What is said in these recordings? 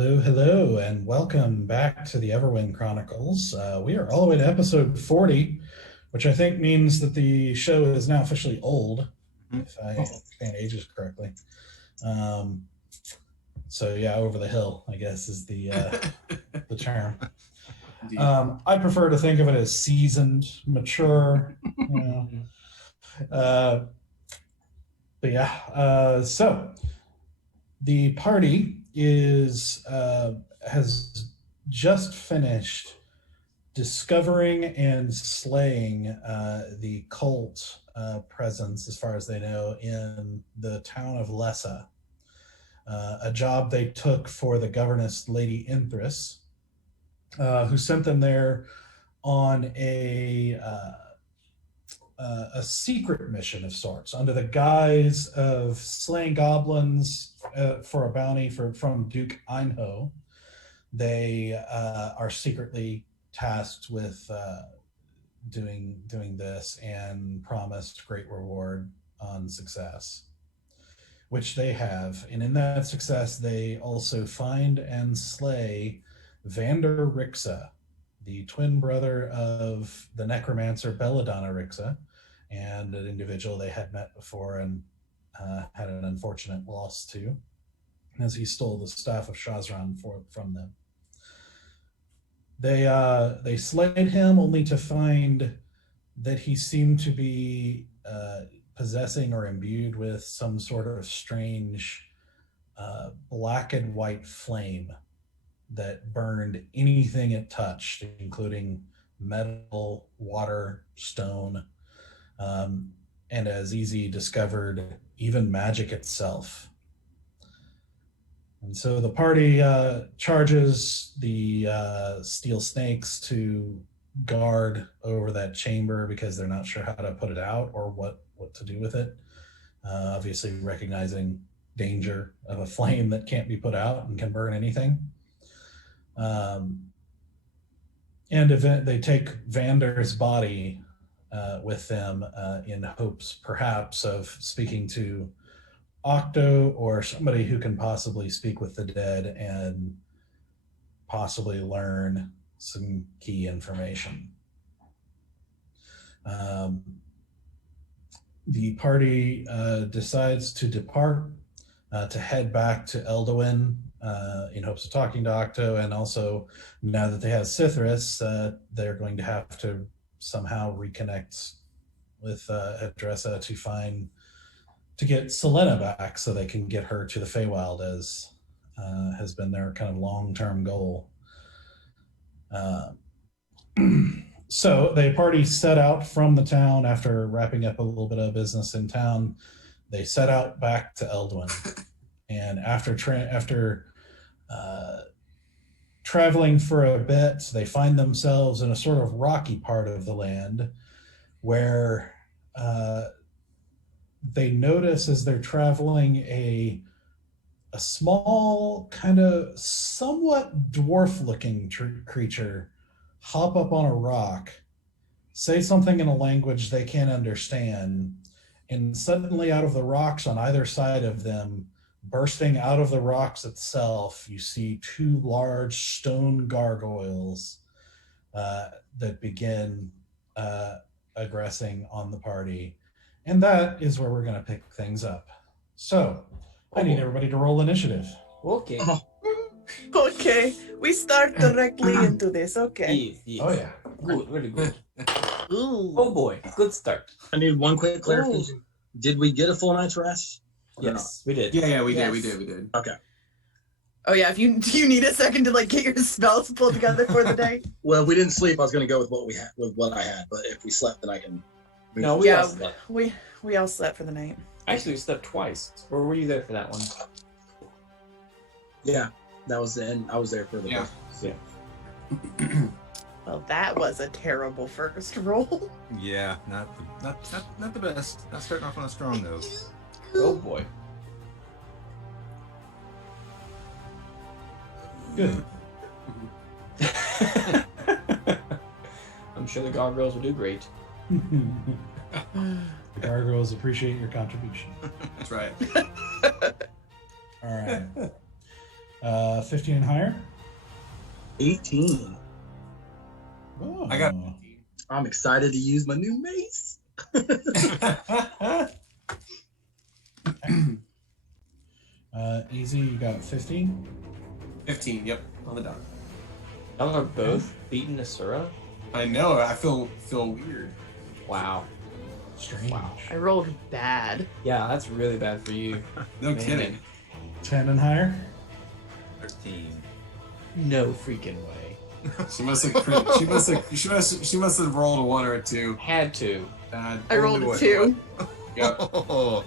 Hello, and welcome back to the Everwind Chronicles. We are all the way to episode 40, which I think means that the show is now officially old, if I understand ages correctly. So yeah, over the hill, I guess, is the term. I prefer to think of it as seasoned, mature, but yeah, so the party has just finished discovering and slaying the cult presence, as far as they know, in the town of Lessa. A job they took for the governess, Lady Inthris, who sent them there on a secret mission of sorts, under the guise of slaying goblins for a bounty from Duke Einho. They are secretly tasked with doing this and promised great reward on success, which they have. And in that success, they also find and slay Vander Rixa, the twin brother of the necromancer Belladonna Rixa, and an individual they had met before and had an unfortunate loss to, as he stole the staff of Shazran from them. They slayed him, only to find that he seemed to be possessing or imbued with some sort of strange black and white flame that burned anything it touched, including metal, water, stone, and as Easy discovered, even magic itself. And so the party charges the steel snakes to guard over that chamber, because they're not sure how to put it out or what to do with it. Obviously recognizing danger of a flame that can't be put out and can burn anything. And they take Vander's body with them in hopes perhaps of speaking to Octo or somebody who can possibly speak with the dead and possibly learn some key information. The party decides to depart to head back to Eldowyn in hopes of talking to Octo, and also, now that they have Sithris, they're going to have to somehow reconnect with Hadressa to get Selena back, so they can get her to the Feywild, as has been their kind of long-term goal. So the party set out from the town after wrapping up a little bit of business in town. They set out back to Eldowyn, and after traveling for a bit, they find themselves in a sort of rocky part of the land where they notice, as they're traveling, a small, kind of somewhat dwarf-looking creature hop up on a rock, say something in a language they can't understand, and suddenly out of the rocks on either side of them, bursting out of the rocks itself, you see two large stone gargoyles that begin aggressing on the party. And that is where we're going to pick things up. So, I need everybody to roll initiative. Okay. Okay, we start directly into this. Okay. Yes. Oh, yeah. Good, really good. Ooh. Oh boy, good start. I need one quick clarification. Did we get a full night's rest? Yes, we did. Yeah, we Yes. did. Okay. Oh yeah. Do you need a second to get your spells pulled together for the day? Well, if we didn't sleep, I was going to go with what I had. But if we slept, then I can. No, we all Yeah, slept. we all slept for the night. Actually, we slept twice. Or were you there for that one? Yeah, that was the end. I was there for the Yeah. first. Yeah. Well, that was a terrible first roll. Yeah, not the best. Not starting off on a strong note. Oh boy. Good. I'm sure the gargoyles will do great. The gargoyles appreciate your contribution. That's right. All right. 15 and higher. 18. Oh. I got. I'm excited to use my new mace. Easy, you got 15. 15. Yep, on the dot. Y'all are both beating Asura? I know. I feel weird. Wow. Strange. Wow. I rolled bad. Yeah, that's really bad for you. No Man. kidding. 10 and higher. 13. No freaking way. She must have. She must have rolled a 1 or a 2. Had to. I rolled a what? 2. Yep. Oh,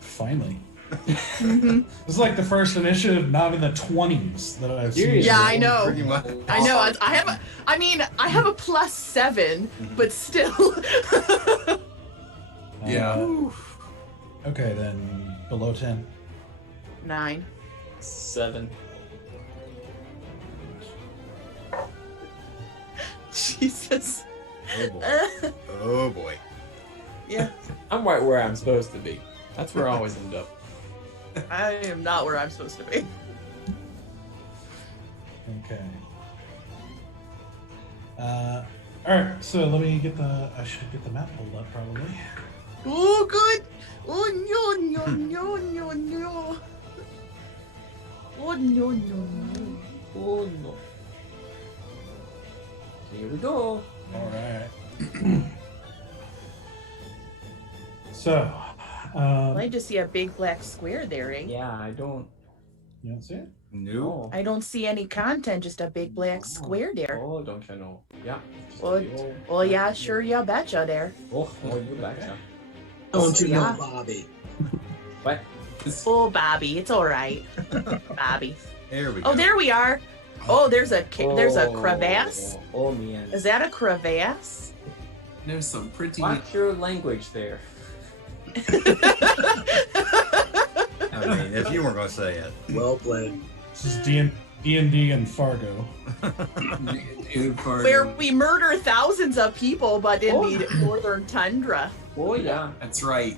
Finally. Mhm. This is like the first initiative not in the 20s that I've seen. Seriously? Yeah, I know. pretty much. I know. I have. I mean, I have a +7, but still. Yeah. Okay, then below 10. 9. 7. Jesus. Oh boy. Oh boy. Yeah, I'm right where I'm supposed to be. That's where I always end up. I am not where I'm supposed to be. Okay. Alright, so let me get I should get the map pulled up probably. Oh, good. Oh, no, no, no, no, no. Oh, no, no, no. Oh no. Here we go. Alright. So, I just see a big black square there, eh? Yeah, I don't. you don't see it? Nope. I don't see any content, just a big black square there. Oh, don't you know? Yeah. Well, well, yeah, sure, yeah, betcha there. Oh, you betcha. Don't you know, Yeah. Bobby? What? Oh, Bobby, it's all right. Bobby. There we go. Oh, there we are. Oh, there's a crevasse. Oh man. Is that a crevasse? There's some pretty. Watch your language there. I mean, if you weren't going to say it. Well played. This is D&D and Fargo. Where we murder thousands of people, but in Oh. the northern tundra. Oh yeah. That's right.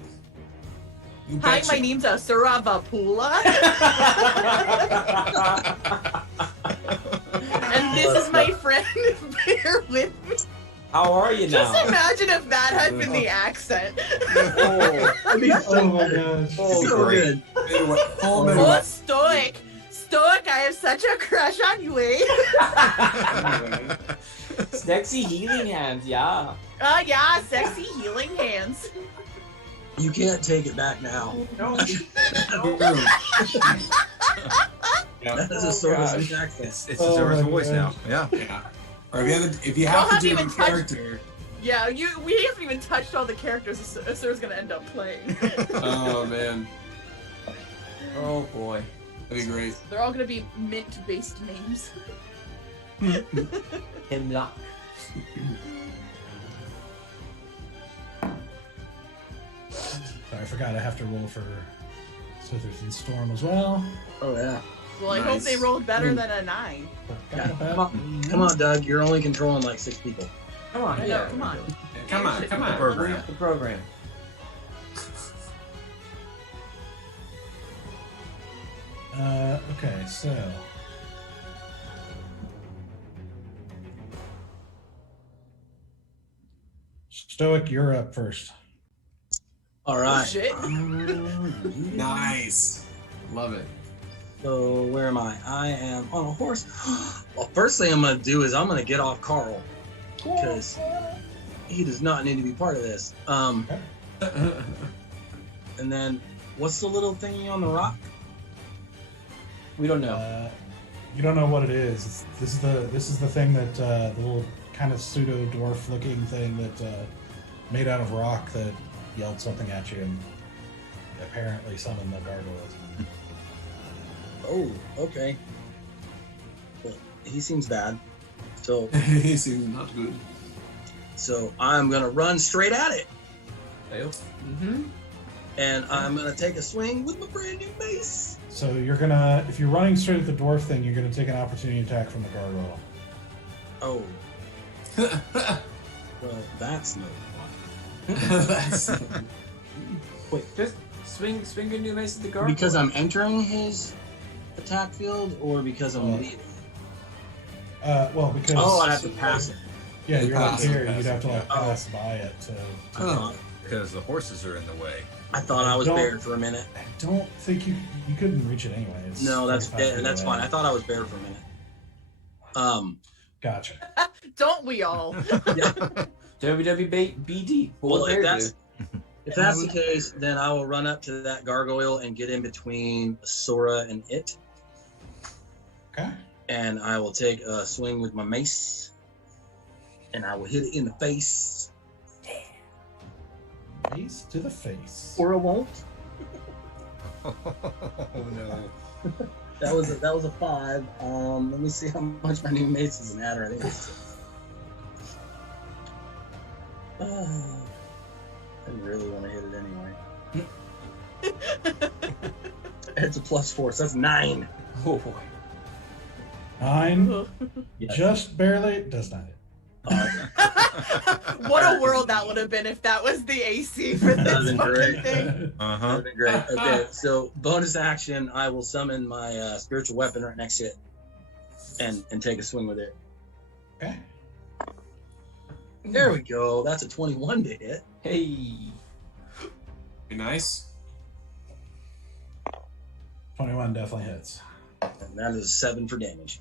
You Hi, betcha. my name's Suravapula, and this is my friend. Bear with me. How are you Just now? imagine if that had been the accent. Oh, I mean, Oh my gosh. oh, so great. good. Anyway, hold Oh, on. stoic. Stoic, I have such a crush on you, eh? Sexy healing hands, yeah. Yeah, sexy healing hands. You can't take it back now. No. Yeah. That is a Oh, Sora's gosh. accent. It's Oh a Sora's my voice now. gosh. Yeah. Yeah. Or if you Y'all have to haven't do even the touched- character. Yeah, we haven't even touched all the characters Sir's gonna end up playing. Oh man, Oh boy. that'd be great. They're all gonna be mint-based names. Hemlock. Sorry, I forgot I have to roll for Smithers and Storm as well. Oh yeah. Well, I hope Nice. they rolled better than a 9. Yeah. Come on, Doug. You're only controlling like 6 people. Come on, I know, yeah. come on. Come on, come on. Program. Bring up the program. Okay, so Stoic, you're up first. All Oh, right. shit. Nice. Love it. So where am I? I am on a horse. Well, first thing I'm gonna do is I'm gonna get off Carl because he does not need to be part of this. And then what's the little thingy on the rock? We don't know. You don't know what it is. This is the thing that the little kind of pseudo dwarf looking thing that made out of rock that yelled something at you and apparently summoned the gargoyles. Oh, okay. Well, he seems bad. So He seems not good. I'm gonna run straight at it, Mm-hmm. and I'm gonna take a swing with my brand new mace. So you're gonna, if you're running straight at the dwarf thing, you're gonna take an opportunity attack from the gargoyle. Oh, well, that's no fun. That's, Wait, just swing your new mace at the gargoyle. Because I'm entering his. attack field, or because I'm leading? Well, because Oh, I'd have to pass it. Yeah, you're like Pass here. it, You'd have to like Oh. pass by it to. Oh. Because the horses are in the way. I thought I was Don't- bared for a minute. I don't think you couldn't reach it anyway. It's No, that's 45 feet that's away. fine. I thought I was bared for a minute. Gotcha. Don't we all? WWBD. Well, if Bear that's do. if that's the case, then I will run up to that gargoyle and get in between Sora and it, Okay. and I will take a swing with my mace, and I will hit it in the face, Face to the face. or I won't. Oh no. That was a 5. Let me see how much my new mace is an adder. I think it's 6. I really want to hit it anyway. It's a +4, so that's 9. Oh boy. 9, Yes. just barely does not hit. What a world that would have been if that was the AC for this That'd been fucking great. thing. That Uh-huh. would be great. Okay, so bonus action, I will summon my spiritual weapon right next to it, and take a swing with it. Okay. There we go. That's a 21 to hit. Hey. Be nice. 21 definitely hits. And that is 7 for damage.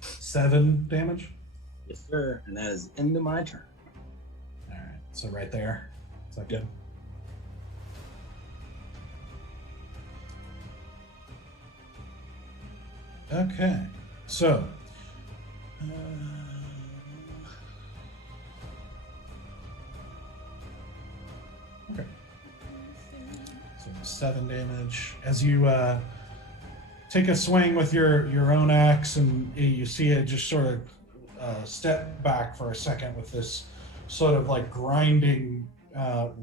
Seven damage. Yes, sir. And that is end of my turn. All right. So right there. Is that good? Okay. So. Okay. So 7 damage as you take a swing with your own axe, and you see it just sort of step back for a second with this sort of like grinding,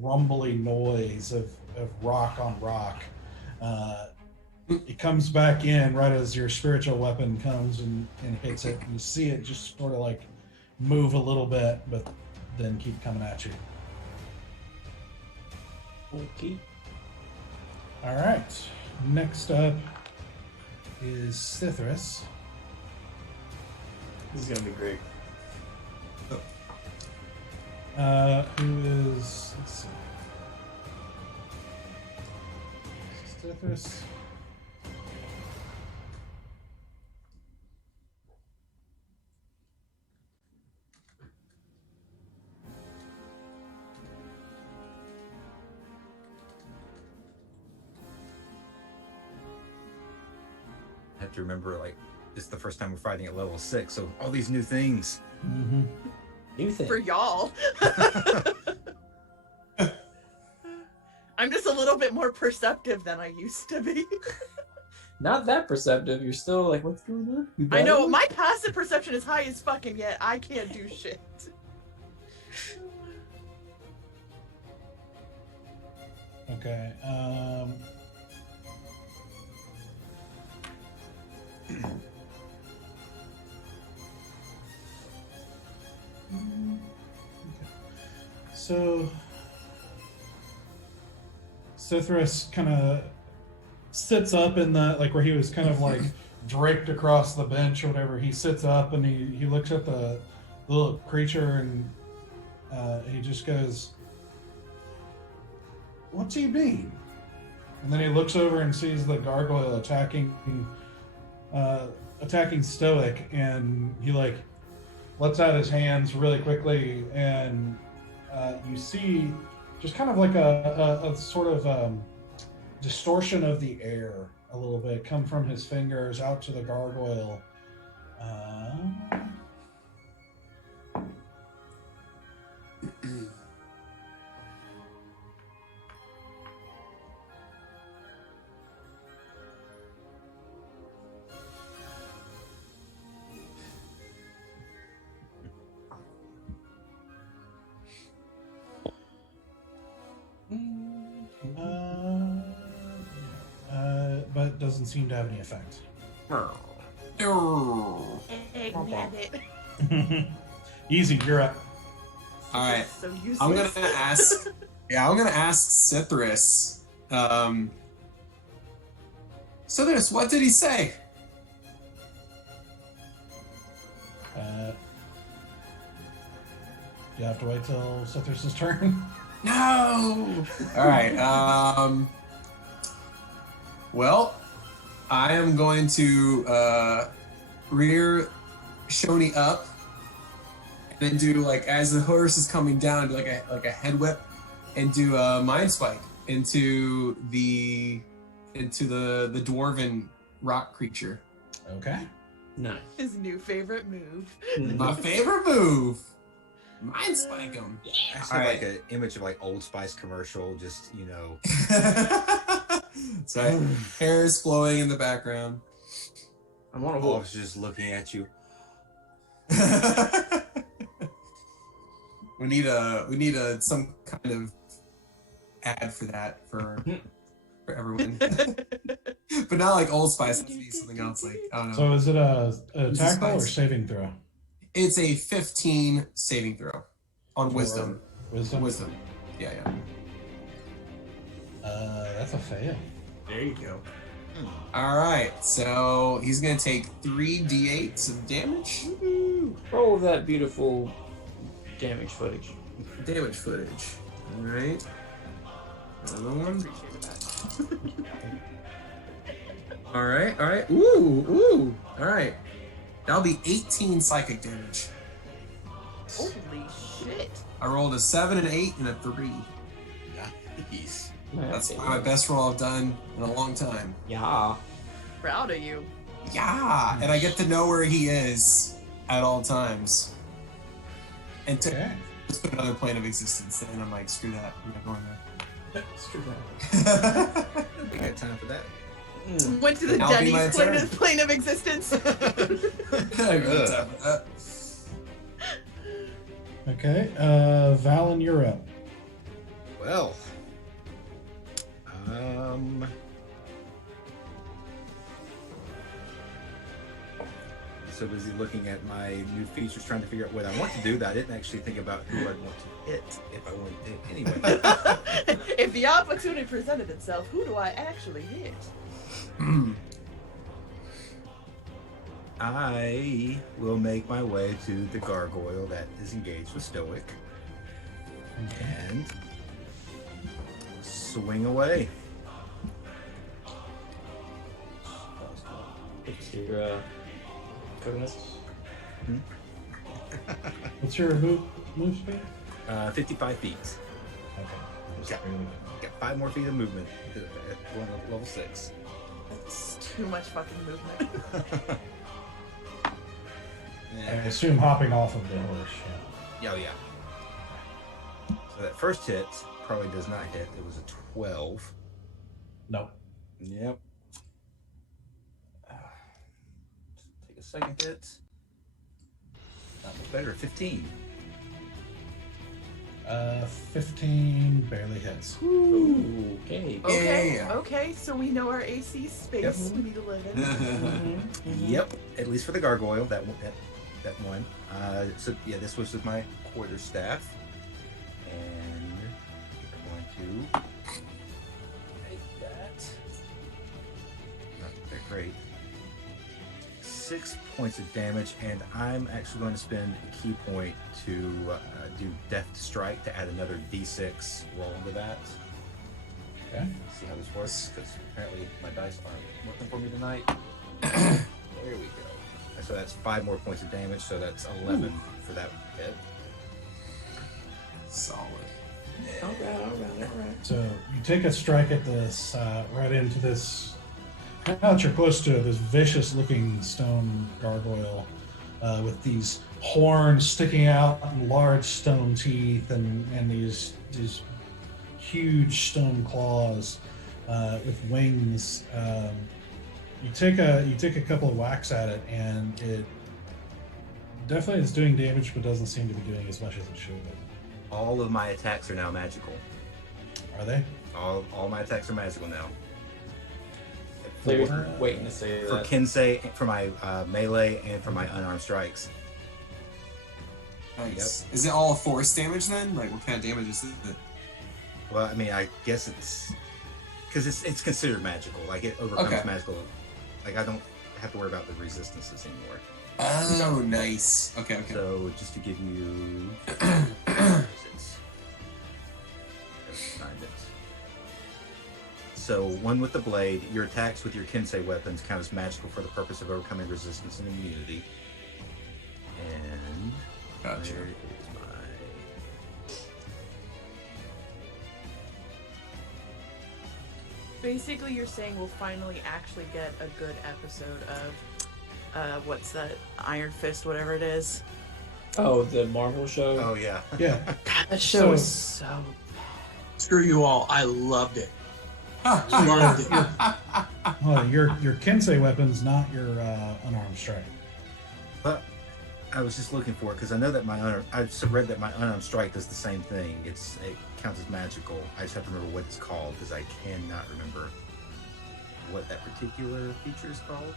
rumbly noise of rock on rock. It comes back in right as your spiritual weapon comes and hits it. And you see it just sort of like move a little bit, but then keep coming at you. Okay. All right. Next up is Sithris. This is gonna be great. Who is, let's see. Sithris. I have to remember, like, it's the first time we're fighting at level 6, so all these new things. Mm-hmm. New thing. For y'all. I'm just a little bit more perceptive than I used to be. Not that perceptive. You're still like, what's going on? You I know, better? my passive perception is high as fucking yet I can't do shit. Okay. So Sithris kind of sits up in the, like where he was kind of like draped across the bench or whatever. He sits up and he looks at the little creature, and he just goes, "What's he mean?" And then he looks over and sees the gargoyle attacking Stoic, and he like lets out his hands really quickly, and you see just kind of like a sort of distortion of the air a little bit come from his fingers out to the gargoyle. But doesn't seem to have any effect. All It. Easy, you're up. right. So useless. I'm gonna ask Yeah, I'm gonna ask Cithris. Cithris, what did he say? You have to wait till Cithris' turn. No. All right. Well, I am going to rear Shoni up, and then do like as the horse is coming down, do like a head whip, and do a mind spike into the dwarven rock creature. Okay. Nice. His new favorite move. My favorite move. Mind spike him. I see like an image of like Old Spice commercial, just That's right. Hair is flowing in the background. I'm on a I wolf. was just looking at you. we need a some kind of ad for that for everyone. But not like Old Spice. It has to be something else. Like I don't know. So is it a This is attack roll or spice. saving throw? It's a 15 saving throw on wisdom. Wisdom. Wisdom. Yeah. That's a fail. There you go. All right. So he's gonna take 3d8s of damage. Woo-hoo. Roll that beautiful damage footage. Damage footage. All right. Another one. All right. Ooh. All right. That'll be 18 psychic damage. Holy shit. I rolled a 7, an 8, and a 3. Nice. That's my best roll I've done in a long time. Yeah. Proud of you. Yeah, and I get to know where he is at all times. And to Okay. just put another plane of existence, and I'm like, screw that, I'm not going Screw there. We got time for that. that. Went to the That'll be my Denny's turn. plane of existence. I got time for that. Okay. Valen, you're up. Well, so busy looking at my new features, trying to figure out what I want to do that I didn't actually think about who I'd want to hit if I wanted to hit anyway. If the opportunity presented itself, who do I actually hit? I will make my way to the gargoyle that is engaged with Stoic and swing away. It's your coconuts. What's your move speed? 55 feet. Okay. Just Yeah. really Got 5 more feet of movement at level 6. That's too much fucking movement. I assume hopping off of the horse. Yeah, yeah. So that first hit probably does not hit. It was a 12. No. Yep. Take a second hit. Not much better. 15. 15 barely hits. Ooh, okay. Okay, Yeah. okay, so we know our AC space we need to live in. Yep. At least for the gargoyle, that one. So yeah, this was with my quarterstaff, and I'm going to make that not that great. 6 points of damage, and I'm actually going to spend a key point to do Deft Strike to add another D6 roll into that. Okay. See how this works, because apparently my dice aren't working for me tonight. There we go. So that's 5 more points of damage, so that's 11 for that hit. Solid. All right. So you take a strike at this, right into this. Now that you're close to it, this vicious-looking stone gargoyle with these horns sticking out and large stone teeth and these huge stone claws with wings. You take a couple of whacks at it, and it definitely is doing damage, but doesn't seem to be doing as much as it should. All of my attacks are now magical. Are they? All my attacks are magical now. So you're waiting to say For that. Kinsei, for my melee, and for my unarmed strikes. Nice. Is it all force damage then? Like, what kind of damage is it? Well, I mean, I guess it's because it's considered magical. Like it overcomes Okay. magical. Like I don't have to worry about the resistances anymore. Oh, nice. Okay. So just to give you, so one with the blade. Your attacks with your Kensei weapons count as magical for the purpose of overcoming resistance and immunity. And Gotcha. where is my? Basically, you're saying we'll finally actually get a good episode of, what's that? Iron Fist, whatever it is. Oh, the Marvel show. Oh yeah. Yeah. God, that show is so. Screw you all. I loved it. So Loved it. your Kensei weapon's not your unarmed strike. But I was just looking for it because I know that I've read that my unarmed strike does the same thing. It counts as magical. I just have to remember what it's called because I cannot remember what that particular feature is called.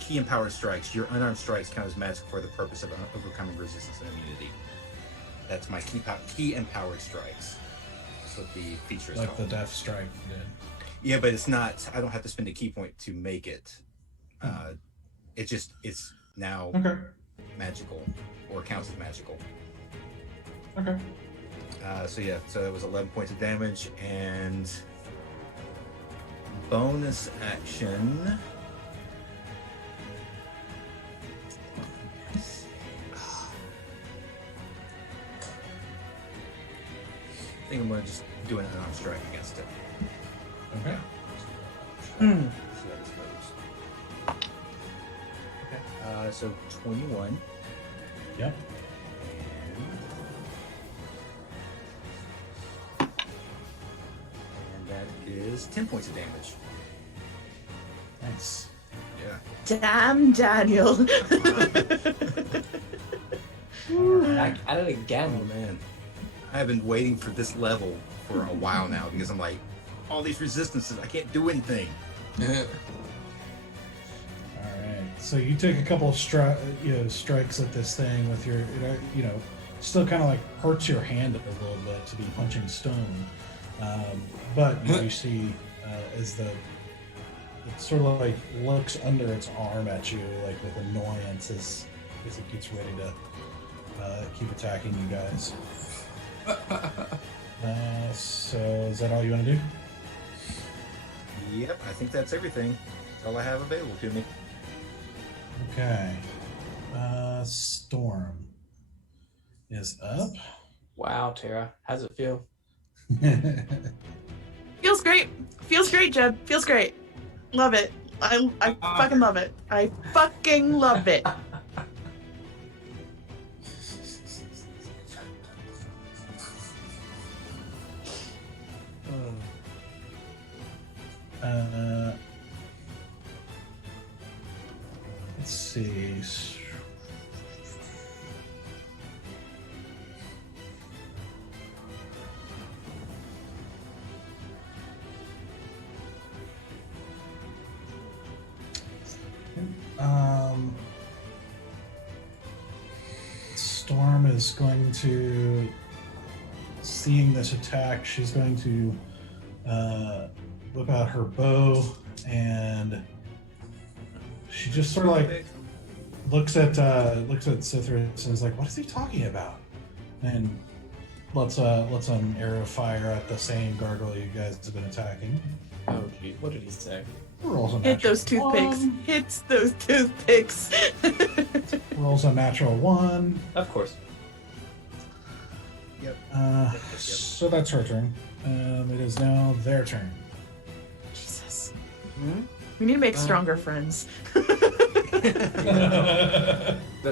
Key empowered strikes. Your unarmed strikes count as magical for the purpose of overcoming resistance and immunity. That's my key empowered strikes. That's what the feature is Like called. the death strike did. Yeah, but it's not. I don't have to spend a key point to make it. It's now Okay. magical or counts as magical. Okay. So that was 11 points of damage and bonus action. I think I'm going to just do an unarmed strike against it. Okay. See how this goes. Okay. So 21. Yep. And that is 10 points of damage. Nice. Yeah. Damn, Daniel. I did it again. Oh man. I've been waiting for this level for a while now because I'm like, all these resistances, I can't do anything. All right. So you take a couple of strikes at this thing with your, still kind of like hurts your hand a little bit to be punching stone. But you see as it sort of like looks under its arm at you like with annoyance as it gets ready to keep attacking you guys. So is that all you want to do? Yep, I think that's everything. That's all I have available to me. Okay. Storm is up. Wow, Tara, how's it feel? Feels great. Feels great, Jeb. Feels great. Love it. I fucking love it. I fucking love it. Let's see. Storm is going to, seeing this attack, she's going to whip out her bow, and she just sort of like looks at Cithras and is like, "What is he talking about?" And lets an arrow fire at the same gargoyle you guys have been attacking. Oh, gee, what did he say? Rolls a Hit natural those toothpicks. one. Hits those toothpicks. Rolls a natural 1. Of course. Yep. So that's her turn. It is now their turn. Jesus. We need to make stronger friends. That's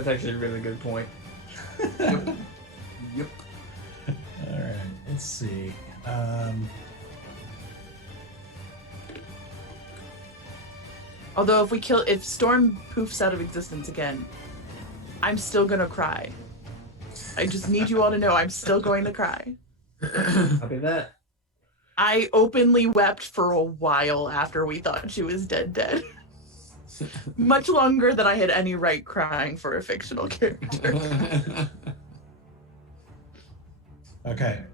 actually a really good point. Yep. All right. Let's see. Although if Storm poofs out of existence again, I'm still gonna cry. I just need you all to know I'm still going to cry. Copy that. I openly wept for a while after we thought she was dead. Much longer than I had any right crying for a fictional character. Okay.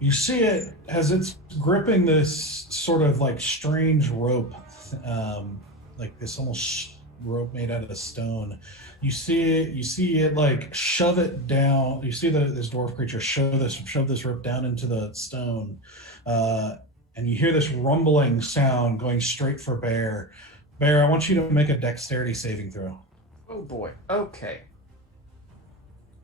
You see it as it's gripping this sort of like strange rope, like this almost rope made out of stone. You see it like shove it down. You see this dwarf creature shove this rope down into the stone, and you hear this rumbling sound going straight for Bear. Bear, I want you to make a dexterity saving throw. Oh boy. Okay.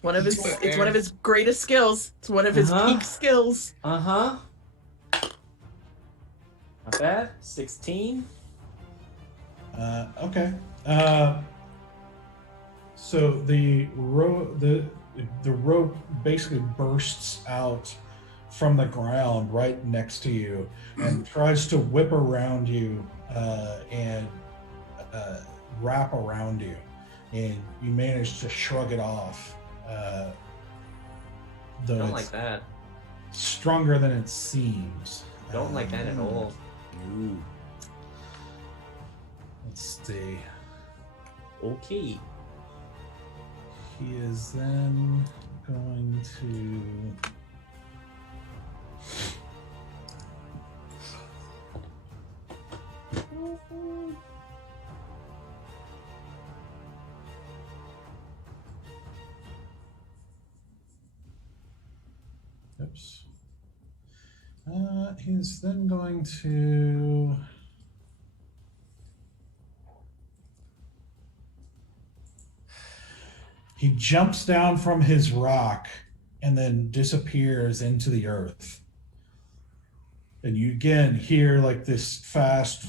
It's one of his greatest skills. It's one of his peak skills. Uh-huh. Not bad. 16. Okay. So the rope basically bursts out from the ground right next to you and tries to whip around you and wrap around you, and you manage to shrug it off. Don't like that. Stronger than it seems. Don't like that at all. Ooh. Let's see. Okay. He is then going to. Oops. He's then going to. He jumps down from his rock and then disappears into the earth. And you again hear like this fast,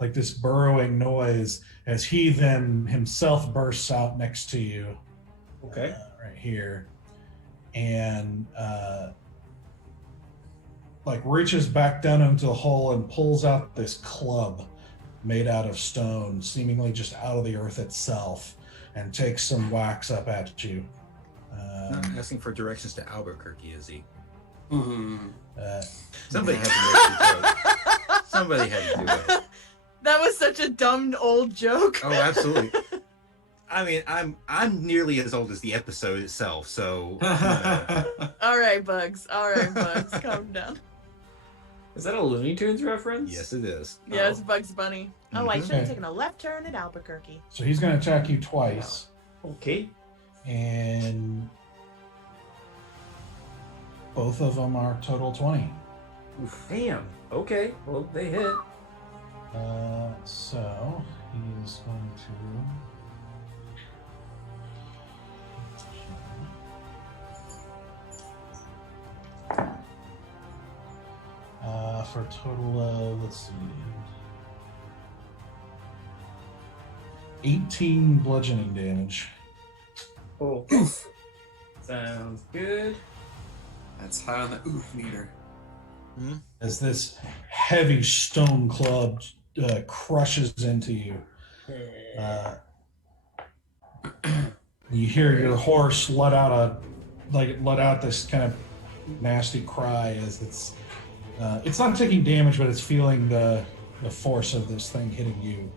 like this burrowing noise as he then himself bursts out next to you. Okay. Right here. And like reaches back down into the hole and pulls out this club made out of stone, seemingly just out of the earth itself, and takes some whacks up at you. Not asking for directions to Albuquerque, is he? Somebody had to make the joke. Somebody had to do it. That was such a dumb old joke. Oh, absolutely. I mean, I'm nearly as old as the episode itself, so. All right, Bugs. Calm down. Is that a Looney Tunes reference? Yes, it is. Yeah, it's Bugs Bunny. Oh, I Mhm. should have taken a left turn at Albuquerque. So he's going to attack you twice, Okay. and both of them are total 20. Damn. Okay. Well, they hit. So he's going to. For a total of, let's see, 18 bludgeoning damage. Oh. Sounds good. That's high on the oof meter. As this heavy stone club crushes into you. You hear your horse let out this kind of nasty cry as it's not taking damage, but it's feeling the force of this thing hitting you.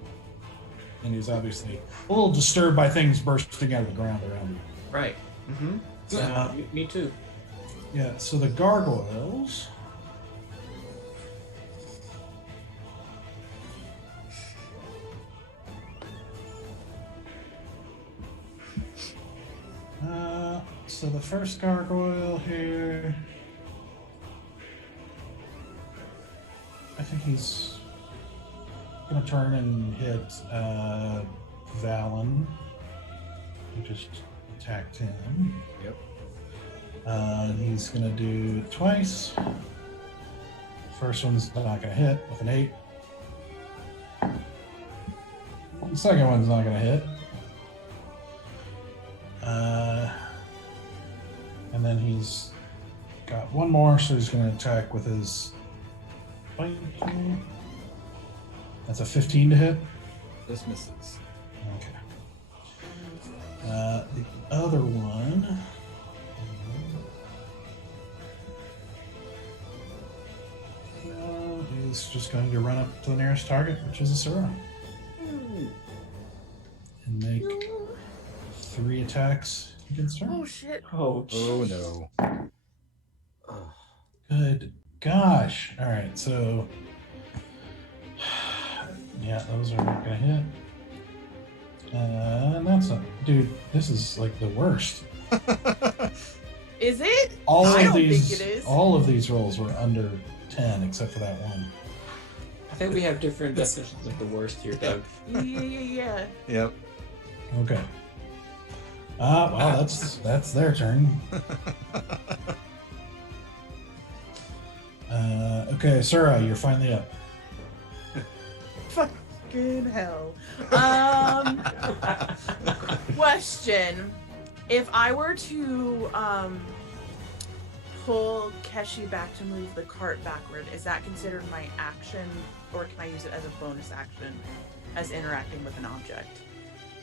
And he's obviously a little disturbed by things bursting out of the ground around you. Right. Mm-hmm. Yeah, me too. Yeah, so the gargoyles. So the first gargoyle here, I think he's gonna turn and hit Valen, who just attacked him. Yep. He's gonna do it twice. First one's not gonna hit with an 8. The second one's not gonna hit. And then he's got one more, so he's gonna attack with his bite. That's a 15 to hit. This misses. Okay. The other one is just going to run up to the nearest target, which is a Sura, and make 3 attacks Keegan's turn. Oh shit. Oh, Oh no. Oh, good gosh. All right, so yeah, those are not gonna hit. That's not, dude. This is like the worst. Is it? All I of don't these, think it is. all of these rolls were under 10, except for that one. I think we have different definitions of the worst here, Doug. Yeah. Yep. Okay. Well, that's their turn. Okay, Sura, you're finally up. Fucking hell. Question. If I were to pull Keshi back to move the cart backward, is that considered my action, or can I use it as a bonus action as interacting with an object?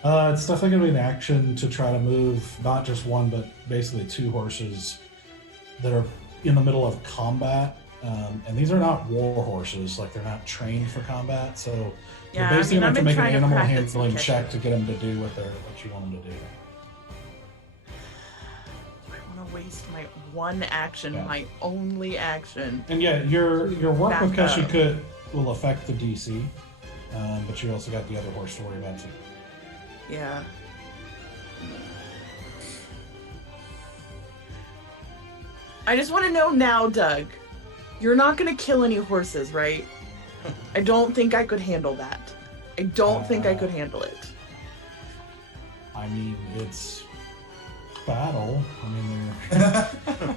It's definitely going to be an action to try to move not just one, but basically two horses that are in the middle of combat. And these are not war horses, like they're not trained for combat. So you're basically going to have to make an animal handling check to get them to do what you want them to do. I want to waste my one action, Yeah. my only action. And yeah, your work with Back Keshi up. will affect the DC, but you also got the other horse to worry about too. Yeah. I just want to know now, Doug. You're not going to kill any horses, right? I don't think I could handle that. I don't think I could handle it. I mean, it's battle. I mean, they're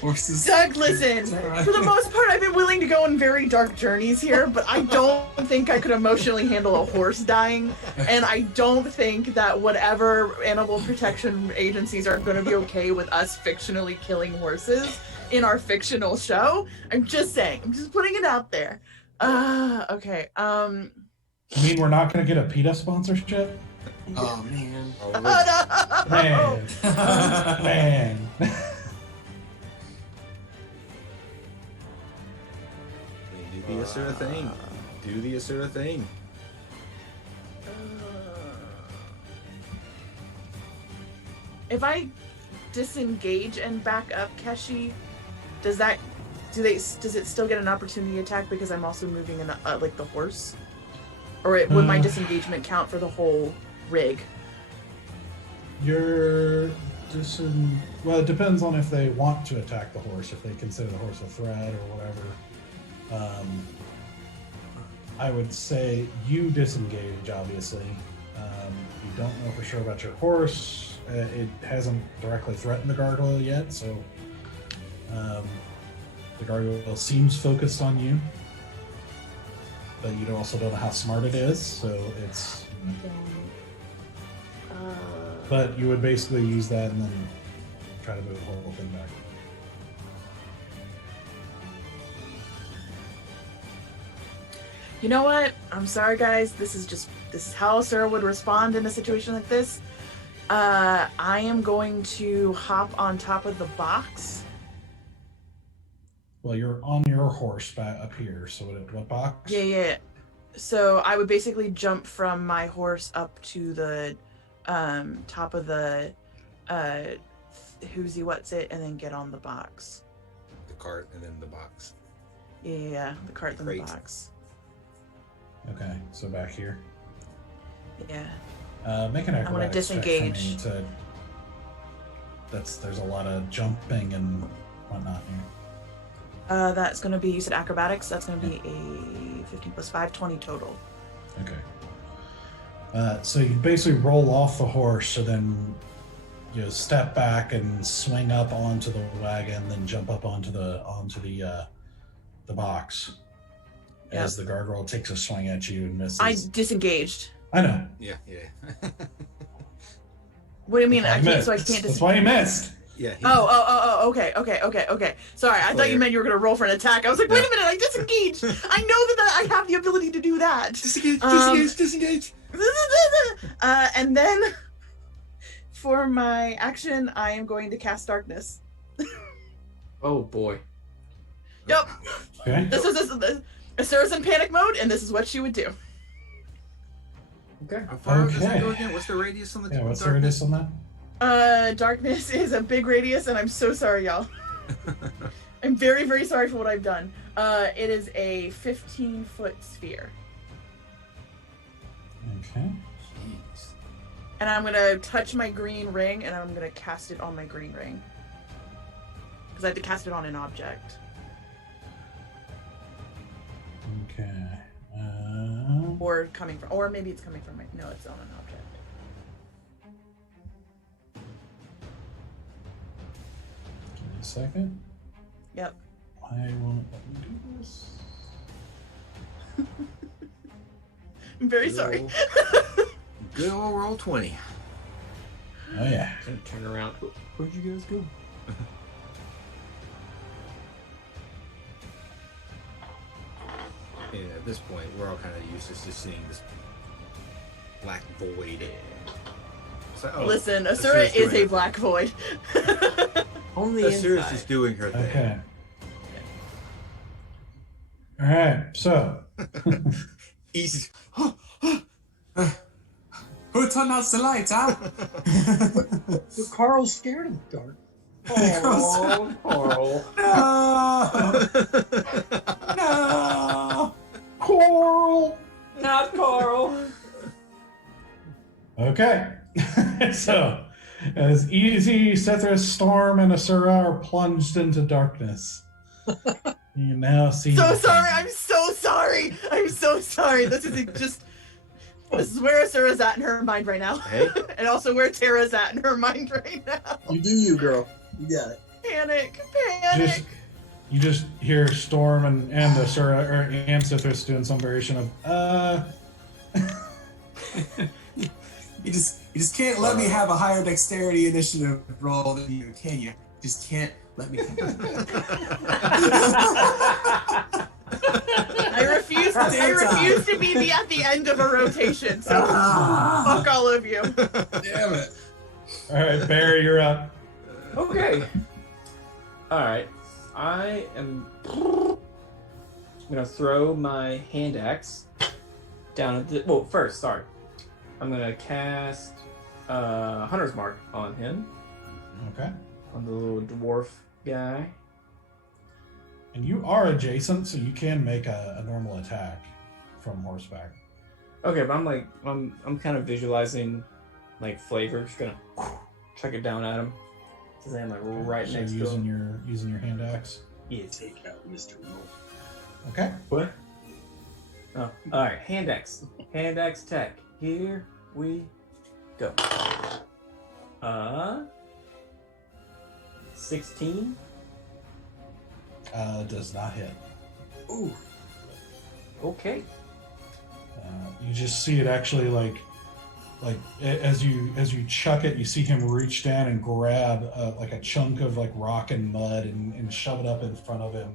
Horses. Doug, listen. For the most part, I've been willing to go on very dark journeys here, but I don't think I could emotionally handle a horse dying, and I don't think that whatever animal protection agencies are going to be okay with us fictionally killing horses in our fictional show. I'm just saying. I'm just putting it out there. Okay. I mean, we're not going to get a PETA sponsorship? Oh man. Oh, Oh, no! Man. do the Asura thing. Do the Asura thing. If I disengage and back up Keshi, does it still get an opportunity attack because I'm also moving in like the horse? Or would my disengagement count for the whole rig? Well, it depends on if they want to attack the horse, if they consider the horse a threat or whatever. I would say you disengage, obviously. You don't know for sure about your horse. It hasn't directly threatened the gargoyle yet, so the gargoyle seems focused on you. But you also don't know how smart it is, so it's... But you would basically use that and then try to move the whole thing back. You know what? I'm sorry, guys. This is how Sarah would respond in a situation like this. I am going to hop on top of the box. Well, you're on your horse back up here, so what box? Yeah. So I would basically jump from my horse up to the top of the who's he what's it, and then get on the box. The cart and then the box. Yeah, the cart and the Great. box. Okay, so back here. Yeah. Make an acrobatics I want to disengage. check for me there's a lot of jumping and whatnot here. That's going to be, you said acrobatics, that's going to be a 15 plus 5, 20 total. Okay. So you basically roll off the horse, so then you step back and swing up onto the wagon, then jump up onto the box. As the gargoyle takes a swing at you and misses. I disengaged. I know. Yeah. What do you mean? That's why I you can't, so I missed. can't That's why you missed. Yeah. Oh, okay. Sorry, I thought you meant you were going to roll for an attack. I was like, wait a minute, I disengaged. I know that I have the ability to do that. Disengage. And then for my action, I am going to cast darkness. Oh boy. Yep. Okay. This is Sarah's in panic mode, and this is what she would do. Okay. How far does that Okay. go again? What's the radius on the Yeah, what's the darkness? radius on that? Darkness is a big radius, and I'm so sorry, y'all. I'm very, very sorry for what I've done. It is a 15-foot sphere. Okay. Jeez. And I'm gonna touch my green ring, and I'm gonna cast it on my green ring. Because I have to cast it on an object. Okay. Or coming from, or maybe it's coming from my, no, it's on an object. Give me a second. Yep. I won't let me do this. I'm very sorry. Good old roll 20. Oh yeah. Gonna turn around. Where'd you guys go? Yeah, at this point, we're all kind of used to just seeing this black void. It's like, oh, Listen, Asura's Asura is doing a her black void. Only Asura's inside. just doing her thing. Okay. All right. So. Easy. Who turned out the lights, huh? But Carl's scared of the dark. Oh, Carl. No! No! Coral! Not Carl. Okay. So, as Easy, Sethris, Storm, and Asura are plunged into darkness. You now see. So sorry, I'm so sorry. I'm so sorry. This is where Asura's at in her mind right now. Hey. And also where Tara's at in her mind right now. You do you, girl. You got it. Panic. You just hear Storm and Asura and Sithris doing some variation of You just can't let me have a higher dexterity initiative roll than you, can you? Just can't let me. I refuse to be at the end of a rotation, so fuck all of you. Damn it. All right, Barry, you're up. Okay. Alright. I am gonna throw my hand axe down at the. Well, first, sorry. I'm gonna cast Hunter's Mark on him. Okay. On the little dwarf guy. And you are adjacent, so you can make a normal attack from horseback. Okay, but I'm kind of visualizing like flavor. Just gonna chuck it down at him. Because I'm like right so next to using him. using your hand axe. Yes. Take out Mr. Roll. Okay. What? Oh, alright, hand axe. Hand axe tech. Here we go. 16. Does not hit. Ooh. Okay. You just see it actually like as you chuck it, you see him reach down and grab like a chunk of like rock and mud and shove it up in front of him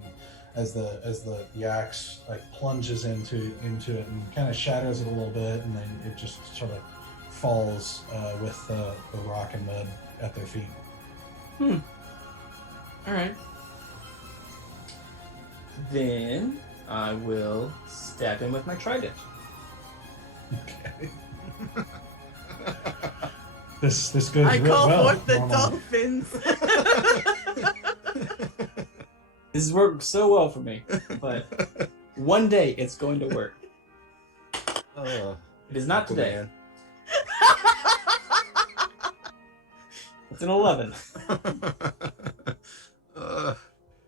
as the axe like plunges into it and kind of shatters it a little bit, and then it just sort of falls with the rock and mud at their feet. All right. Then I will stab him with my trident. Okay. This goes I real call well. forth the normally. dolphins. This has worked so well for me, but one day it's going to work. It is not today. It's an 11.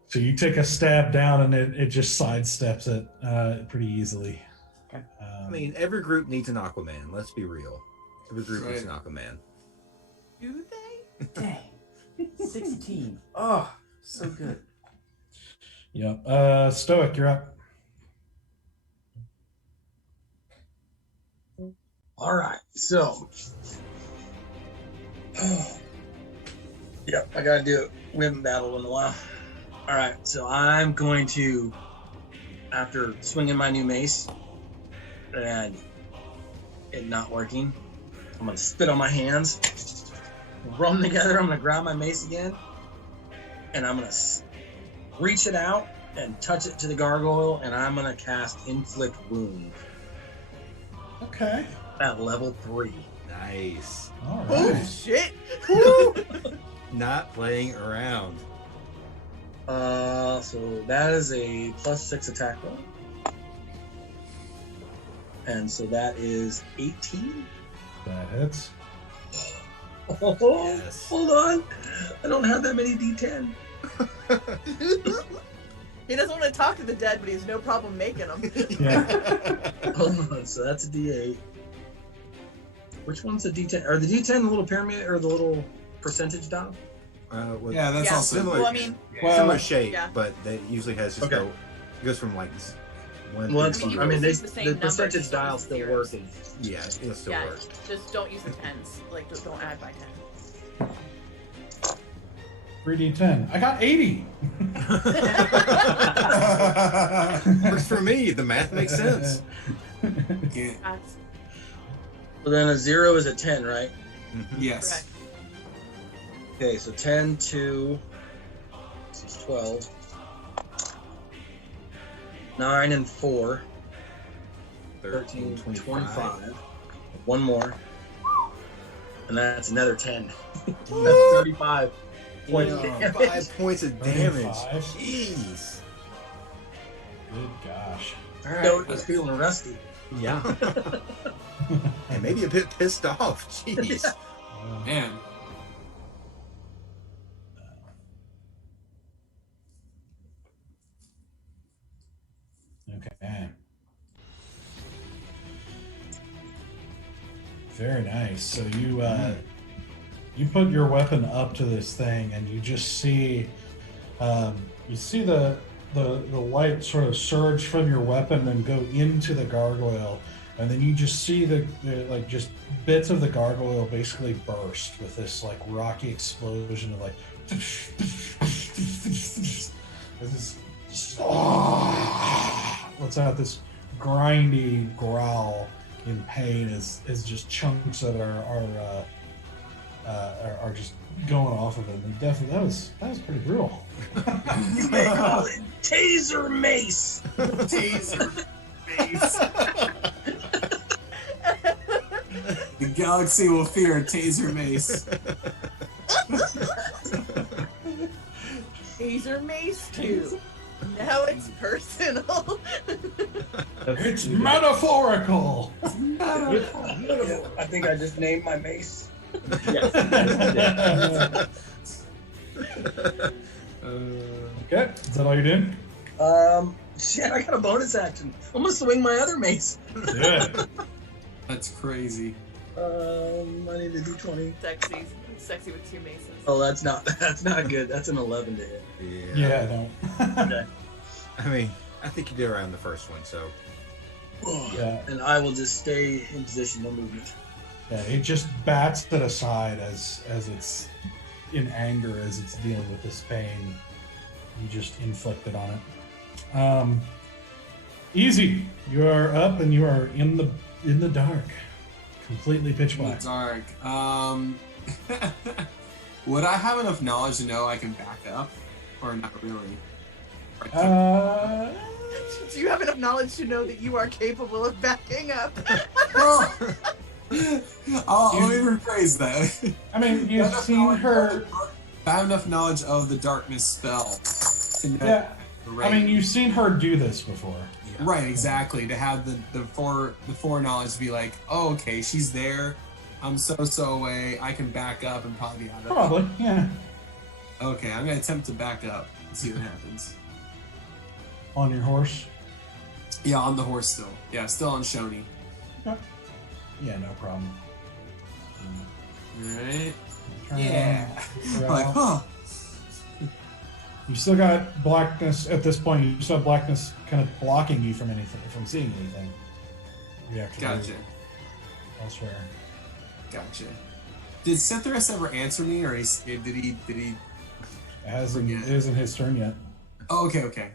So you take a stab down and it just sidesteps it pretty easily. Okay. I mean, every group needs an Aquaman. Let's be real. Every group needs an Aquaman. Do they? Dang. 16. Oh, so good. Yep. Stoic, you're up. All right, so. Yep, I gotta do it. We haven't battled in a while. All right, so I'm going to, after swinging my new mace and it not working, I'm gonna spit on my hands, rub them together. I'm gonna grab my mace again, and I'm gonna reach it out and touch it to the gargoyle, and I'm gonna cast Inflict Wound Okay. at level 3. Nice. All Oh right. shit! Not playing around. So that is a +6 attack roll. And so that is 18. That hits. Oh, Yes. hold on. I don't have that many D10. He doesn't want to talk to the dead, but he has no problem making them. Yeah. Hold on. So that's a D8. Which one's a D10? Are the D10 the little pyramid or the little percentage dial? Well, Yeah, that's Yeah. also. Similar- Well, I mean, similar shape, yeah. but that usually has just Okay. it goes from like one. Well, that's to I mean, fine. you I mean, can they, use the same the numbers, percentage just don't dial use still zeros. working. yeah, it'll still yeah, work. just don't use the tens. Like, don't add by 10. 3d10. I got 80. Works for me. The math makes sense. Yeah. That's So then a 0 is a 10, right? Mhm. Yes. correct. Okay, so 10 to this is 12. 9 and 4. 13, 25. One more. And that's another 10. That's 35 points of Damn, damage. 5 points of damage. 35. Jeez. Good gosh. Goat is feeling rusty. Yeah. And maybe a bit pissed off. Jeez. Man. Okay. Very nice. So you put your weapon up to this thing, and you just see the light sort of surge from your weapon and go into the gargoyle, and then you just see the like just bits of the gargoyle basically burst with this like rocky explosion of like this lets out this grindy growl in pain as just chunks of it are just going off of it. And definitely that was pretty brutal. You may call it Taser Mace. Taser face. The galaxy will fear a taser mace. Taser Mace 2. Now it's personal. It's metaphorical. I think I just named my mace. Okay, is that all you're doing? Shit, I got a bonus action. I'm gonna swing my other mace. Good. That's crazy. I need to do 20. Sexy with 2 maces. Oh, that's not good. That's an 11 to hit. Yeah, no. Okay. I mean, I think you did around the first one, so. Yeah. And I will just stay in position, no movement. Yeah, it just bats it aside as it's in anger as it's dealing with this pain you just inflicted on it. Easy. You are up and you are in the dark, completely pitch In the black. dark. Would I have enough knowledge to know I can back up, or not really? Do you have enough knowledge to know that you are capable of backing up? Well, let me rephrase that. I mean, you've seen her. I have enough knowledge of the darkness spell to know. Yeah, the I mean, range. you've seen her do this before. Right, exactly. To have the foreknowledge to be like, oh, okay, she's there. I'm so away. I can back up and probably be out of it. Probably, yeah. Okay, I'm gonna attempt to back up and see what happens. On your horse. Yeah, on the horse still. Yeah, still on Shoney. Yeah, no problem. Alright. Turn Yeah. around, Like, huh. You still got blackness at this point. You still have blackness kind of blocking you from seeing anything. You have to Gotcha. move elsewhere. Gotcha. Did Cynthia ever answer me, or did he? It hasn't. Forget. It isn't his turn yet. Oh, okay.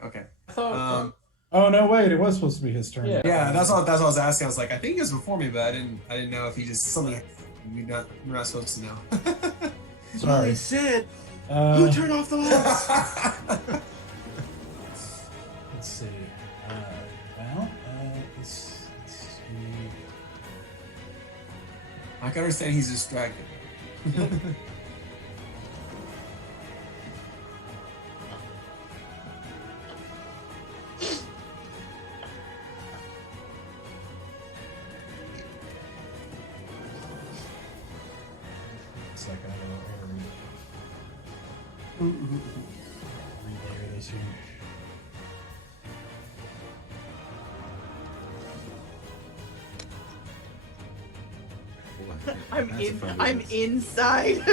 I thought, Oh no! Wait, it was supposed to be his turn. Yeah. Yeah, that's what I was asking. I was like, I think he was before me, but I didn't know if he just something we're not supposed to know. Sorry. said, who Uh, turned off the lights? let's see. Let's see. I can understand he's distracted. Second, I don't know how to relayer this here. I'm That's a in. fun I'm business. inside.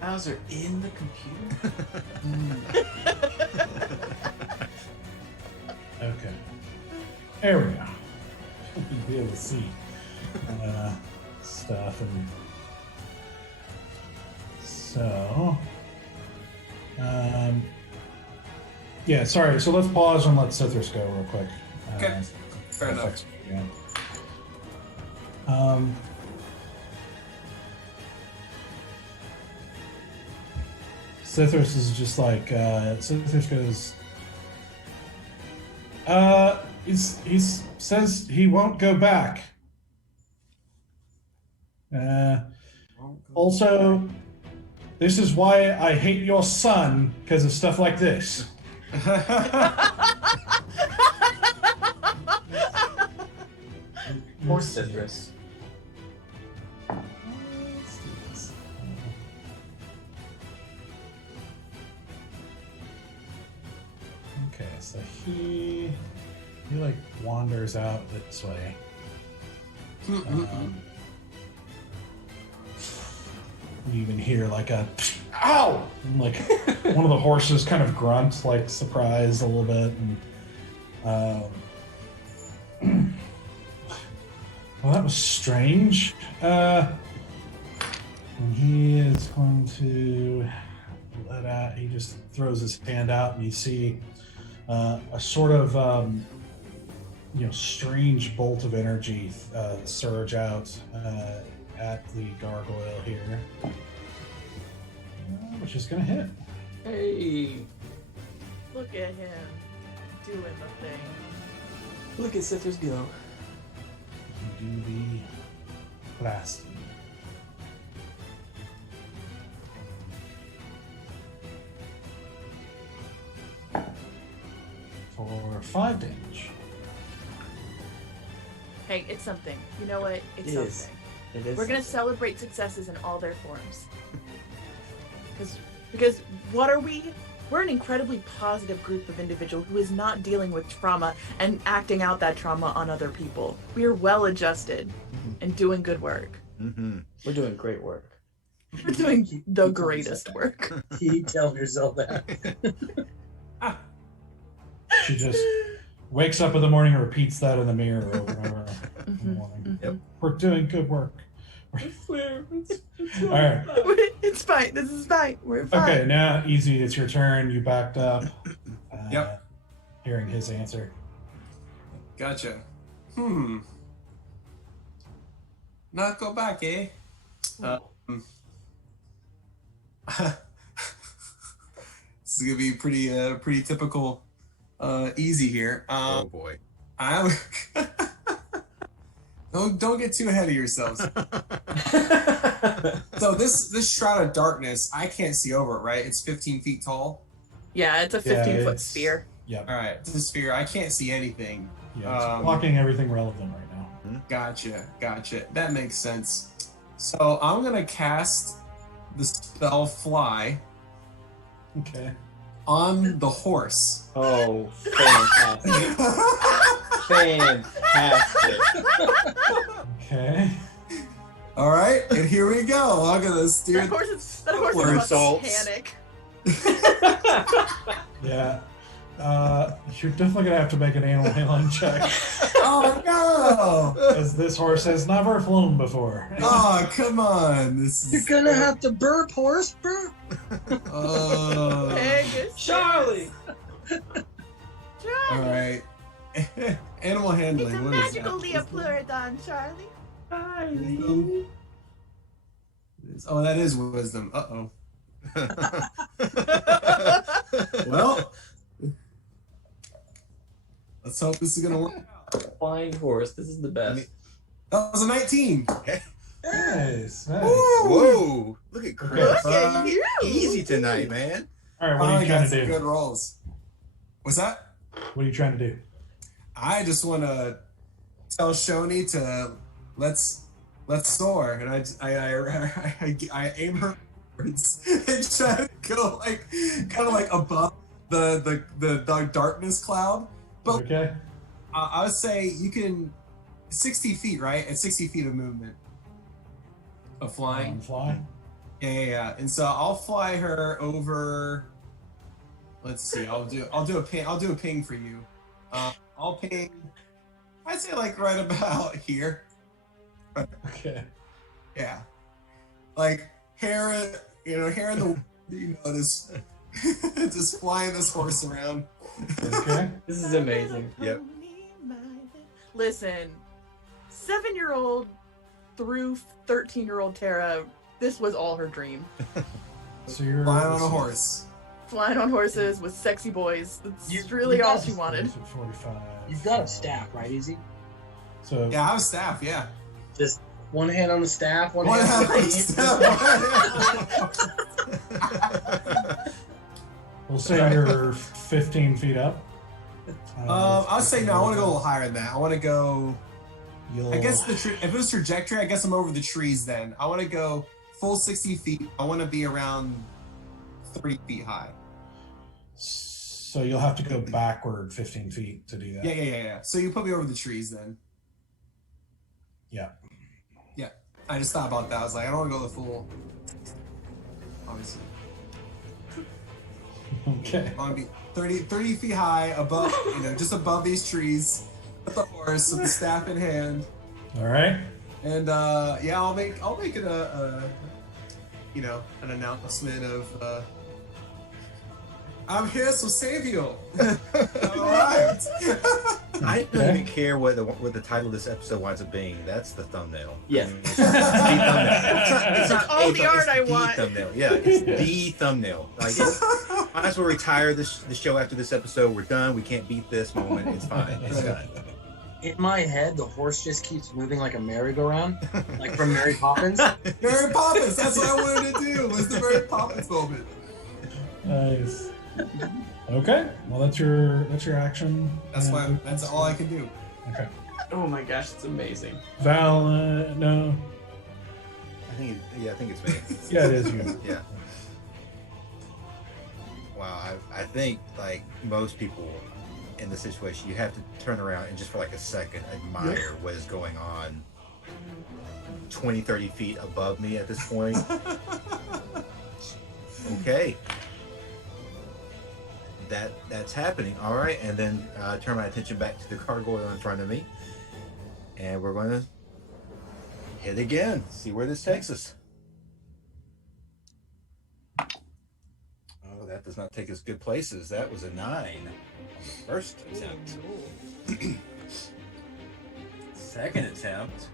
Bowser in the computer? Okay. There we go. You'll be able to see stuff and so yeah, sorry, so let's pause and let Cithras go real quick. Okay. Fair enough. Yeah. Cithras is just like Cithras goes he says he won't go back. Also, this is why I hate your son, because of stuff like this. Or citrus. Okay, so he like wanders out this way. You even hear like a ow, and like one of the horses kind of grunts, like surprised a little bit, and well, that was strange. And he is going to let out. He just throws his hand out, and you see a sort of strange bolt of energy surge out at the gargoyle here, which is going to hit. Hey, Look at him doing the thing. look at citrus go. You do the blasting. For 5 damage. Hey, it's something. You know what? It's It is. something. It is. We're gonna celebrate successes in all their forms. Because what are we? We're an incredibly positive group of individuals who is not dealing with trauma and acting out that trauma on other people. We are well adjusted and doing good work. Mm-hmm. We're doing great work. We're doing the greatest work. Keep telling yourself that. She just wakes up in the morning and repeats that in the mirror over and over in the morning. Yep. We're doing good work. All right. It's fine. This is fine. We're fine. Okay, now Easy, it's your turn. You backed up. Yep. Hearing his answer. Gotcha. Not go back, eh? This is gonna be pretty typical, easy here. Oh boy. I'm don't get too ahead of yourselves. So this shroud of darkness, I can't see over it, right? It's 15 feet tall. Yeah, it's a 15-foot it's- sphere. Yep. All right, it's a sphere. I can't see anything. Yeah, it's blocking everything relevant right now. Gotcha. That makes sense. So I'm gonna cast the spell Fly Okay. on the horse. Oh, fantastic. Fantastic. Okay. All right, and here we go. I'm gonna steer. That horse is about to Results. panic. Yeah. You're definitely gonna have to make an animal handling check, Oh no! as this horse has never flown before. Oh come on! This is. You're gonna have to burp, horse, burp. Oh. Pegasus. Charlie! All right. Animal It's a handling. What is magical that? Leopleurodon, Charlie. Wisdom? Oh, that is wisdom. Uh-oh. Well, let's hope this is gonna work. Flying horse. This is the best. That was a 19. Nice. Nice. Whoa! Look at Chris. Look at you. Easy tonight, man. All right, what are you trying to do? Good rolls. What's that? What are you trying to do? I just want to tell Shoni to let's soar, and I aim her words and try to go like kind of like above the darkness cloud. But Okay. I would say you can 60 feet, right? It's 60 feet of movement of flying. Fly. Yeah. And so I'll fly her over. Let's see. I'll do a ping for you. I'll ping. I'd say like right about here. Okay. Yeah. Like hair in the this just flying this horse around. Okay. This is amazing. Yep. Listen, 7-year-old through 13-year-old Tara, this was all her dream. So you're Flying on a horse. Flying on horses with sexy boys. That's You- really you all got- she wanted. 45. You've got a staff, right, Izzy? So Yeah, I have staff. Yeah. Just one hand on the staff, one One hand on hand on the the staff. we'll say you're 15 feet up. I'll say no. I want to go a little higher than that. I want to go. You'll, I guess if it was trajectory, I guess I'm over the trees then. I want to go full 60 feet. I want to be around 30 feet high. So you'll have to go backward 15 feet to do that. Yeah. So you put me over the trees then. Yeah. Yeah. I just thought about that. I was like, I don't want to go the full. Obviously. Okay. I want to be 30 feet high above, just above these trees with the horse with the staff in hand. All right. And yeah, I'll make it an announcement of I'm here, so save you. Alright. I don't even care what the title of this episode winds up being. That's the thumbnail. Yes. I mean, it's the thumbnail. It's not all a the art I the want. Thumbnail. Yeah, it's the thumbnail. Like, might as well retire the show after this episode. We're done. We can't beat this moment. It's fine. It's done. In my head, the horse just keeps moving like a merry-go-round, like from Mary Poppins. Mary Poppins, that's what I wanted to do, was the Mary Poppins moment. Nice. Okay. Well, that's your action. That's all I can do. Okay. Oh my gosh, it's amazing. Val, no. I think it's me. Yeah, it is you. Yeah. Wow, I think like most people in this situation, you have to turn around and just for like a second admire what is going on 20, 30 feet above me at this point. Okay. That's happening. All right, and then turn my attention back to the gargoyle in front of me, and we're going to hit again. See where this takes us. Oh, that does not take us good places. That was a 9 on the first attempt. Second attempt.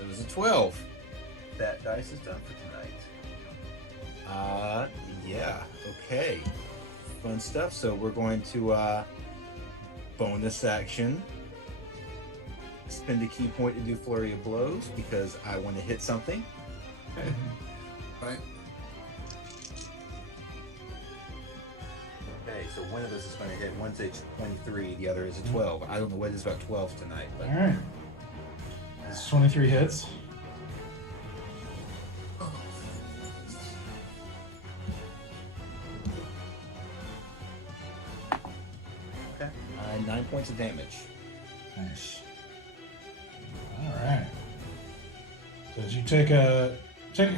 It was a 12. That dice is done for tonight. Yeah, okay. Fun stuff. So we're going to bonus action. Spend a key point to do flurry of blows because I want to hit something. Right. Okay, so one of us is going to hit. One's a 23, the other is a 12. I don't know what it is about 12 tonight, but All right. It's 23 hits. okay. 9 points of damage. Nice. All right. So as you take a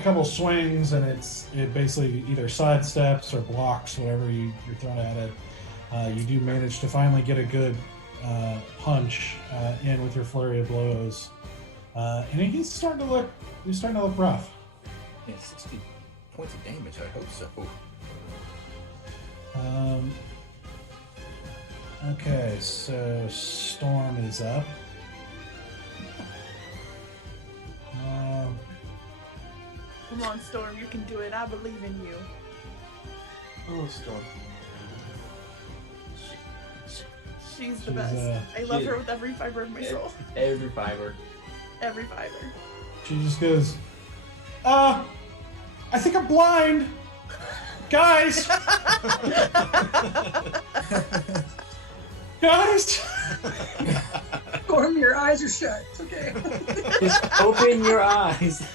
couple swings, and it basically either sidesteps or blocks whatever you're throwing at it. You do manage to finally get a good punch in with your flurry of blows, and he's starting to look rough. Yeah, 60 points of damage. I hope so. Okay, so Storm is up. Come on, Storm, you can do it. I believe in you. Oh, Storm. She's the best. I love her with every fiber of my soul. Every fiber. Every fiber. She just goes, I think I'm blind. Guys! Guys! Gorm, your eyes are shut. It's okay. Just open your eyes.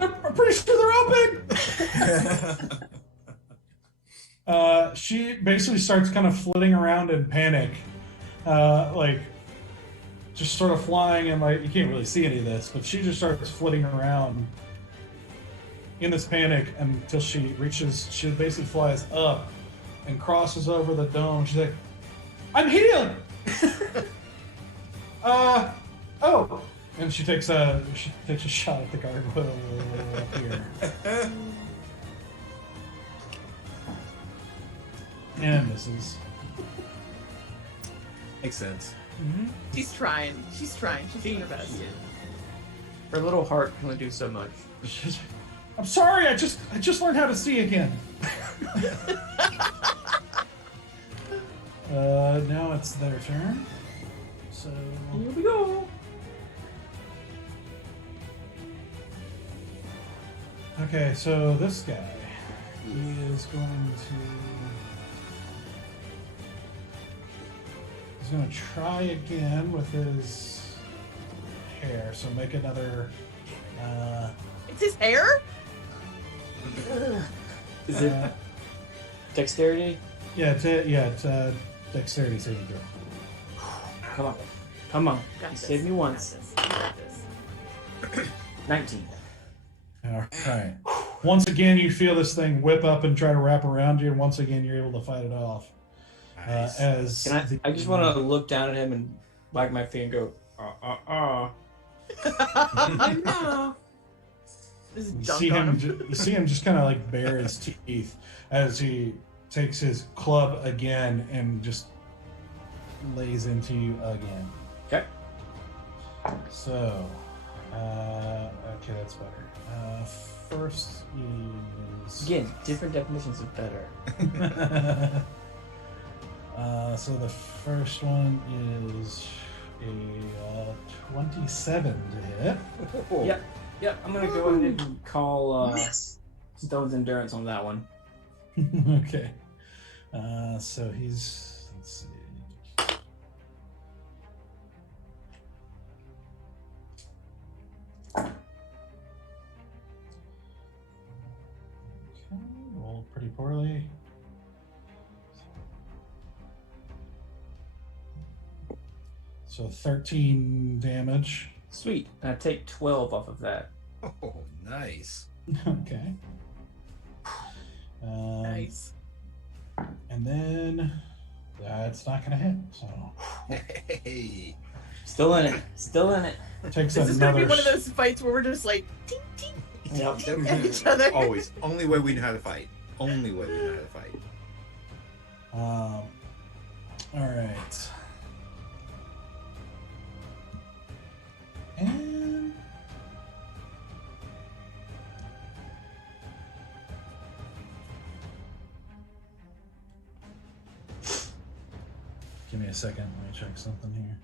I'm pretty sure they're open! She basically starts kind of flitting around in panic. Like, just sort of flying and like, you can't really see any of this, but she just starts flitting around in this panic until she basically flies up and crosses over the dome. She's like, I'm healed! Oh! And she takes a shot at the gargoyle up here. And misses. Makes sense. Mm-hmm. She's trying. She's doing her best. Her little heart can only do so much. I'm sorry, I just learned how to see again. Now it's their turn. So Here we go. okay, so this guy is going to try again with his hair. So make another. It's his hair? Is it dexterity? Yeah, it's dexterity saving throw. Come on. Got You this. saved me once. Got this. 19. All right. Once again, you feel this thing whip up and try to wrap around you, and once again, you're able to fight it off. Nice. I just want to look down at him and wag my finger and go, No. Just You dunk see on him. him. You see him just kind of like bare his teeth as he takes his club again and just lays into you again. Okay. So, okay, that's better. First is Again, different definitions of better. so the first one is a 27 to hit. Yep, I'm gonna go ahead and call Miss. Stone's Endurance on that one. Okay. So he's, let's see. Okay, rolled pretty poorly. So 13 damage. Sweet. And I take 12 off of that. Oh, nice. Okay. Nice. And then that's not going to hit. So Hey. Still in it. Still in it. it takes This is gonna another. be one of those fights where we're just like ting ting Yep. ting at each other. Always. Only way we know how to fight. Only way we know how to fight. All right. And give me a second. Let me check something here.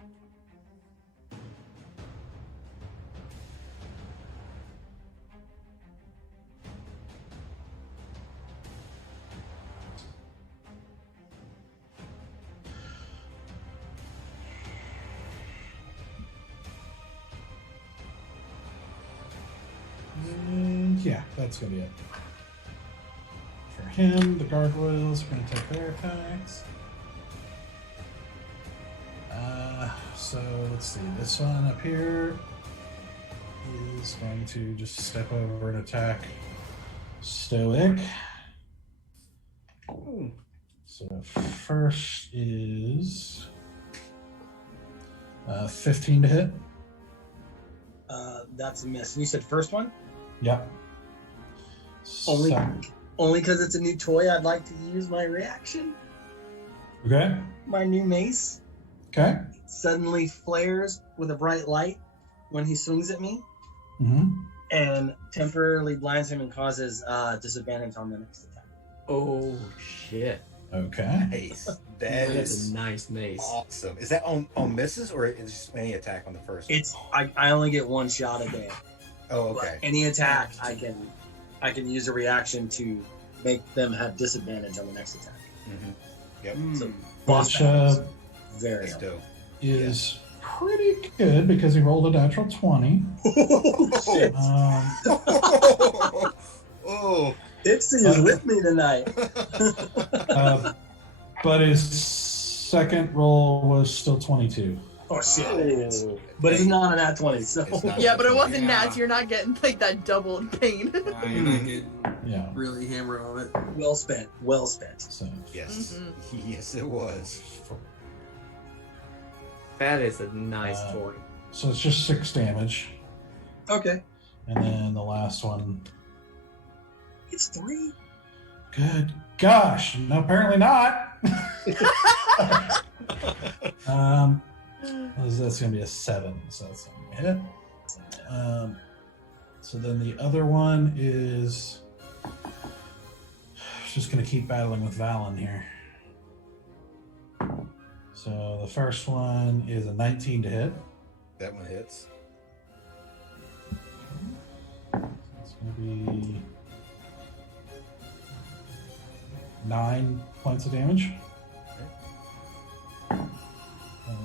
Yeah, that's gonna be it. For him, the gargoyles are gonna take their attacks. So let's see. This one up here is going to just step over and attack Stoic. Ooh. So first is 15 to hit. That's a miss. And you said first one? Yep. Only- Second. Only because it's a new toy, I'd like to use my reaction. Okay. My new mace Okay. suddenly flares with a bright light when he swings at me Mm-hmm. and temporarily blinds him and causes disadvantage on the next attack. Oh, shit. Okay. Nice. That That's is a nice mace. awesome. Is that on misses or is it just any attack on the first? It's I only get one shot a day. Oh, But okay. any attack, I can use a reaction to make them have disadvantage on the next attack. Mm-hmm. Yep. So boss Which battles, very That's dope. is pretty good because he rolled a natural 20. Oh, shit. Oh. Dixie is with me tonight. But his second roll was still 22. Oh shit! But it's not an at 20, so It's not. Yeah, but it wasn't Yeah. Nats. You're not getting like that double pain. You're not getting Yeah. really hammered on it. well spent. Well spent. So Yes. Mhm. Yes, it was. That is a nice toy. so it's just 6 damage. Okay. And then the last one. It's 3. Good gosh. No, apparently not. That's going to be a 7. So that's going to hit. So then the other one is just going to keep battling with Valen here. So the first one is a 19 to hit. That one hits. It's going to be 9 points of damage.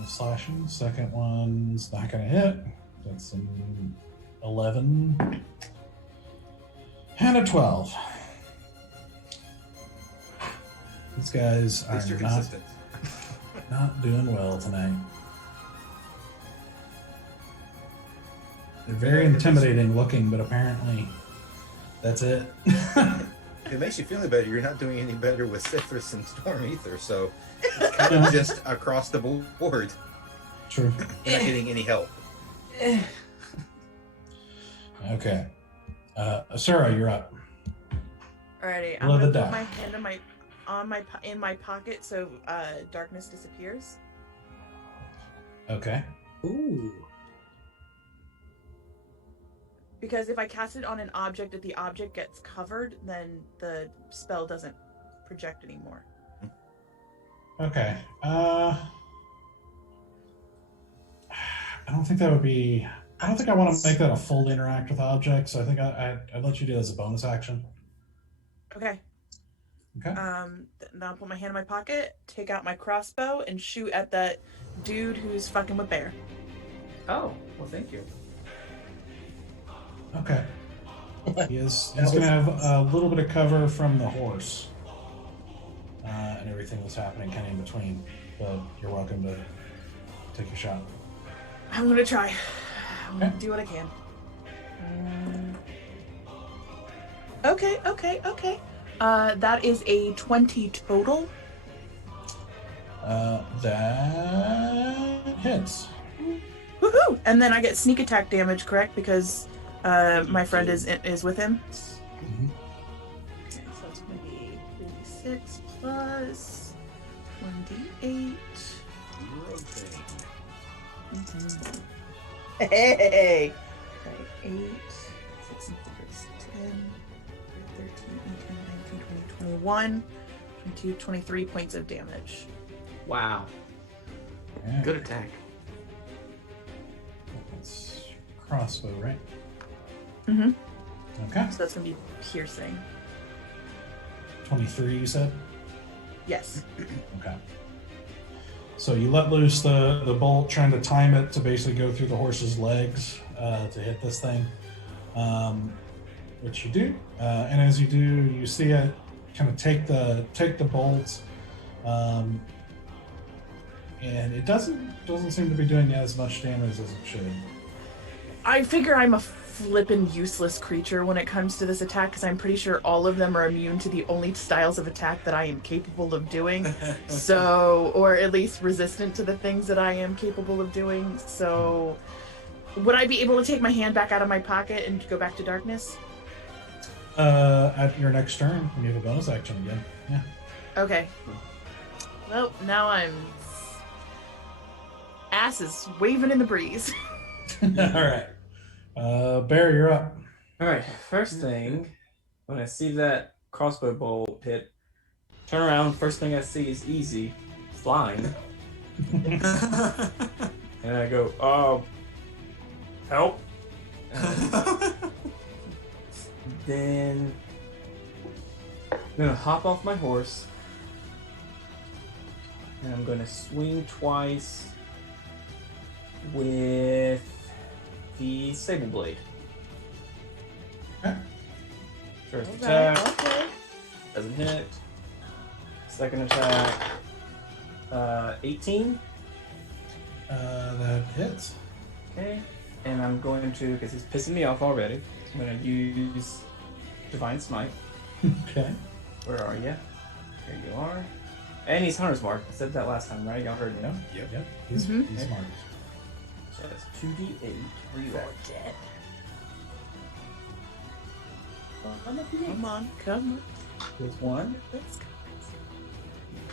Slashing. Second one's not going to hit. That's an 11 and a 12. These guys At least are you're not consistent. doing well tonight. They're very intimidating looking, but apparently that's it. If it makes you feel any better, you're not doing any better with Citrus and Storm Ether, so it's kind of just across the board. True. You're not getting any help. Okay. Asura, you're up. Alrighty, Blow I'm gonna the put die. my hand in my pocket so darkness disappears. Okay. Ooh. Because if I cast it on an object, if the object gets covered, then the spell doesn't project anymore. Okay. I don't think that would be. I don't think I want to make that a full interact with objects. So I think I'd let you do it as a bonus action. Okay. Okay. Now I'll put my hand in my pocket, take out my crossbow, and shoot at that dude who's fucking with Bear. Oh, well, thank you. Okay. He's going to have a little bit of cover from the horse and everything that's happening kind of in between. But you're welcome to take your shot. I'm gonna try. I'm gonna Okay. do what I can. Okay. That is a 20 total. That hits. Woohoo! And then I get sneak attack damage, correct? Because my friend is with him. Mhm. Okay, so it's gonna be 36 plus 1d8. Hey! Right, 8, 6, 10, 13, 18, 19, 20, 21, 22, 23 points of damage. Wow. Yeah. Good attack. That's crossbow, right? Mm-hmm. Okay. So that's gonna be piercing. 23, you said? Yes. Okay. So you let loose the bolt, trying to time it to basically go through the horse's legs to hit this thing, which you do. And as you do, you see it kind of take the bolt, and it doesn't seem to be doing as much damage as it should. I figure I'm a flippin' useless creature when it comes to this attack because I'm pretty sure all of them are immune to the only styles of attack that I am capable of doing. So, or at least resistant to the things that I am capable of doing. So, would I be able to take my hand back out of my pocket and go back to darkness? At your next turn, when you have a bonus action again. Yeah. Okay. Well, now I'm ass is waving in the breeze. All right. Bear, you're up. All right. First thing, when I see that crossbow bolt hit, Turn around. First thing I see is Easy flying, and I go, help. Then I'm gonna hop off my horse, and I'm gonna swing twice with the Sable Blade. Okay. First Okay, attack okay. doesn't hit. Second attack, 18. That hits. Okay, and I'm going to, because he's pissing me off already, I'm going to use Divine Smite. Okay. Where are you? Here you are. And he's Hunter's Mark. I said that last time, right? Y'all heard me. Yep. Yep. He's Mhm. smart. So that's 2d8. Where you at? Come on, come on. There's one. Let's go.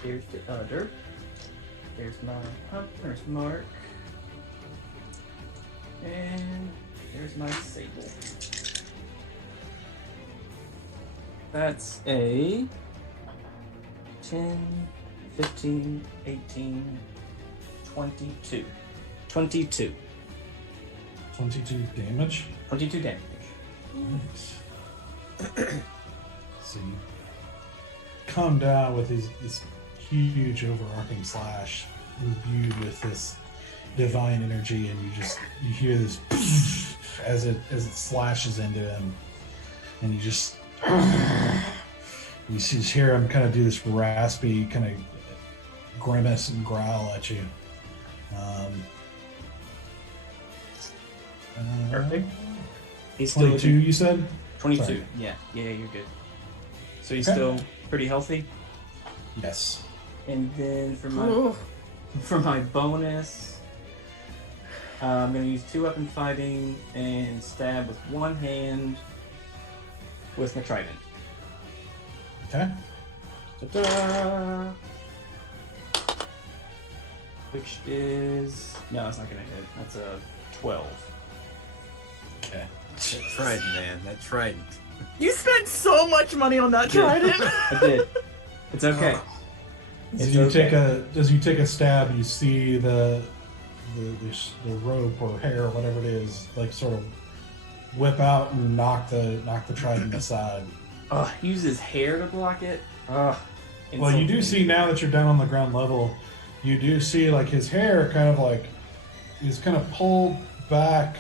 Here's the other. There's my Hunter's Mark. And there's my Sable. That's a 10, 15, 18, 22. 22. 22 damage. 22 damage. Nice. So you come down with this huge overarching slash imbued with this divine energy, and you hear this as it slashes into him, and you just hear him kind of do this raspy kind of grimace and growl at you. Perfect. He's still 22, you said? 22. Sorry. Yeah, you're good. So he's Okay. still pretty healthy. Yes. And then Ooh. for my bonus, I'm gonna use 2-weapon fighting and stab with one hand with my trident. Okay. Ta-da! Which is no, it's not gonna hit. That's a 12. Okay. That trident, man. That trident. You spent so much money on that trident. I did. It's okay. As you take a stab, you see the rope or hair or whatever it is, like sort of whip out and knock the trident aside. He uses hair to block it. Well, you do see now that you're down on the ground level, you do see like his hair is kind of pulled back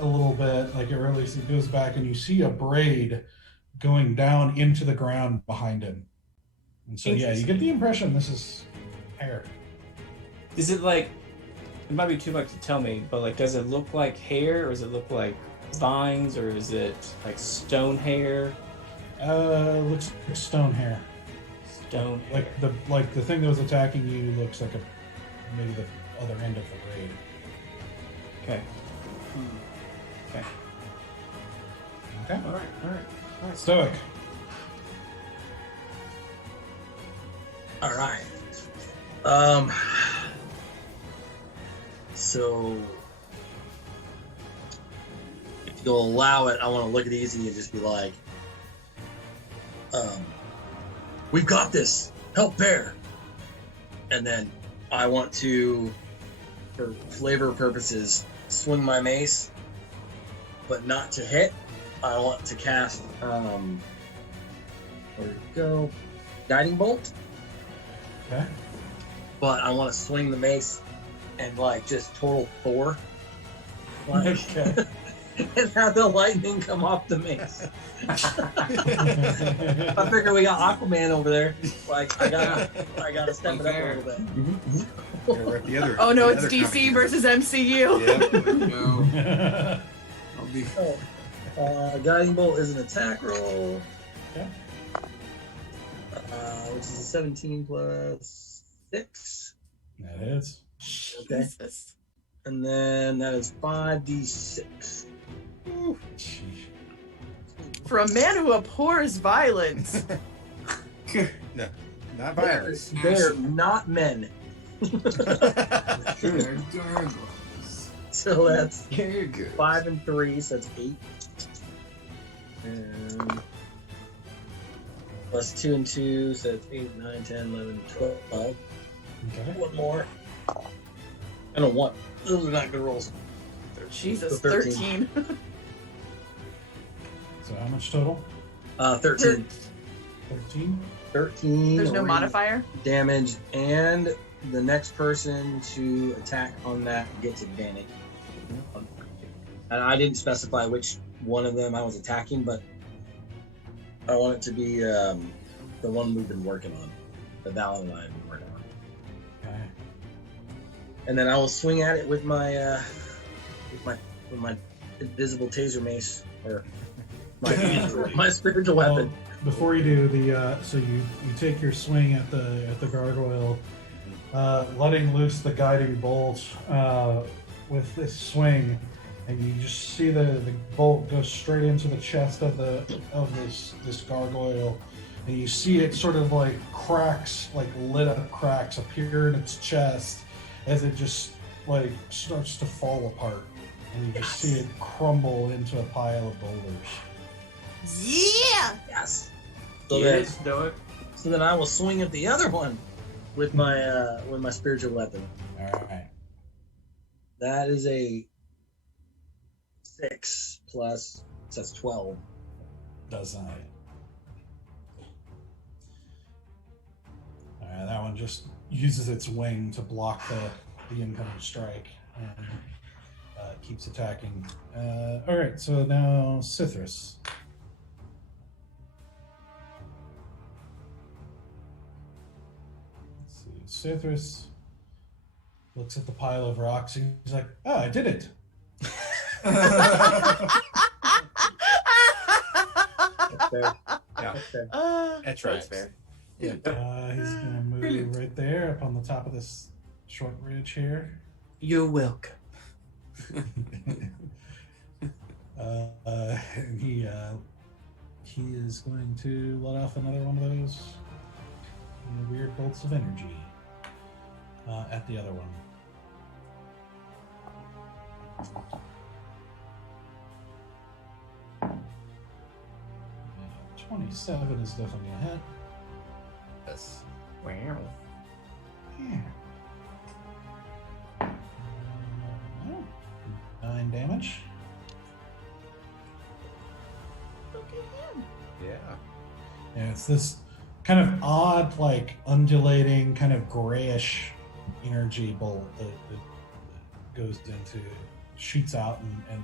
a little bit, like it goes back, and you see a braid going down into the ground behind him. And so yeah, you get the impression this is hair. Is it like? It might be too much to tell me, but like, does it look like hair, or does it look like vines, or is it like stone hair? Looks like stone hair. Stone hair. Like the thing that was attacking you looks like maybe the other end of the braid. Okay. Okay. Okay. All right. Stoic. All right. So if you'll allow it, I want to look at Easy and just be like, we've got this. Help Bear. And then I want to, for flavor purposes, swing my mace, but not to hit. I want to cast, where we go, Guiding Bolt. Okay. But I want to swing the mace and like just total Thor, like, Okay. and have the lightning come off the mace. I figure we got Aquaman over there. Like I gotta step it up a little bit. Gotta rip the other. Oh no, the it's other DC copy. versus MCU. No. I'll be. Guiding Bolt is an attack roll. Okay. Which is a 17 plus 6. That is. Okay. Jesus. And then that is 5d6. Sheesh. For a man who abhors violence. No, not violence. They're not men. They're gargoyles. So that's You're good. 5 and 3, so that's 8. And Plus 2 and 2, so it's 8, 9, 10, 11, 12. Okay. One more. And a 1. Those are not good rolls. Jesus, So 13. 13. So how much total? 13. 13. 13. There's no radiant modifier? damage, and the next person to attack on that gets advantage. And I didn't specify which one of them I was attacking, but I want it to be the one we've been working on, the Val and I have been working on. Okay. And then I will swing at it with my invisible taser mace, or my spiritual weapon. Well, before you do the, so you take your swing at the gargoyle, letting loose the guiding bolt with this swing, and you just see the bolt go straight into the chest of this gargoyle, and you see it sort of like cracks, like lit up cracks appear in its chest as it just like starts to fall apart, and you just see it crumble into a pile of boulders. Yeah! Yes. So then I will swing at the other one with my spiritual weapon. All right. That is a 6 plus, so that's 12. Does not hit. That one just uses its wing to block the incoming strike and keeps attacking. All right, so now Cithras. Let's see. Cithras looks at the pile of rocks and he's like, "Oh, I did it." Okay. Yeah, Okay. that's right. fair. Yeah. He's gonna move right there up on the top of this short ridge here. You're welcome. And he is going to let off another one of those weird bolts of energy at the other one. 27 is definitely a hit. Yes. Wow. Yeah. 9 damage. Look at him. Yeah. Yeah, it's this kind of odd, like undulating, kind of grayish energy bolt that goes into, shoots out and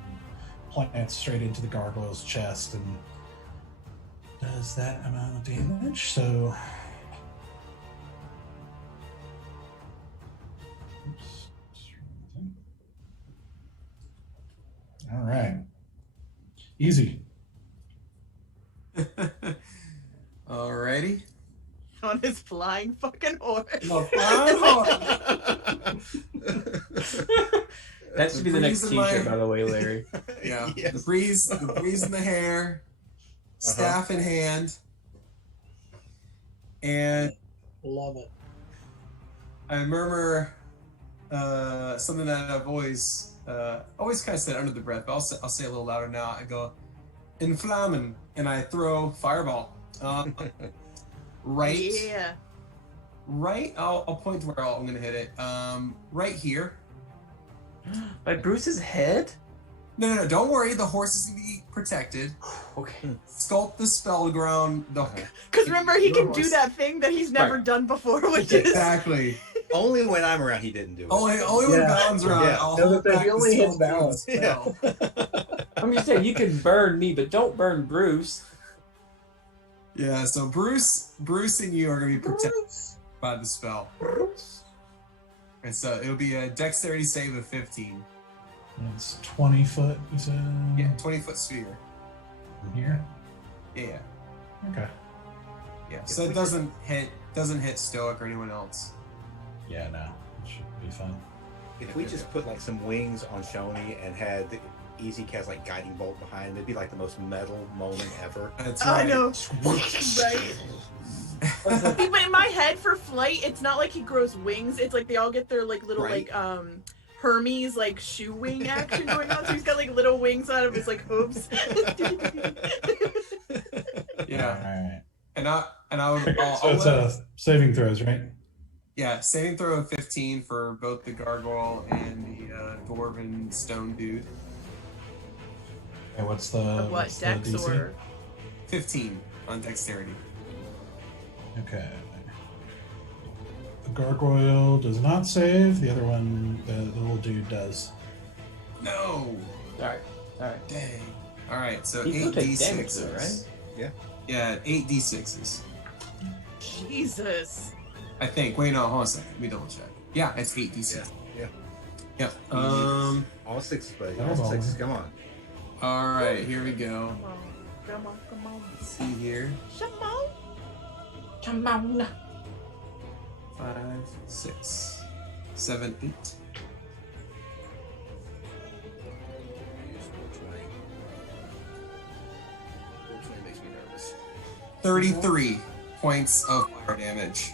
plants straight into the gargoyle's chest and does that amount of damage. So, oops. All right, easy. Alrighty. On his flying fucking horse. That should be the next t-shirt, by the way, Larry. Yeah. Yes. The breeze in the hair, staff in hand, and Love it. I murmur something that I've always kind of said under the breath, but I'll say it a little louder now. I go, "Inflamen," and I throw fireball. Right. Yeah. Right. I'll point to where I'm gonna hit it. Right here. By Bruce's head? No. Don't worry. The horse is gonna be protected. Okay. Sculpt the spell ground. Because remember, he Your can do horse. that thing that he's never Right. done before, which is Exactly. Only when I'm around, he didn't do it. Only when Yeah. Balance around. Yeah. I'll No, hold but back he only the hits spell Balance. spell. I'm just saying, you can burn me, but don't burn Bruce. Yeah. So Bruce and you are gonna be protected by the spell, and so it'll be a dexterity save of 15. And it's 20 foot, you said? Yeah, 20-foot sphere. From here? Yeah. Okay. Yeah. So it doesn't hit Stoic or anyone else. Yeah, no. It should be fun. If we just put like some wings on Shoni and had the easy cast like guiding bolt behind him, it'd be like the most metal moment ever. That's I right. know. Right. See, but in my head, for flight, it's not like he grows wings. It's like they all get their like little Right. like Hermes like shoe wing action going on. So he's got like little wings out of his like hooves. Yeah. Alright. And I would. So it's saving throws, right? Yeah, saving throw of 15 for both the gargoyle and the dwarven stone dude. Okay, what's the What, what's the dex DC? or 15 on dexterity. Okay. The gargoyle does not save. The other one, the little dude, does. No. Alright. Dang. All right, so You still 8 take damage d6s. though, right? Yeah, 8 d6s. Jesus. I think. Wait, no, hold on a second. Let me double check. Yeah, it's 8 d6. Yeah. Yep. All sixes, buddy. That was All all sixes. right. Come on. All right, here we go. Come on. Let's see here. Come on. 5, 6, 7, 8. Makes me nervous. 33 points of fire damage.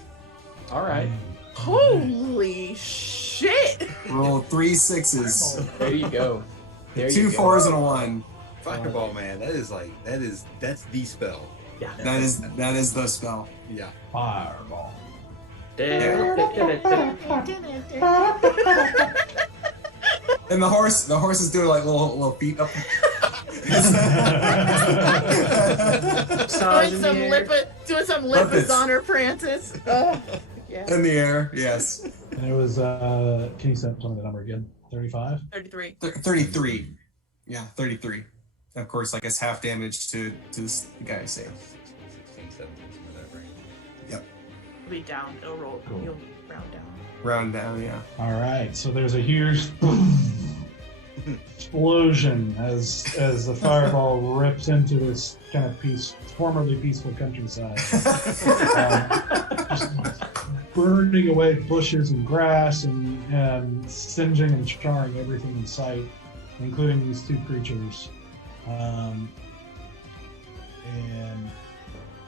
Alright. Holy shit. Roll 3 6s. There you go. There 2 you go. 4s and a 1. Fireball, man. That's the spell. Yeah. That is the spell. Yeah. Fireball. And the horse is doing like little feet up. Doing some Lippets. Lippizzoner prances. Oh, yeah. In the air, yes. And it was, can you tell me the number again? 35? 33. 33. Yeah, 33. Of course, I guess half damage to this guy saved. 16, 17, whatever. Yep. It'll be down. It'll roll. Cool. You'll round down. Round down, yeah. All right, so there's a huge explosion as the fireball rips into this kind of formerly peaceful countryside, just burning away bushes and grass and singeing and charring everything in sight, including these two creatures. And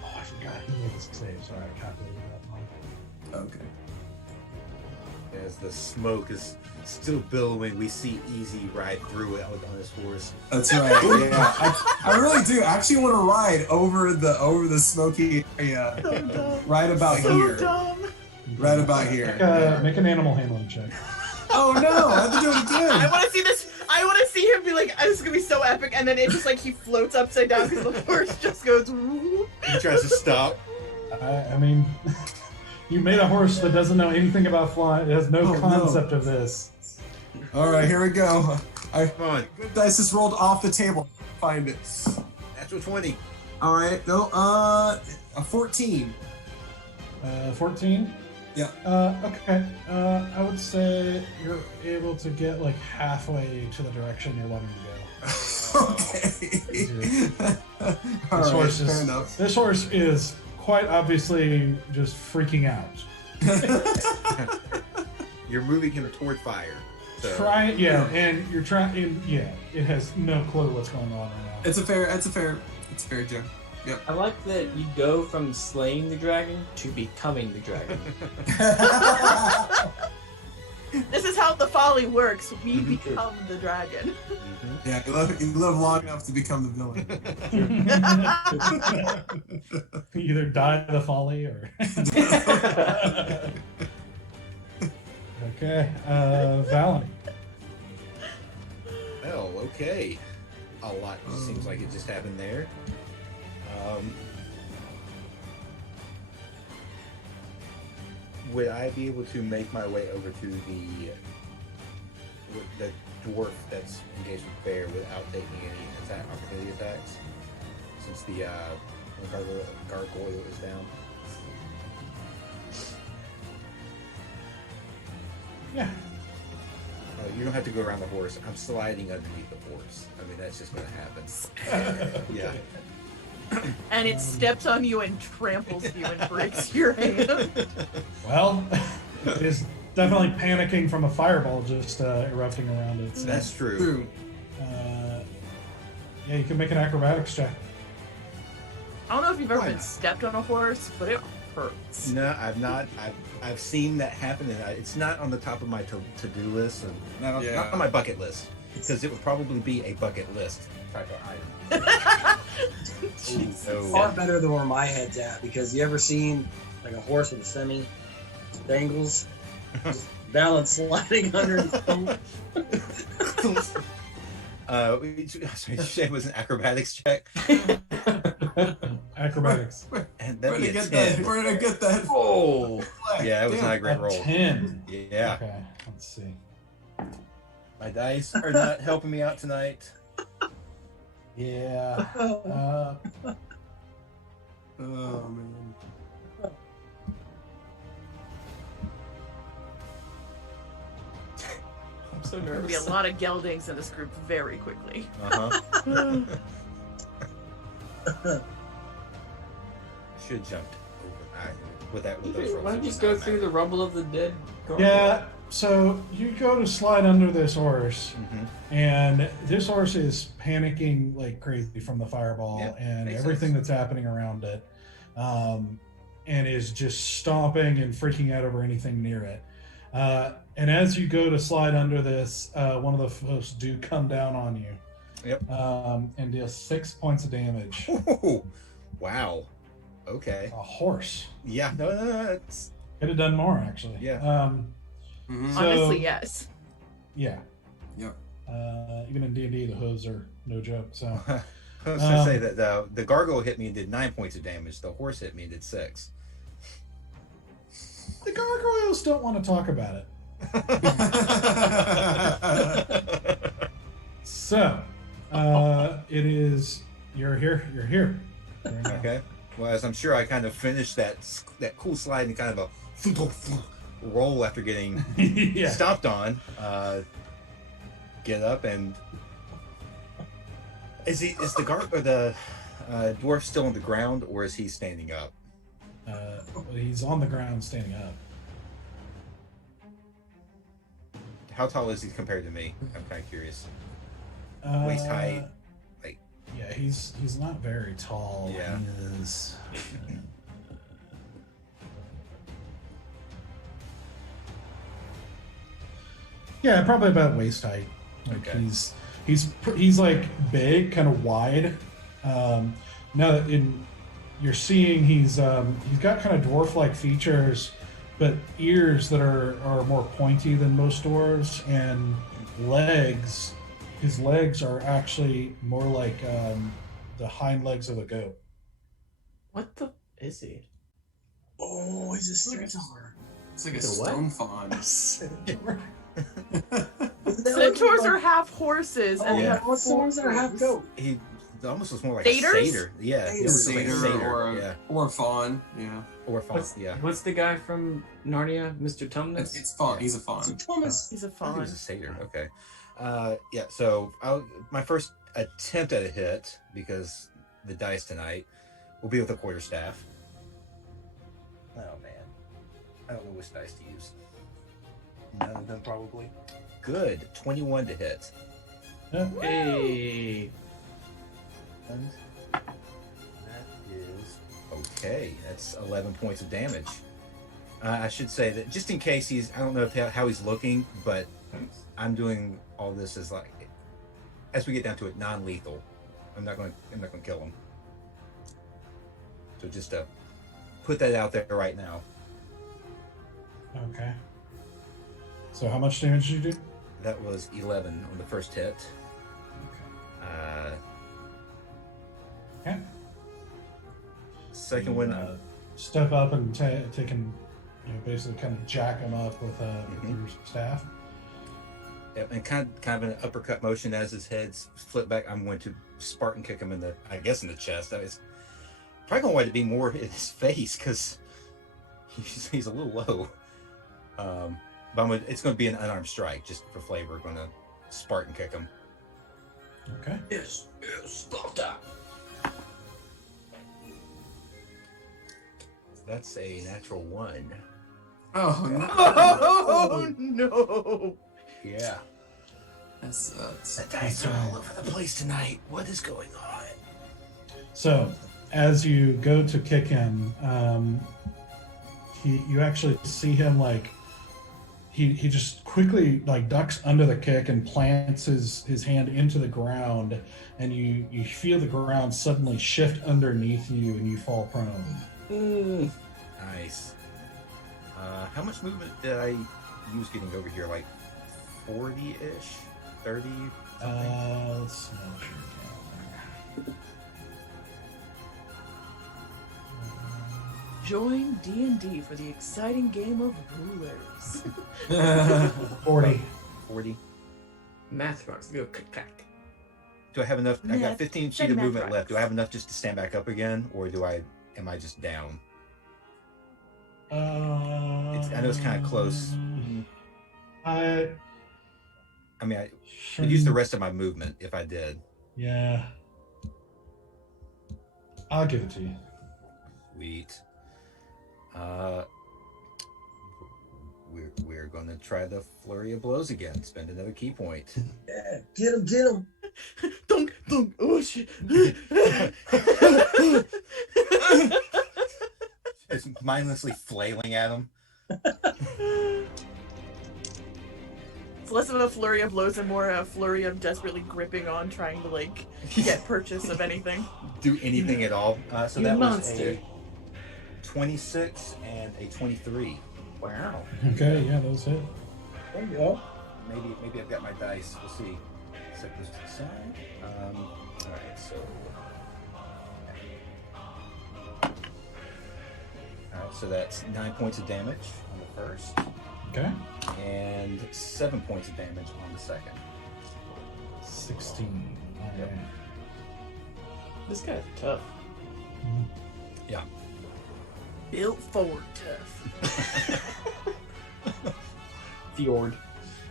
I forgot who made this save. Sorry, I calculated that wrong. Okay. As the smoke is still billowing, we see Easy ride through it on his horse. That's right. Yeah, I really do. I actually want to ride over the smoky area. So dumb. Right about So here. dumb. Right about here. Make an animal handling check. Oh no! I have to do it I again. want to see this. I want to see him be like, "This is gonna be so epic," and then it just like he floats upside down because the horse just goes. Woo. He tries to stop. I mean, you made a horse that doesn't know anything about flying. It has no concept of this. All right, here we go. Come on. Good dice just rolled off the table. Find it. Natural 20. All right, no. A 14. 14? Yeah. Okay. I would say you're able to get like halfway to the direction you're wanting to go. Okay. All This right, horse fair is enough. This horse is quite obviously just freaking out. You're moving him toward fire. So. And you're trying. Yeah, it has no clue what's going on right now. It's a fair joke. Yep. I like that you go from slaying the dragon to becoming the dragon. This is how the folly works. We become the dragon. Yeah, you live long enough to become the villain. You either die of the folly or. Okay, Valen. Well, okay. A lot seems like it just happened there. Would I be able to make my way over to the dwarf that's engaged with Bear without taking any opportunity attacks? Since the gargoyle is down. Yeah. You don't have to go around the horse. I'm sliding underneath the horse. I mean, that's just going to happen. Yeah. And it steps on you and tramples you and breaks your hand. Well, it is definitely panicking from a fireball just erupting around it. So, That's true. True. yeah, you can make an acrobatics check. I don't know if you've ever been stepped on a horse, but it hurts. No, I've not. I've seen that happen, and it's not on the top of my to-do list, and not on my bucket list. because it would probably be a bucket list type of item. It's far better than where my head's at, because you ever seen like a horse with a semi dangles, just balance sliding under his feet? Sorry, did you say it was an acrobatics check? Acrobatics. And We're that'd be gonna a get that. 10. We're gonna get that. Oh, yeah, it was Damn. not a great A roll. 10. Yeah, Okay, let's see. my dice are not helping me out tonight. Yeah. Oh man. I'm so There'll be a nervous. lot of geldings in this group very quickly. Uh-huh. Should have jumped over with those rolls. Why don't it you would just go not through matter. the rumble of the dead gargoyle? Yeah, so you go to slide under this horse, Mhm. and this horse is panicking like crazy from the fireball Yeah, and makes everything sense. that's happening around it, and is just stomping and freaking out over anything near it. And as you go to slide under this, one of the folks do come down on you. Yep. And deal 6 points of damage. Ooh, wow. Okay. A horse. Yeah. No. It's, Could have done more, actually. Yeah. Mhm. So- Honestly, yes. Yeah. Yep. Even in D&D, the hooves are no joke. So I was going to say that the gargoyle hit me and did 9 points of damage. The horse hit me and did 6. the gargoyles don't want to talk about it. So it is. You're here. You're here. Right now. Okay. Well, as I'm sure I kind of finished that cool slide and kind of a roll after getting Yeah. stomped on. Get up and is the dwarf still on the ground, or is he standing up? He's on the ground, standing up. How tall is he compared to me? I'm kind of curious. Uh, Waist height, like- Yeah, he's not very tall. Yeah. He is. Yeah, probably about waist height. Like Okay. he's like big, kind of wide. Now that you're seeing he's got kind of dwarf-like features, but ears that are more pointy than most dwarves, and legs. His legs are actually more like the hind legs of a goat. What the is he? Oh, he's a centaur. It's like a It's a what? stone fawn. Centaurs are half horses and Yeah. half What's the ones that are half goat? He almost looks more like Satyrs? a satyr. Yeah, he Satyrs. looks like a Satyr or yeah, or fawn. Yeah. or fawn. What's, Yeah, what's the guy from Narnia, Mr. Tumnus? It's fawn. He's a So fawn. Thomas. He's a I thought he fawn. was a satyr. Okay. Yeah. So my first attempt at a hit, because the dice tonight, will be with a quarterstaff. Oh man, I don't know which dice to use. None of them probably. Good. 21 to hit. Yeah. Hey. And that is okay. That's 11 points of damage. I should say that just in case I don't know how he's looking, but I'm doing all this as like, as we get down to it, non-lethal. I'm not going to kill him. So just to put that out there right now. Okay. So how much damage did you do? That was 11 on the first hit. Okay. Second You, one, step up and take and basically kind of jack him up with your staff. yep, and kind of an uppercut motion as his head's flipped back. I'm going to Spartan kick him in the chest. I was probably going to want it to be more in his face because he's a little low. But it's going to be an unarmed strike just for flavor. Going to Spartan kick him. Okay. Yes, Sparta. That's a natural 1. Oh no. Oh no! Yeah. That sucks. The dice are all over the place tonight. What is going on? So as you go to kick him, you actually see him like he just quickly like ducks under the kick and plants his hand into the ground, and you feel the ground suddenly shift underneath you and you fall prone. Nice. How much movement did I use getting over here? Like 40-ish? 30? Let's see. Join D&D for the exciting game of rulers. 40. 40. Math rocks go clack. Do I have enough? I got Math. 15 feet Say of math movement rocks. left. Do I have enough just to stand back up again, or am I just down? I know it's kind of close. I mean, I could use the rest of my movement if I did. Yeah. I'll give it to you. Sweet. We're going to try the flurry of blows again. Spend another key point. Yeah, get him, get him. Dunk, dunk, oh shit. Just mindlessly flailing at him. It's less of a flurry of blows and more a flurry of desperately gripping on, trying to like get purchase of anything. Do anything at all. So You that monster. was a 26 and a 23. Wow. Okay, yeah, that was it. There you go. Maybe I've got my dice. We'll see. Set those to the side. All right, so. All right, so that's 9 points of damage on the first, Okay. and 7 points of damage on the second. 16. All Yep. right. This guy's tough. Yeah. Built for tough. Fjord.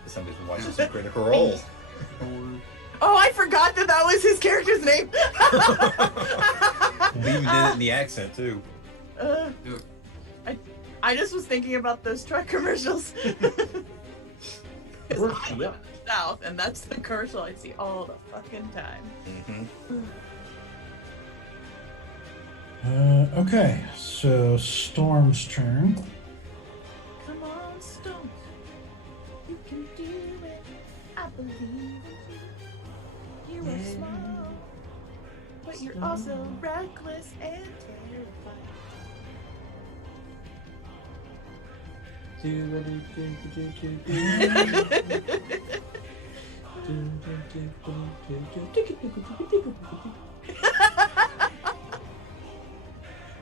Somebody's been watching some Critical Role. Oh, I forgot that was his character's name. We even did it in the accent too. Dude. I just was thinking about those truck commercials. We're- I live yeah. in the South, and that's the commercial I see all the fucking time. Okay, so Storm's turn. Come on, Stone. You can do it. I believe in you. You are small, but you're also reckless and terrified.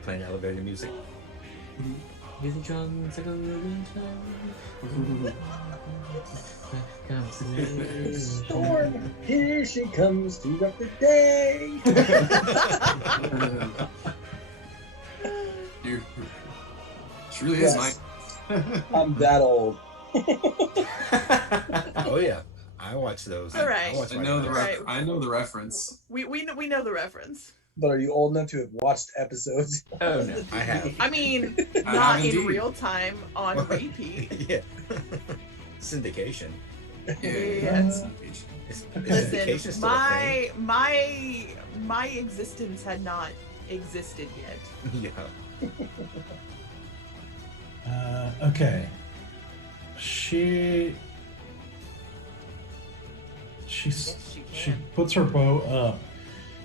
Playing elevator music. Music drums like a living Storm, here she comes to rock the day. Dude. She really is Yes. mine. I'm that old. Oh yeah, I watch those. All right. I watch I my know the Right. I know the reference. We know the reference. But are you old enough to have watched episodes? Oh no. I have. I mean, I not have in indeed. real time on repeat. Yeah. Syndication. Yeah. Is syndication Listen, still a thing? my existence had not existed yet. Yeah. Okay. She Yes, she she can. puts her bow up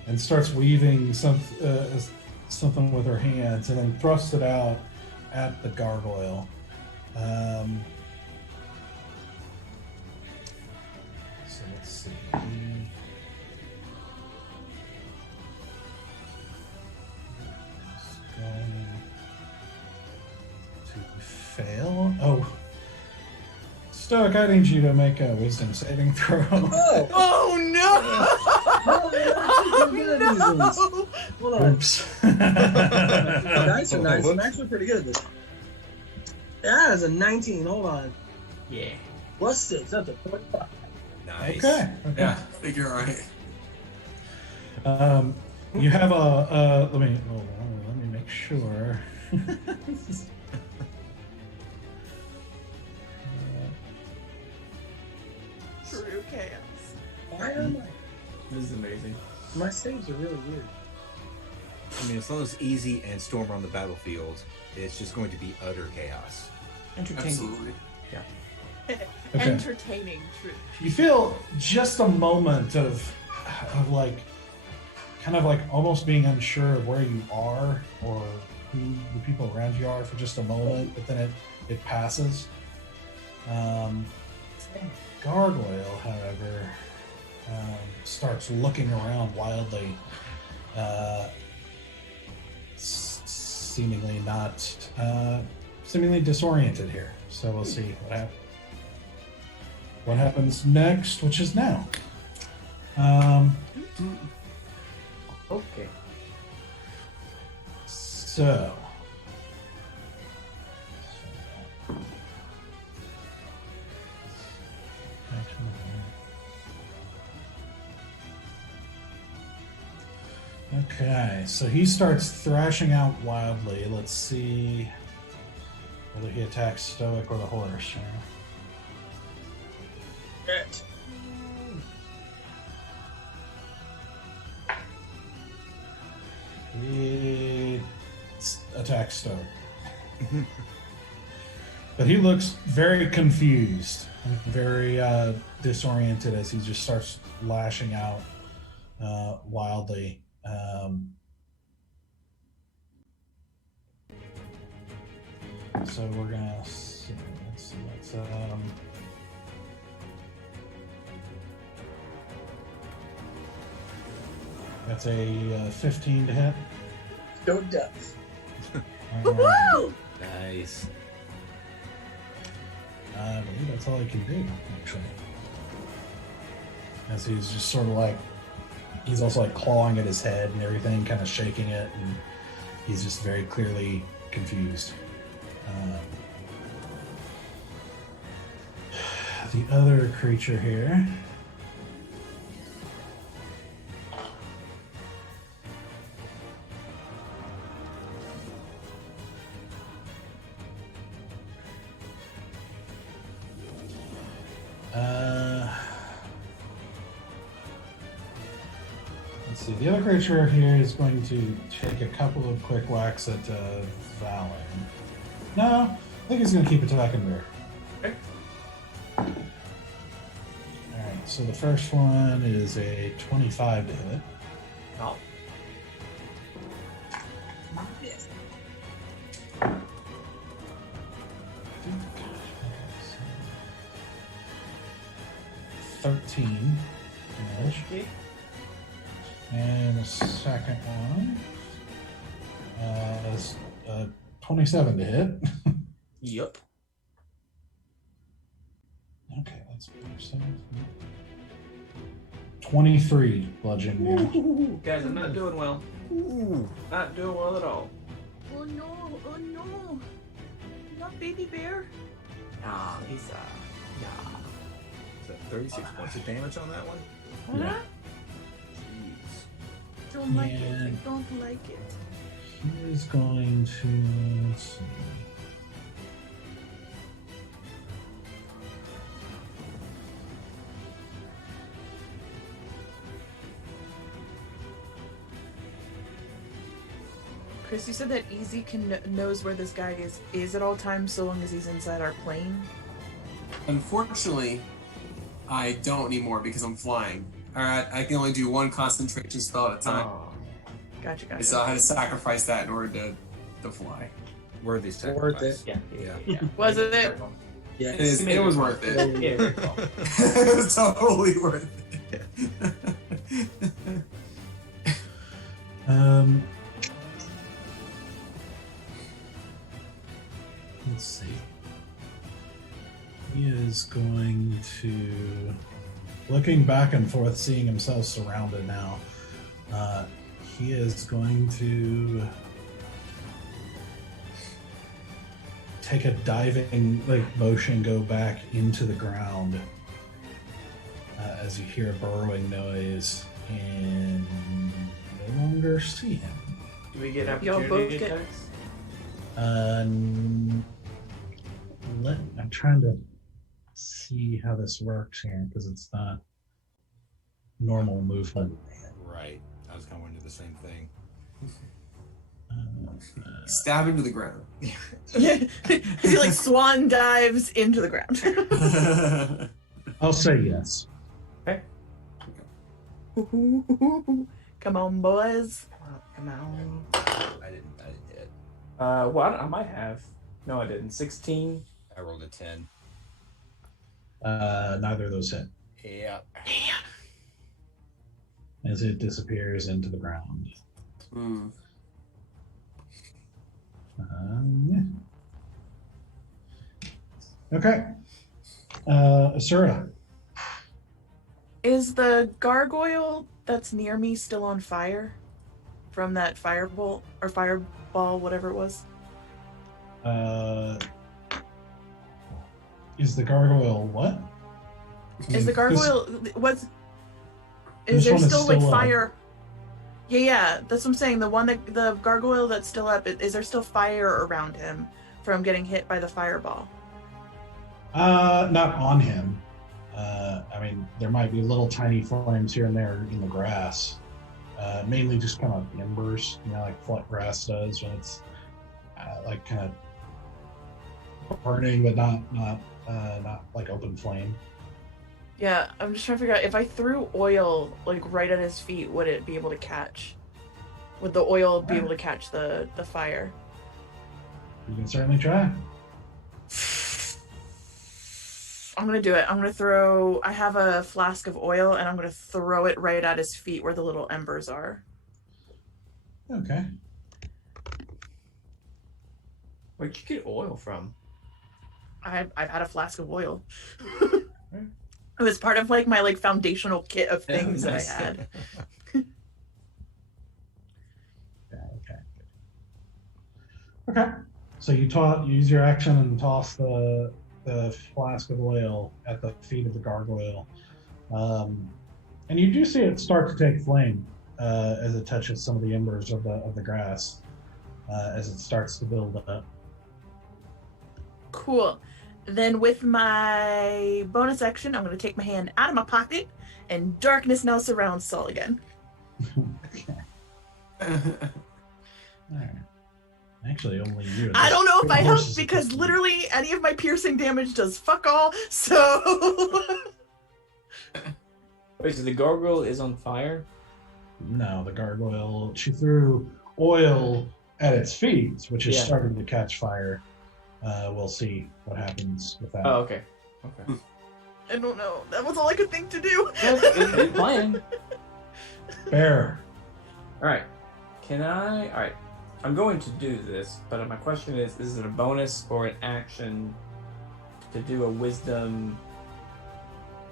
and starts weaving something with her hands, and then thrusts it out at the gargoyle. So let's see. It's going to fail. Oh. Stoic, I need you to make a wisdom saving throw. Oh, Oh no! no, good at these ones. No! Hold on. Oops. Dice are nice. I'm Whoops. actually pretty good at this. That is a 19. Hold on. Yeah. Plus 6. That's a 25. Nice. Okay. Yeah, I think you're right. You have a let me make sure. True chaos. Why am This is amazing. my saves are really weird. I mean, as long as Easy and Storm are on the battlefield, it's just going to be utter chaos. Entertaining. Absolutely. Entertaining truth. You feel just a moment of like, kind of like almost being unsure of where you are or who the people around you are for just a moment, but then it passes. Gargoyle, however, starts looking around wildly, seemingly disoriented here. So we'll see what happens next, which is now. Okay. So. Okay, so he starts thrashing out wildly. Let's see whether he attacks Stoic or the horse. It. He attacks Stoic. But he looks very confused, very disoriented as he just starts lashing out wildly. So we're gonna see. That's a 15 to hit. No death. Woo! Nice. I believe that's all he can do, actually. As he's just sort of like, he's also like clawing at his head and everything, kind of shaking it, and he's just very clearly confused. The other creature here. Let's see. The other creature here is going to take a couple of quick whacks at Valen. No, I think he's going to keep attacking Bear. Okay. Alright, so the first one is a 25 to hit. Oh. Yes. 13 damage. Okay. And the second one is 27 to hit. Yup. Okay, that's 23 bludgeoning damage. Ooh, guys, I'm not doing well. Ooh. Not doing well at all. Oh no, oh no. Not baby bear. Nah, he's yeah. Is that 36 points of damage on that one? Yeah. Jeez. Don't like it. And- I don't like it. He is going to, let's see. Chris, you said that Easy knows where this guy is at all times, so long as he's inside our plane. Unfortunately, I don't anymore because I'm flying. Alright, I can only do one concentration spell at a time. Oh. Gotcha. So I had to sacrifice that in order to fly. Worthy Worth sacrifice. it. Yeah. Was it? Yeah. It was worth it. Yeah, very cool. It was totally worth it. Let's see. He is going to, looking back and forth, seeing himself surrounded now. He is going to take a diving motion, go back into the ground as you hear a burrowing noise and no longer see him. Do we get Y'all both opportunity get- attacks? I'm trying to see how this works here because it's not normal movement. Right. I was going to do the same thing. Stab into the ground. He like swan dives into the ground. I'll say yes. Come on, boys. Come on. I didn't hit. Well, I might have. No, I didn't. 16. I rolled a 10. Neither of those hit. Yeah. As it disappears into the ground. Hmm. Yeah. Okay. Asura. Is the gargoyle that's near me still on fire from that firebolt or fireball, whatever it was? Is the gargoyle what? Is the gargoyle what's? This Is there one is still like still up. fire? Yeah, that's what I'm saying. The gargoyle that's still up. Is there still fire around him from getting hit by the fireball? Not on him. I mean, there might be little tiny flames here and there in the grass. Mainly just kind of embers, like what grass does when it's like kind of burning, but not like open flame. Yeah, I'm just trying to figure out if I threw oil like right at his feet, would it be able to catch? Would the oil be able to catch the fire? You can certainly try. I'm gonna do it. I'm gonna throw. I have a flask of oil, and I'm gonna throw it right at his feet where the little embers are. Okay. Where'd you get oil from? I've had a flask of oil. It was part of like my foundational kit of things that I had. Okay. So you use your action and toss the flask of oil at the feet of the gargoyle, and you do see it start to take flame as it touches some of the embers of the grass as it starts to build up. Cool. Then with my bonus action, I'm going to take my hand out of my pocket, and darkness now surrounds Saul again. Okay. All right. Actually, only you. I don't know if I help Horses. because literally any of my piercing damage does fuck all, so... Wait, so the gargoyle is on fire? No, the gargoyle. She threw oil at its feet, which is Yeah. starting to catch fire. We'll see what happens with that. Oh, okay. Okay. I don't know. That was all I could think to do. Good plan. Bear. Alright. Alright. I'm going to do this, but my question is it a bonus or an action to do a wisdom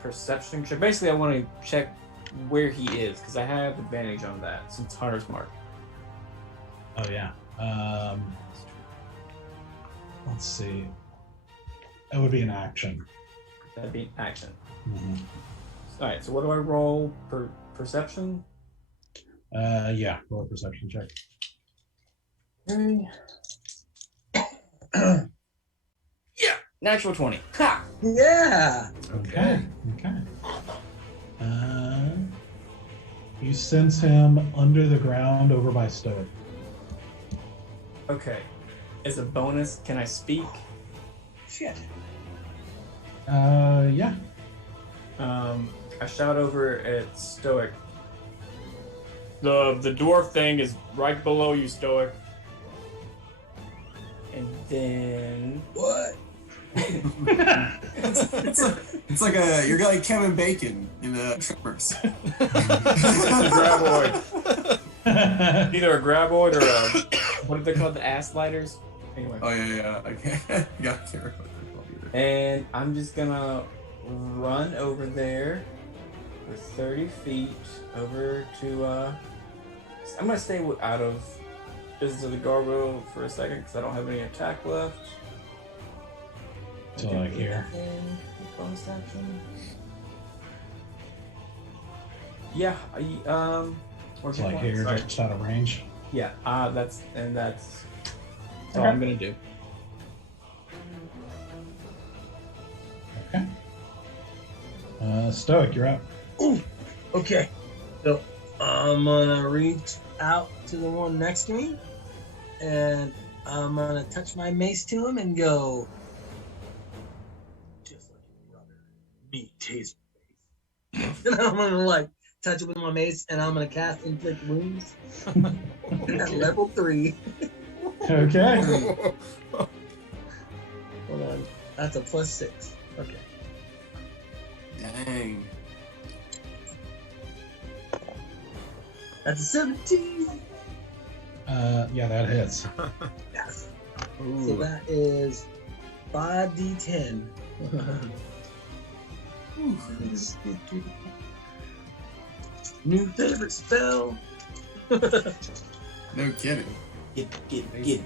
perception check? Basically, I want to check where he is, because I have advantage on that, since Hunter's Mark. Oh yeah. Let's see. That would be an action. That'd be action. Mhm. Alright, so what do I roll? Perception? Yeah. Roll a perception check. Okay. Yeah! Natural 20. Ha! Yeah. Okay. Okay. You sense him under the ground over by Stoic. Okay. As a bonus, can I speak? Shit. Yeah. I shout over at Stoic. The dwarf thing is right below you, Stoic. And then What? It's like you're like Kevin Bacon in Tremors. graboid. Either a graboid or a what do they call the ass sliders? Anyway. Oh yeah. Okay. Yeah, I can't remember what they're called either. And I'm just gonna run over there for 30 feet over to I'm gonna stay out of business of the gargoyle for a second because I don't have any attack left. So like here. Bonus action. Yeah, It's like here, Sorry. just out of range. Yeah, that's all Okay. I'm gonna do. Okay. Stoic, you're up. Ooh. Okay. So I'm gonna reach out to the one next to me and I'm gonna touch my mace to him and go. Just like your brother, me taser face. And I'm gonna like touch it with my mace, and I'm gonna cast inflict wounds at level 3. Okay. Hold on, that's a +6. Okay. Dang. That's a 17. Yeah, that hits. Yes. So Ooh. that is 5d10. New favorite spell. No kidding. Get.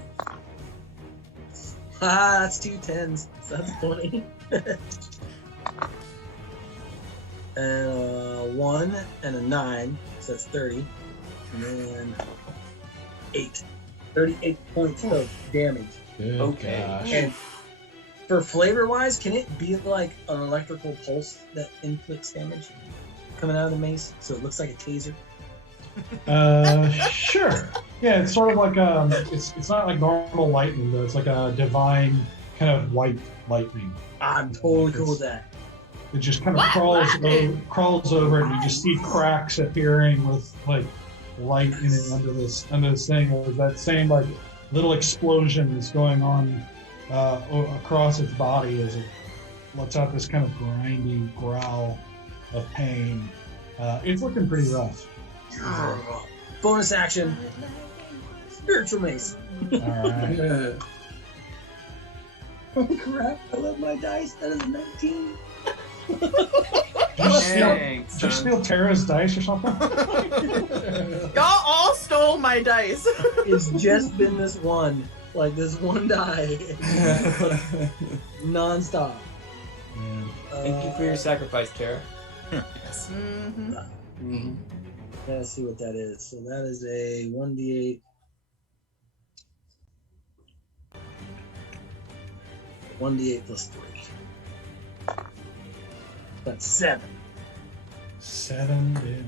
That's 2 10s. So that's 20. And a 1 and a 9. So that's 30. And then 8. 38 points of damage. Good Okay. gosh. And for flavor wise, can it be like an electrical pulse that inflicts damage coming out of the mace? So it looks like a taser? Sure. Yeah, it's sort of like it's not like normal lightning though. It's like a divine kind of white lightning. I'm totally cool with that. It just kind of What? crawls over, and you just see cracks appearing with like light in it under this thing. There's that same like little explosions going on across its body as it lets out this kind of grinding growl of pain. It's looking pretty rough. Bonus action. Spiritual mace. All right. Yeah. Oh crap, I love my dice. That is 19. Did you steal Tara's dice or something? Y'all all stole my dice. It's just been this one. Like this one die. Non-stop. Man. Thank you for your sacrifice, Tara. Yes. Mm-hmm. Mhm. Let's see what that is. So that is a 1d8. 1d8 plus 3. That's 7. 7 damage.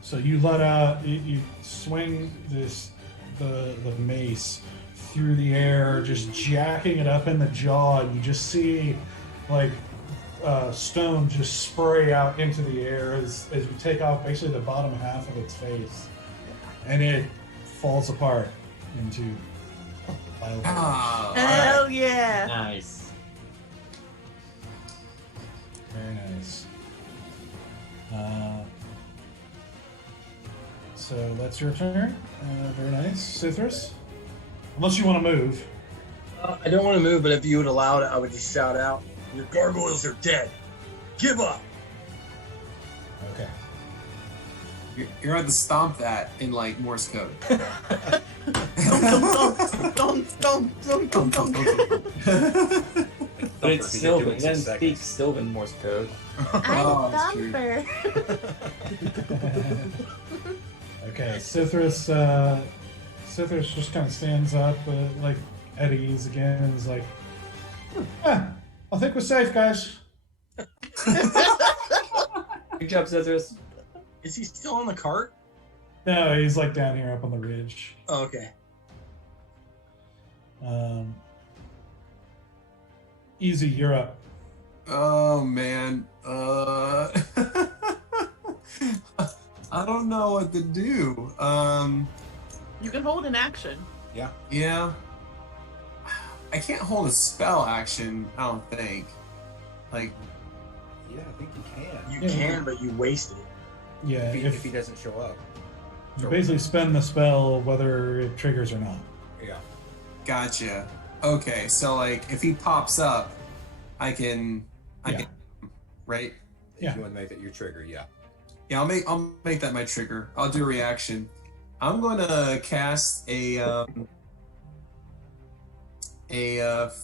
So you let out, you swing the mace through the air, just jacking it up in the jaw, and you just see like stone just spray out into the air as you take off basically the bottom half of its face, and it falls apart into piles of Ah, Hell yeah. Nice. Very nice. So that's your turn. Very nice. Cithras? Unless you want to move. I don't want to move, but if you would allow it, I would just shout out, "Your gargoyles are dead. Give up." Okay. you're going to stomp that in like Morse code. But it's Sylvan. It doesn't speak Sylvan Morse code. Oh, that's true. Okay, Cithras just kind of stands up, like at ease again, and is like, "Yeah, I think we're safe, guys." Good job, Cithras. Is he still on the cart? No, he's like down here up on the ridge. Oh, okay. Easy, you're up. Oh man. I don't know what to do. You can hold an action. Yeah. I can't hold a spell action, I don't think. Like, Yeah, I think you can. You Yeah. can, but you wasted it. Yeah, If he doesn't show up. you basically spend the spell whether it triggers or not. Yeah. gotcha. Okay, so like if he pops up, I can right? Yeah. If you want to make that your trigger, yeah. Yeah, I'll make that my trigger. I'll do a reaction. I'm gonna cast a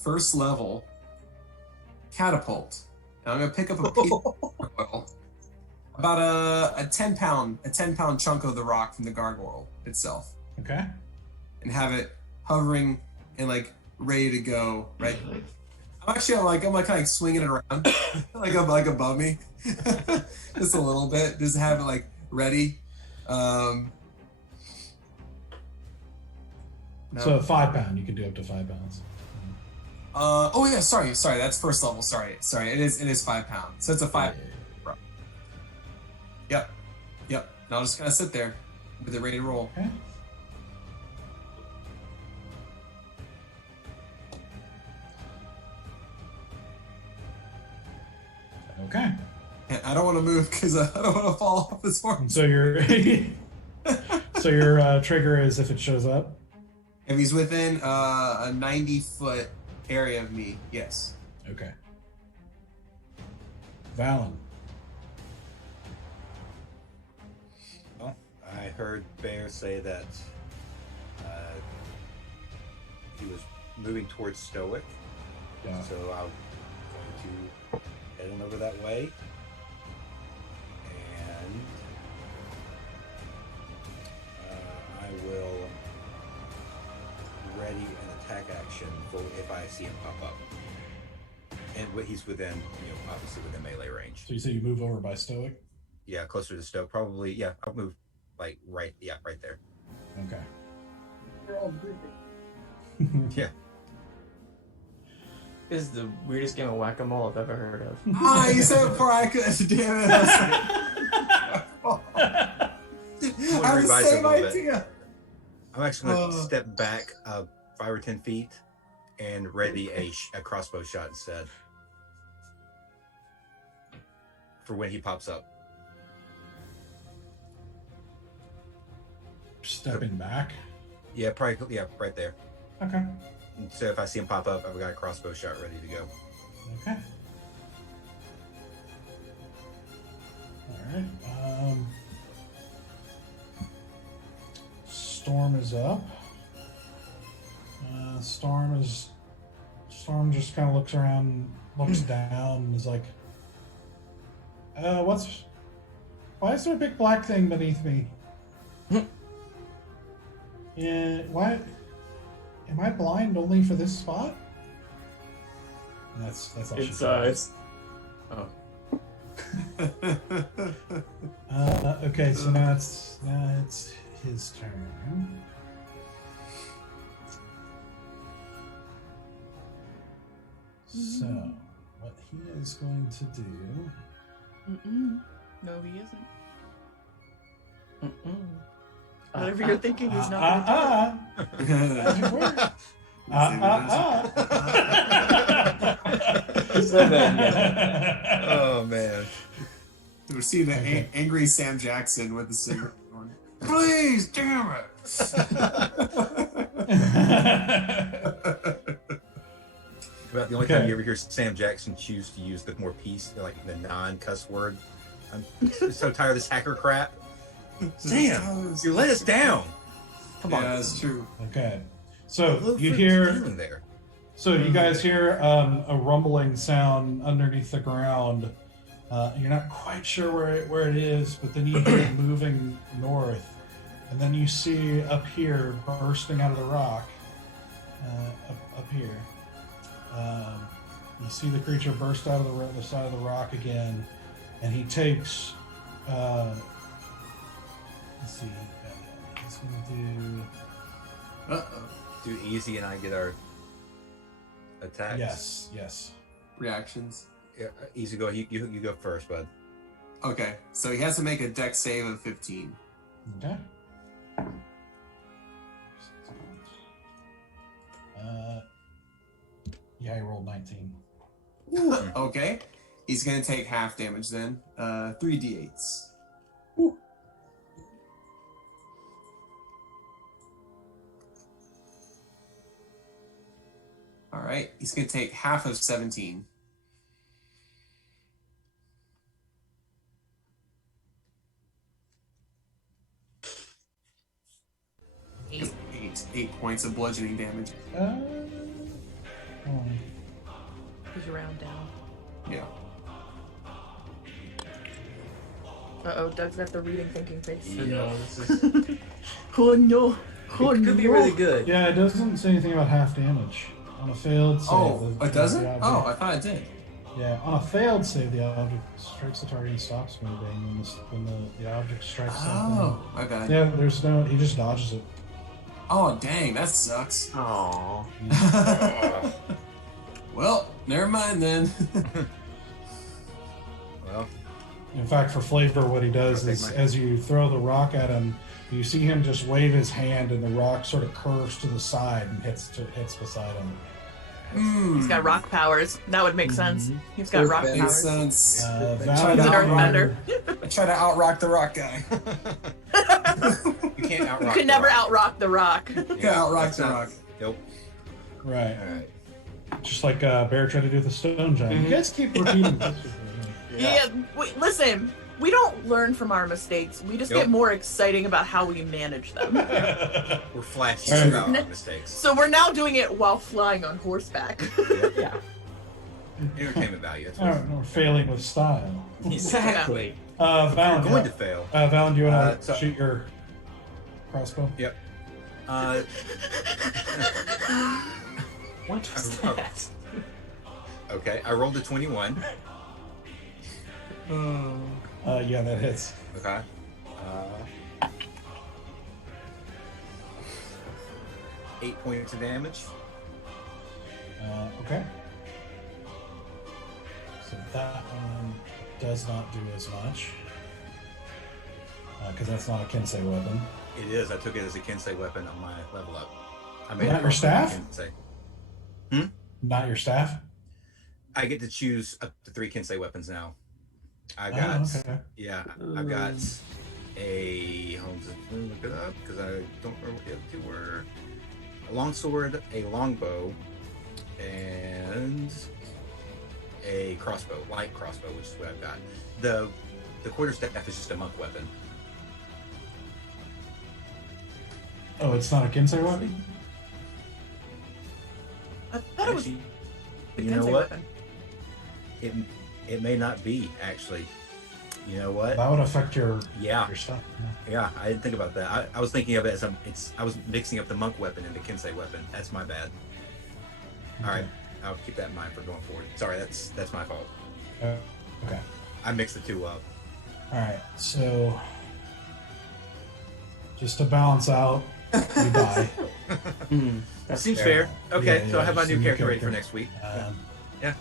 first level catapult. Now I'm gonna pick up a piece of gargoyle, about a 10-pound chunk of the rock from the gargoyle itself, Okay. and have it hovering and like ready to go. Right. I'm kind of like swinging it around, like above me, just a little bit, just have it like ready. No. So 5 pound, you can do up to 5 pounds. Oh yeah, sorry. That's first level. Sorry. It is 5 pounds. So it's a 5. Yep. And I'll just kind of sit there with it ready to roll. Okay. Okay. And I don't want to move because I don't want to fall off this horse. So your so your trigger is if it shows up. If he's within a 90-foot area of me, yes. Okay. Valen. Well, I heard Bear say that he was moving towards Stoic, Yeah. so I'm going to head on over that way. And I will ready an attack action for if I see him pop up. And he's within, obviously within melee range. So you say you move over by Stoic? Yeah, closer to Stoic. Probably, yeah, I'll move like right there. Okay. We're all grouping. Yeah. This is the weirdest game of whack-a-mole I've ever heard of. You said it before I could. Damn it. I have the revise it a same little bit. idea. I'm actually going to step back 5 or 10 feet and ready a crossbow shot instead. For when he pops up. Stepping back. Yeah, probably, right there. Okay. And so if I see him pop up, I've got a crossbow shot ready to go. Okay. All right. Storm is up. Storm just kind of looks around, looks down, and is like, why is there a big black thing beneath me? Yeah, why? Am I blind only for this spot? And that's all she says. Oh. Okay, so now it's his turn. So, what he is going to do? No, he isn't. Mm-mm. Whatever you're thinking, he's not going to do it. Magic word. Say that again. Oh, man. We're seeing the angry Sam Jackson with the cigarette going, please, damn it. About the only time you ever hear Sam Jackson choose to use the more peace, like the non-cuss word. I'm so tired of this hacker crap. Sam, you let us down. Come on. Yeah, that's true. Okay, so Hello, you Fruit's hear. feeling there. So you guys hear a rumbling sound underneath the ground. You're not quite sure where it is, but then you hear it moving north, and then you see up here, bursting out of the rock, up here. You see the creature burst out of the side of the rock again, and he takes. Let's see. He's gonna do. Uh-oh. Do easy and I get our attacks. Yes. Reactions. Yeah, easy go. You go first, bud. Okay, so he has to make a dex save of 15. Okay. Yeah, he rolled 19. Okay, he's gonna take half damage then. 3d8s. All right, he's gonna take half of 17. Eight points of bludgeoning damage. Hold on. He's round down. Yeah. Uh-oh, Doug's got the reading thinking face. No, this is. Oh no. Oh It could be really good. Yeah, it doesn't say anything about half damage on a failed save. Oh, it doesn't? yeah, Oh, I thought it did. Yeah, on a failed save, the object strikes the target and stops moving when the object strikes something. Oh, my bad. Yeah, there's no. He just dodges it. Oh, dang, that sucks. Aww. Well, never mind then. Well, In fact, for flavor, what he does is, as you throw the rock at him, you see him just wave his hand, and the rock sort of curves to the side and hits beside him. He's got rock powers. That would make sense. He's got rock Makes Makes powers. sense. Valid He's an outrigger. I try to outrock the rock guy. you can't outrock. You could never outrock the rock. Yeah, outrock the rock. Nope. Right. All right. Just like Bear tried to do with the stone giant. You guys keep repeating this. Yeah. Listen, we don't learn from our mistakes. We just Nope. get more exciting about how we manage them. We're flashy All right. about our mistakes. So we're now doing it while flying on horseback. Yeah. Entertainment value. That's All what right, we're failing with style. Exactly. Valen, we're going to fail. Valen, do you want to so- shoot your crossbow? Yep. What was that? Okay, I rolled a 21. Yeah, that hits. Okay. 8 points of damage. Okay. So that one does not do as much. Because that's not a Kinsei weapon. It is. I took it as a Kinsei weapon on my level up. I Not it your staff? Kinsei. Not your staff? I get to choose up to 3 Kinsei weapons now. I've Oh, got, okay. yeah, I've got a, hold on, let me look it up because I don't remember what the other 2 were. A longsword, a longbow, and a crossbow, light crossbow, which is what I've got. The quarterstaff is just a monk weapon. Oh, it's not a Kinsei weapon? I thought it was Actually, a you know Kinsei what? weapon. It may not be actually. You know what? That would affect your Yeah, stuff. yeah. I didn't think about that. I was thinking of it as I was mixing up the monk weapon and the Kinsei weapon. That's my bad. All right, I'll keep that in mind for going forward. Sorry, that's my fault. Okay. I mixed the 2 up. All right. So, just to balance out, you die. That seems fair. Okay, Yeah, so I yeah, have my just new a new character ready for character. next week. Yeah.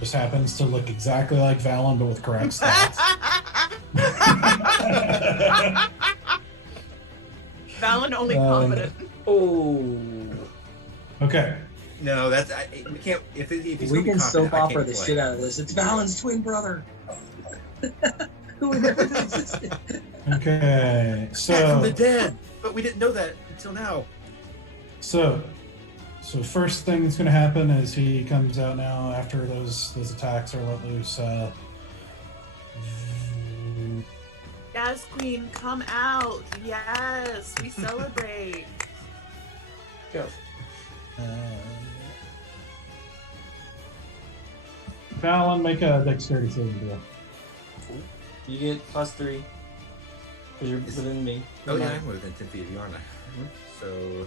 Just happens to look exactly like Valen, but with correct stats. Valen only Um, confident. Oh. Okay. No, that's we can't. If he's We gonna be can soap confident, I opera can't the play. shit out of this. It's Valen's twin brother. Who would never existed. Okay. Back from So, the dead, but we didn't know that until now. so first thing that's going to happen is he comes out now after those attacks are let loose. Yes, Queen, come out. Yes, we celebrate. Go. Valen, make a dexterity saving throw. You get +3. Because you're within me. Oh yeah, I'm within 10 feet of you, aren't I? So,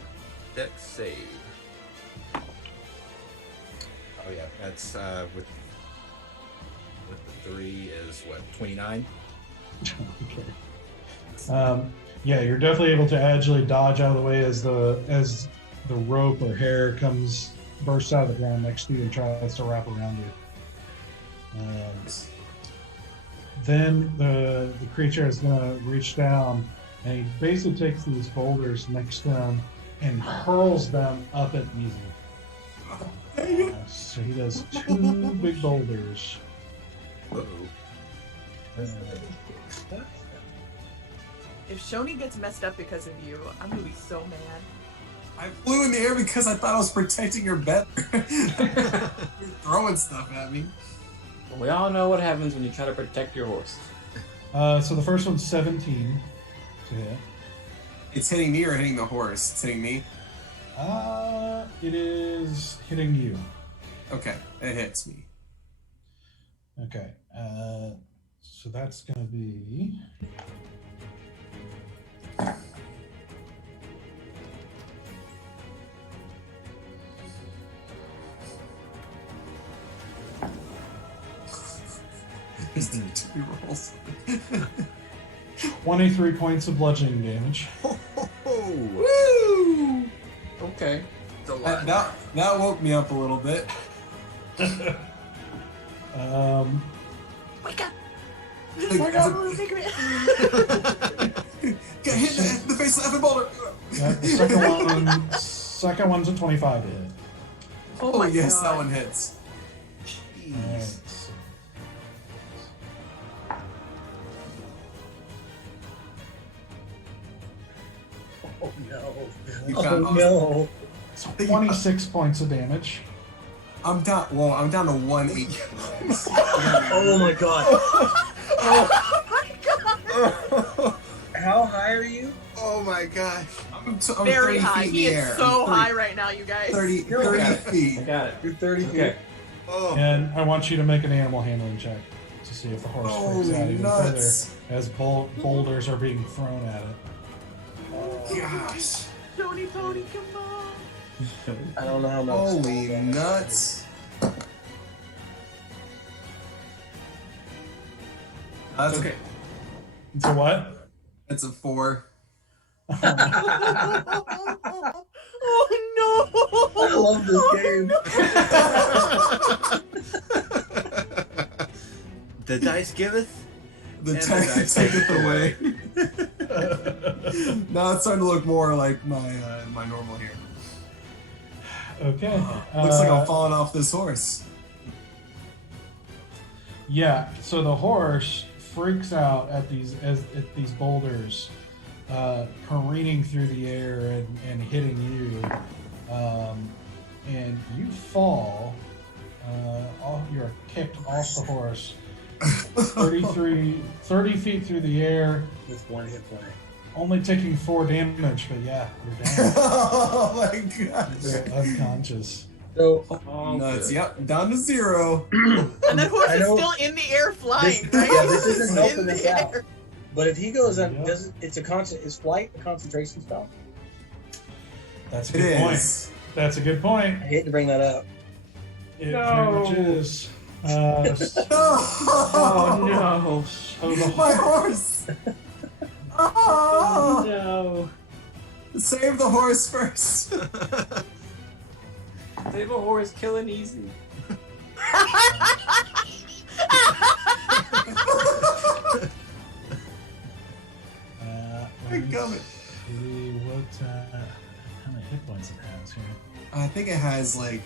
dex save. Oh yeah, that's with the 3 is what, 29? Okay. Yeah, you're definitely able to agilely dodge out of the way as the rope or hair bursts out of the ground next to you and tries to wrap around you. Then the creature is going to reach down and he basically takes these boulders next to him and hurls them up at Easy. So he does 2 big boulders. Uh-oh. If Shoni gets messed up because of you, I'm gonna be so mad. I flew in the air because I thought I was protecting her better. You're throwing stuff at me. We all know what happens when you try to protect your horse. So the first one's 17 to hit. It's hitting me or hitting the horse? It's hitting me. It is hitting you. Okay, it hits me. Okay. So that's going to be. Just 2 rolls. 23 points of bludgeoning damage. Woo! Okay. It's a lot. That woke me up a little bit. Wake up! Like, Wake up, little figure. Get hit in the face with the effing boulder. Yeah, the second one's a 25 to hit. Oh my yes, God. that one hits. Alright. Oh no. You Oh found no. 26 points of damage. I'm down. Well, I'm down to 1 HP. Oh my god. Oh my God! How high are you? Oh my gosh. I'm Very 30 high. feet in He the is air. so I'm 30 high right now, you guys. 30 I feet. got it. You're 30 feet. Okay. Oh. And I want you to make an animal handling check to see if the horse freaks out Holy even nuts. further as boulders are being thrown at it. Gosh. Tony Pony, come on. I don't know how much. Holy nuts. That's Okay. So what? That's a 4. Oh no! I love this game. The dice giveth. The And the text dice taketh taketh away. Now it's starting to look more like my normal here. Okay. Looks like I'm falling off this horse. Yeah, so the horse freaks out at these boulders careening through the air and hitting you, and you fall. You're kicked off the horse 30 feet through the air, With 1 hit point. only taking 4 damage, but yeah, you're down. Oh my god. You're unconscious. So Oh, Nuts. good. Yep, down to 0. And that horse I is know- still in the air flying, This- right? yeah, this He's isn't in helping the us out. air. but if he goes on Yep. doesn't it's a constant is flight a concentration spell? That's a It good point. is. That's a good point. I hate to bring that up. It No. pretty much is. Oh no. So the My horse! Oh, No. save the horse first. Save a horse, killing easy. I got it. See what how many hit points it has here. I think it has like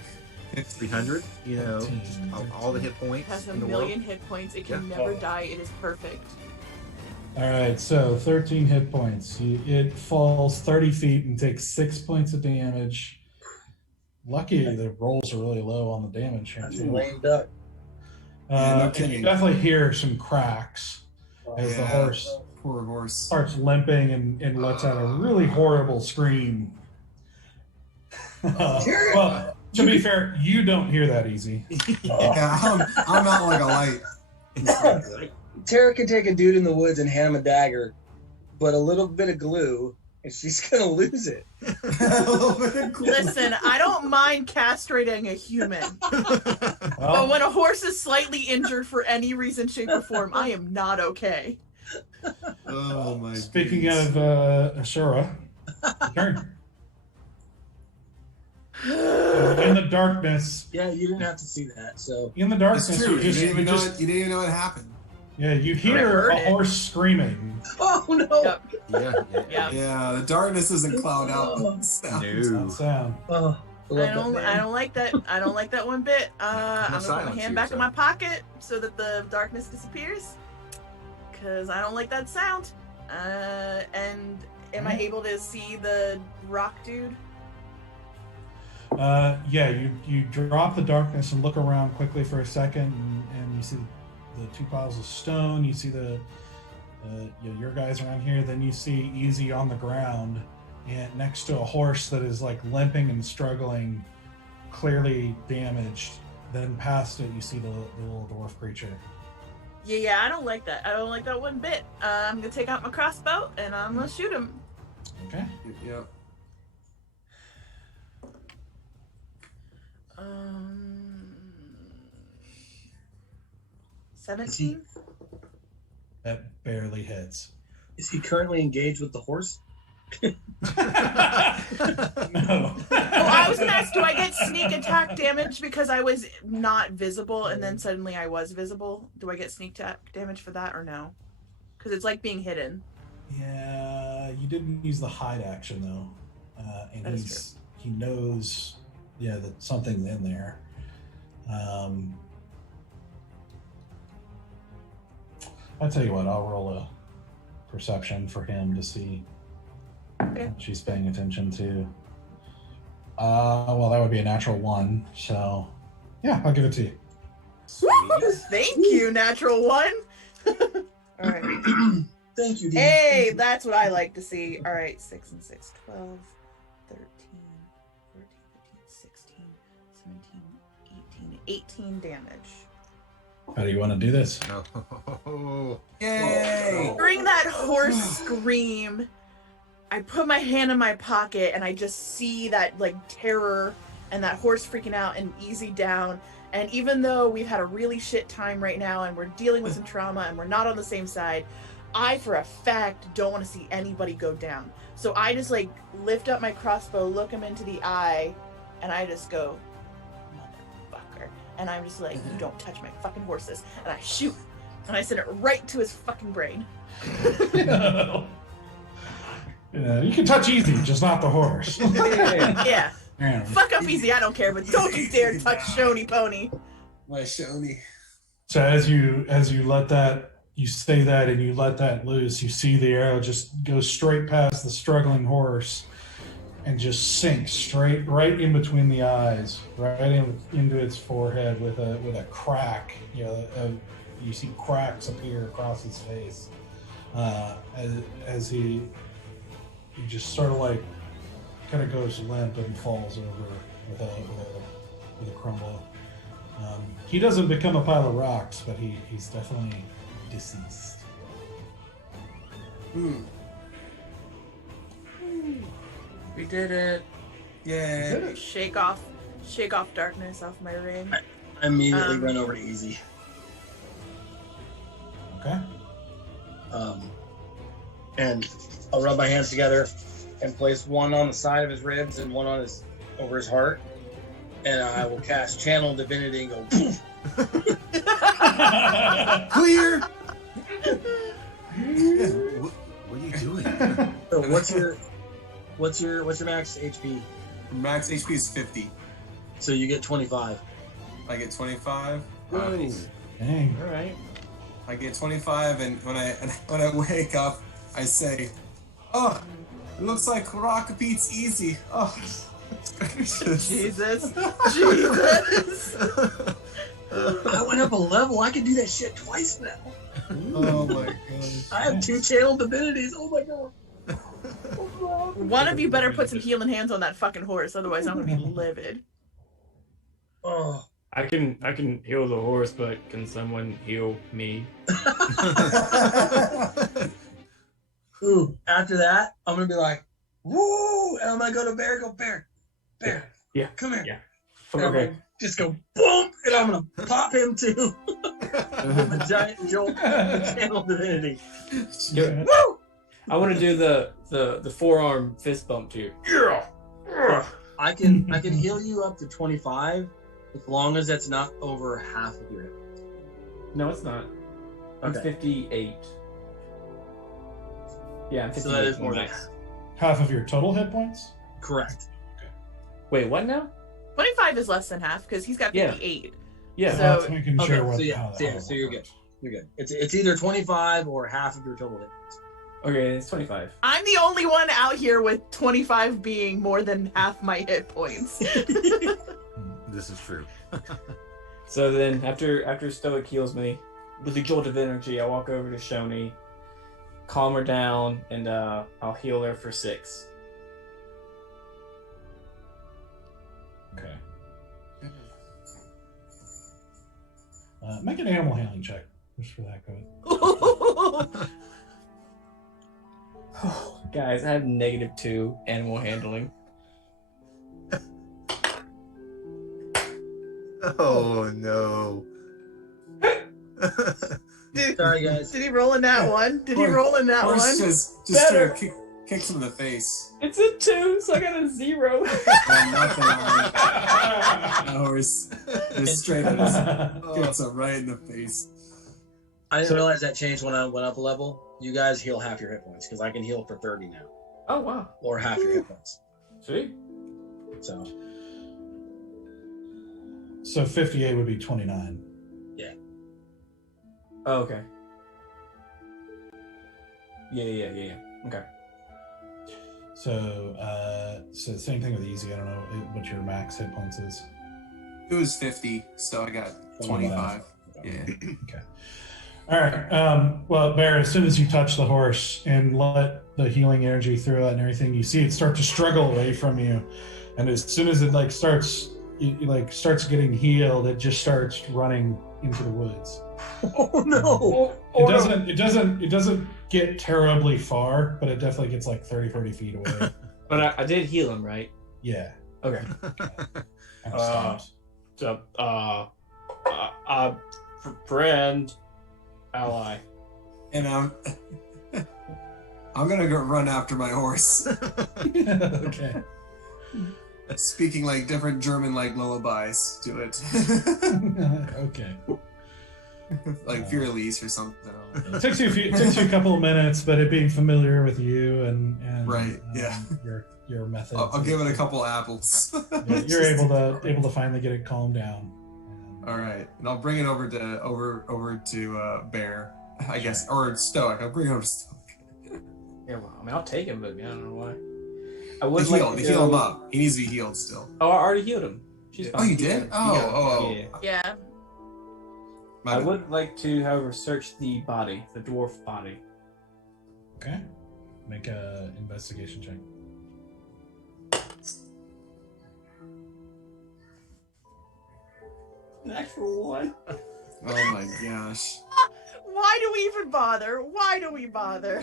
300. You know, 13, just all the hit It points has a in the million hit points. It can Yeah. never die. It is perfect. All right, so 13 hit points. It falls 30 feet and takes 6 points of damage. Lucky the rolls are really low on the damage here That's a too. lame duck. Yeah, no And you kidding. definitely hear some cracks as the Yeah. horse poor horse. starts limping and lets out a really horrible scream. Well, to be fair, you don't hear that easy. Yeah, I'm not like a light. Tara can take a dude in the woods and hand him a dagger, but a little bit of glue and she's gonna lose it. Listen, I don't mind castrating a human, but Well, when a horse is slightly injured for any reason, shape, or form, I am not okay. Oh my. speaking goodness. of Ashura, turn. In the darkness, Yeah, you didn't have to see that. So in the It's darkness, true. you just, you didn't even know it happened. yeah, you I hear heard a it. horse screaming. oh no. Yep. Yeah. Yeah. Yeah, the darkness doesn't cloud out the sound. That No. sound. Oh, I don't like that. I don't like that one bit. I'm gonna put silence my here, hand back so. in my pocket so that the darkness disappears. Cause I don't like that sound. And am I able to see the rock dude? Yeah, you drop the darkness and look around quickly for a second, and you see the 2 piles of stone. You see your guys around here. Then you see Easy on the ground, and next to a horse that is like limping and struggling, clearly damaged. Then past it, you see the little dwarf creature. Yeah, I don't like that. I don't like that one bit. I'm gonna take out my crossbow and I'm gonna shoot him. Okay. Yep. 17? That barely hits. Is he currently engaged with the horse? No. Oh, I was gonna ask, do I get sneak attack damage because I was not visible and then suddenly I was visible? Do I get sneak attack damage for that or no? Because it's like being hidden. Yeah, you didn't use the hide action though, and That is he knows, that something's in there. I'll tell you what. I'll roll a perception for him to see what she's paying attention to. Well, that would be a natural 1. So, yeah, I'll give it to you. Woo! Thank you, natural 1. All right. Thank you, Dean. Hey, that's what I like to see. All right, 6 and 6, 12, 13, 14, 15, 16, 17, 18 damage. How do you want to do this? Oh. Yay! During that horse scream, I put my hand in my pocket and I just see that like terror and that horse freaking out and easy down. And even though we've had a really shit time right now and we're dealing with some trauma and we're not on the same side, I, for a fact, don't want to see anybody go down. So I just, like, lift up my crossbow, look him into the eye, and I just go, motherfucker. And I'm just like, you don't touch my fucking horses. And I shoot. And I send it right to his fucking brain. Yeah, you can touch easy, just not the horse. Yeah. Yeah. Fuck up easy, I don't care, but don't you dare touch Shoney Pony. My Shoney. So as you let that, you say that and you let that loose, you see the arrow just go straight past the struggling horse and just sink straight right in between the eyes, right into its forehead with a crack. You see cracks appear across his face as he just sort of like kind of goes limp and falls over with a crumble. He doesn't become a pile of rocks, but he's definitely deceased. We did it. Yay. Shake off darkness off my ring. I immediately run over to Easy. Okay. And I'll rub my hands together and place one on the side of his ribs and one on over his heart. And I will cast Channel Divinity and go poof. Clear. What are you doing? So what's your max HP? Max HP is 50. So you get 25. I get 25. Nice. Dang. All right. I get 25, and when I wake up, I say, "Oh, it looks like rock beats easy." Oh, it's gracious. Jesus. I went up a level. I can do that shit twice now. Oh my gosh. I have 2 Channel Divinities. Oh my god. One of you better put some healing hands on that fucking horse, otherwise I'm gonna be livid. Oh. I can heal the horse, but can someone heal me? Ooh, after that, I'm gonna be like, woo! And I'm gonna go to Bear, Bear, Yeah. come here. Yeah. And I'm Okay. gonna just go boom, and I'm gonna pop him too. With a giant jolt of Channel Divinity. Yeah. Woo! I want to do the forearm fist bump too. Yeah. I can heal you up to 25 as long as that's not over half of your hit. No, it's not. I'm Okay. 58. Yeah, I'm 58. So that is more than max. Half of your total hit points? Correct. Wait, what now? 25 is less than half because he's got Yeah. 58. Yeah. So- That's making Okay, sure what so yeah, so you're good. You're good. It's either 25 or half of your total hit points. Okay, it's 25. I'm the only one out here with 25 being more than half my hit points. This is true. So then, after Stoic heals me, with a jolt of energy, I walk over to Shoni, calm her down, and I'll heal her for 6. Okay. Make an animal handling check, just for that good. Guys, I have -2 animal handling. Oh no. Sorry, guys. Did he roll in that one? Did he roll in that Horse one? just Better. straight up kicks him in the face. It's a 2, so I got a 0. Oh, nothing on it. That horse just straight up just gets him right in the face. I didn't realize that changed when I went up a level. You guys heal half your hit points because I can heal for 30 now, Oh, wow. or half your hit points. Sweet. So So 58 would be 29. Oh, okay. Yeah. Okay. So same thing with easy. I don't know what your max hit points is. It was 50, so I got 25. Yeah. Okay. All right. Well, Bear, as soon as you touch the horse and let the healing energy through it and everything, you see it start to struggle away from you. And as soon as it starts getting healed, it just starts running into the woods. oh no! It doesn't get terribly far, but it definitely gets like 40 feet away. But I did heal him, right? Yeah. Okay. And it stops. So, friend, ally. And I'm gonna go run after my horse. Okay. Speaking like different German like lullabies to it. Okay. Like Fearless or something. It takes you a couple of minutes, but it being familiar with you and Right, yeah. your methods. I'll give it a couple apples. You're able to finally get it calmed down. All right, and I'll bring it over to Bear, I guess, or Stoic. I'll bring it over to Stoic. Yeah, well, I mean, I'll take him, but I don't know why. I To would heal, like to to heal him up. He needs to be healed still. Oh, I already healed him. She's Oh, fine. you did? Yeah. Oh. Yeah. Yeah. My I bad. would like to, however, search the body, the dwarf body. Okay. Make a investigation check. Natural 1. Oh my gosh. Why do we even bother? Why do we bother?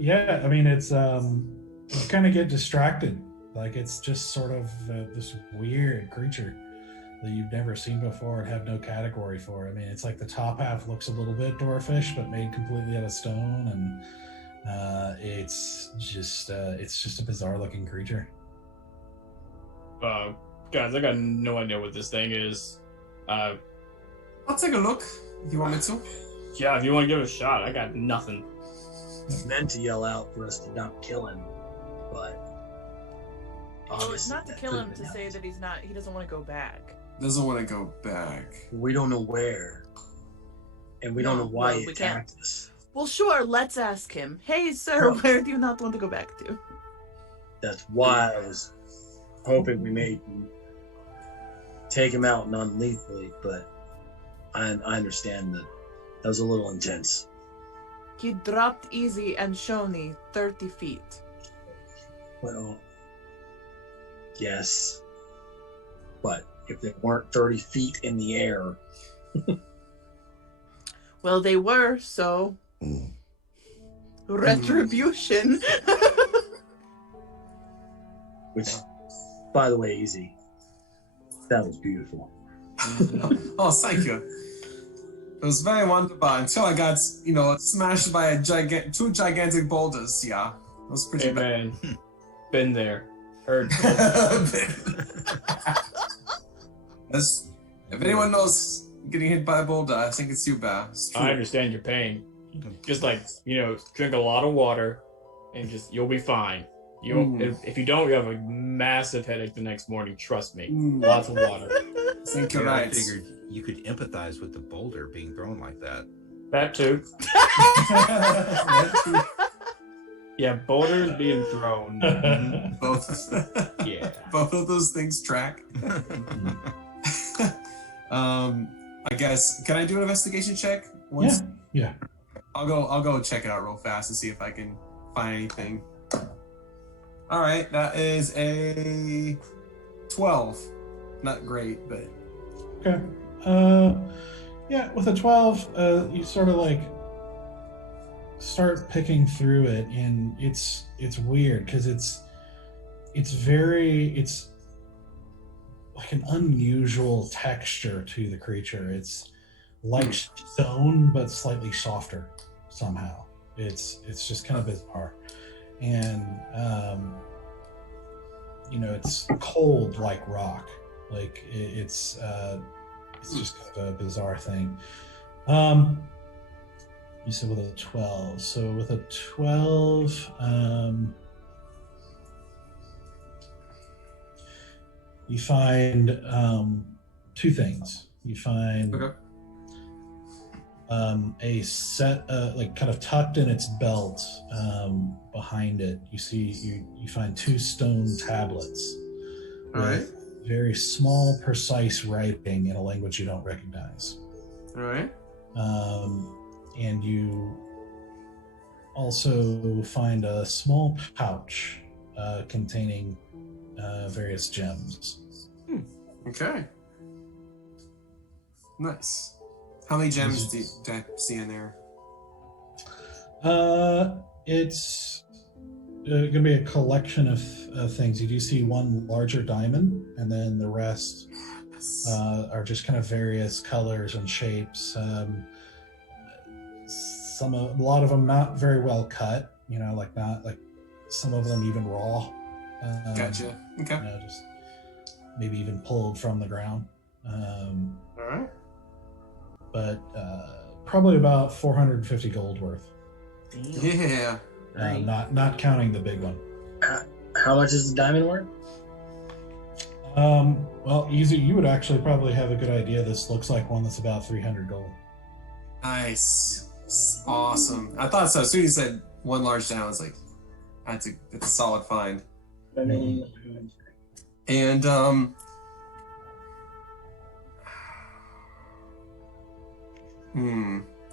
Yeah, I mean, it's you kind of get distracted. Like it's just sort of this weird creature that you've never seen before and have no category for. I mean, it's like the top half looks a little bit dwarfish, but made completely out of stone, and it's just a bizarre looking creature. Guys, I got no idea what this thing is. I'll take a look if you want me to. Yeah, if you want to give it a shot, I got nothing. It's meant to yell out for us to not kill him, but Well, it's obviously not to that kill could him have to been say that he doesn't want to go back. Doesn't want to go back. we don't know where, and we don't No, know why well, he we can't. attacked us. Well, sure, let's ask him. Hey, sir, Well- where do you not want to go back to? That's why I was hoping we may take him out non-lethally, but I understand that was a little intense. He dropped easy and Shoni 30 feet. Well, yes, but if they weren't 30 feet in the air, Well, they were, so... Retribution. which, by the way, easy. That was beautiful. Oh, thank you. It was very wonderful until I got, smashed by two gigantic boulders. Yeah, it was pretty Hey, bad. man. Been there. Heard. If anyone knows getting hit by a boulder, I think it's you, Bear. It's true. I understand your pain. Just drink a lot of water, and you'll be fine. If you don't, you have a massive headache the next morning. Trust me. Lots of water. I think you're Yeah, I right. figured you could empathize with the boulder being thrown like that. That too. Yeah, boulders being thrown. Both. Yeah. Both of those things track. I guess. Can I do an investigation check? Yeah. I'll go check it out real fast and see if I can find anything. All right, that is a 12. Not great, but Okay. Yeah, with a 12, you sort of like start picking through it, and it's weird because it's like an unusual texture to the creature. It's like stone, but slightly softer somehow. It's just kind of bizarre, and it's cold like rock. Like it's just kind of a bizarre thing. You said with a 12. So with a 12, you find two things. You find a set, like kind of tucked in its belt, behind it. You find two stone tablets with very small, precise writing in a language you don't recognize. All right. And you also find a small pouch containing various gems. Okay. Nice. How many gems do I see in there? It's going to be a collection of things. You do see one larger diamond, and then the rest are just kind of various colors and shapes. A lot of them not very well cut. Not like some of them even raw. Gotcha. Okay. Just maybe even pulled from the ground. All right. But probably about 450 gold worth. Yeah. Not counting the big one. How much is the diamond worth? Well, easy. You would actually probably have a good idea. This looks like one that's about 300 gold. Nice. Awesome. I thought so. As soon as you said one large down, I was like, it's a solid find. And I'm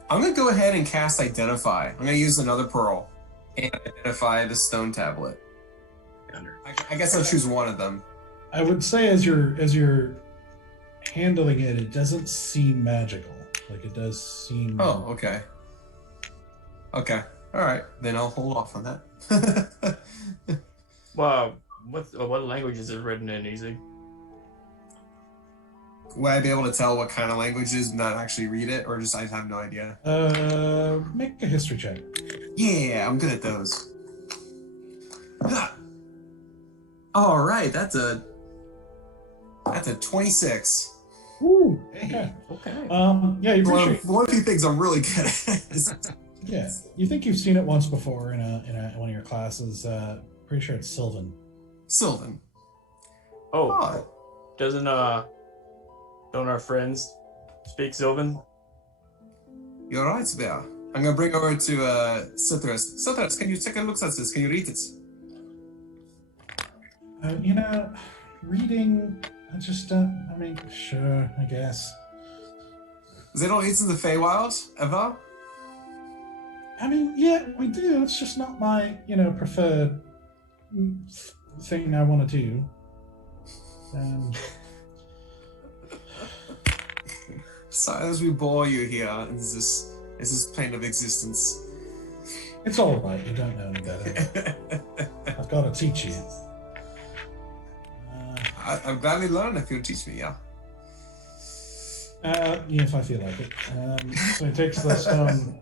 gonna go ahead and cast Identify. I'm gonna use another pearl and identify the stone tablet. I guess I'll choose one of them. I would say as you're handling it, it doesn't seem magical. Like it does seem. Oh, okay. Okay. All right. Then I'll hold off on that. Wow. What language is it written in, Easy? Would I be able to tell what kind of language it is, not actually read it, or just I have no idea? Make a history check. Yeah, I'm good at those. All right, that's a 26. Ooh. Okay. Yeah, you're pretty sure. One of the things I'm really good at. Yeah, you think you've seen it once before in one of your classes. Pretty sure it's Sylvan. Sylvan. Oh. Don't our friends speak Sylvan? You're right there. I'm gonna bring over to Cythrus. Cythrus, can you take a look at this? Can you read it? Reading. I just don't. I mean, sure, I guess. They don't eat in the Feywild ever. I mean, yeah, we do. It's just not my, preferred thing I want to do. Sorry as we bore you here in this plane of existence. It's all right. You don't know any better. I've got to teach you. I'm gladly learn if you'll teach me, yeah. If I feel like it. So he takes the stone.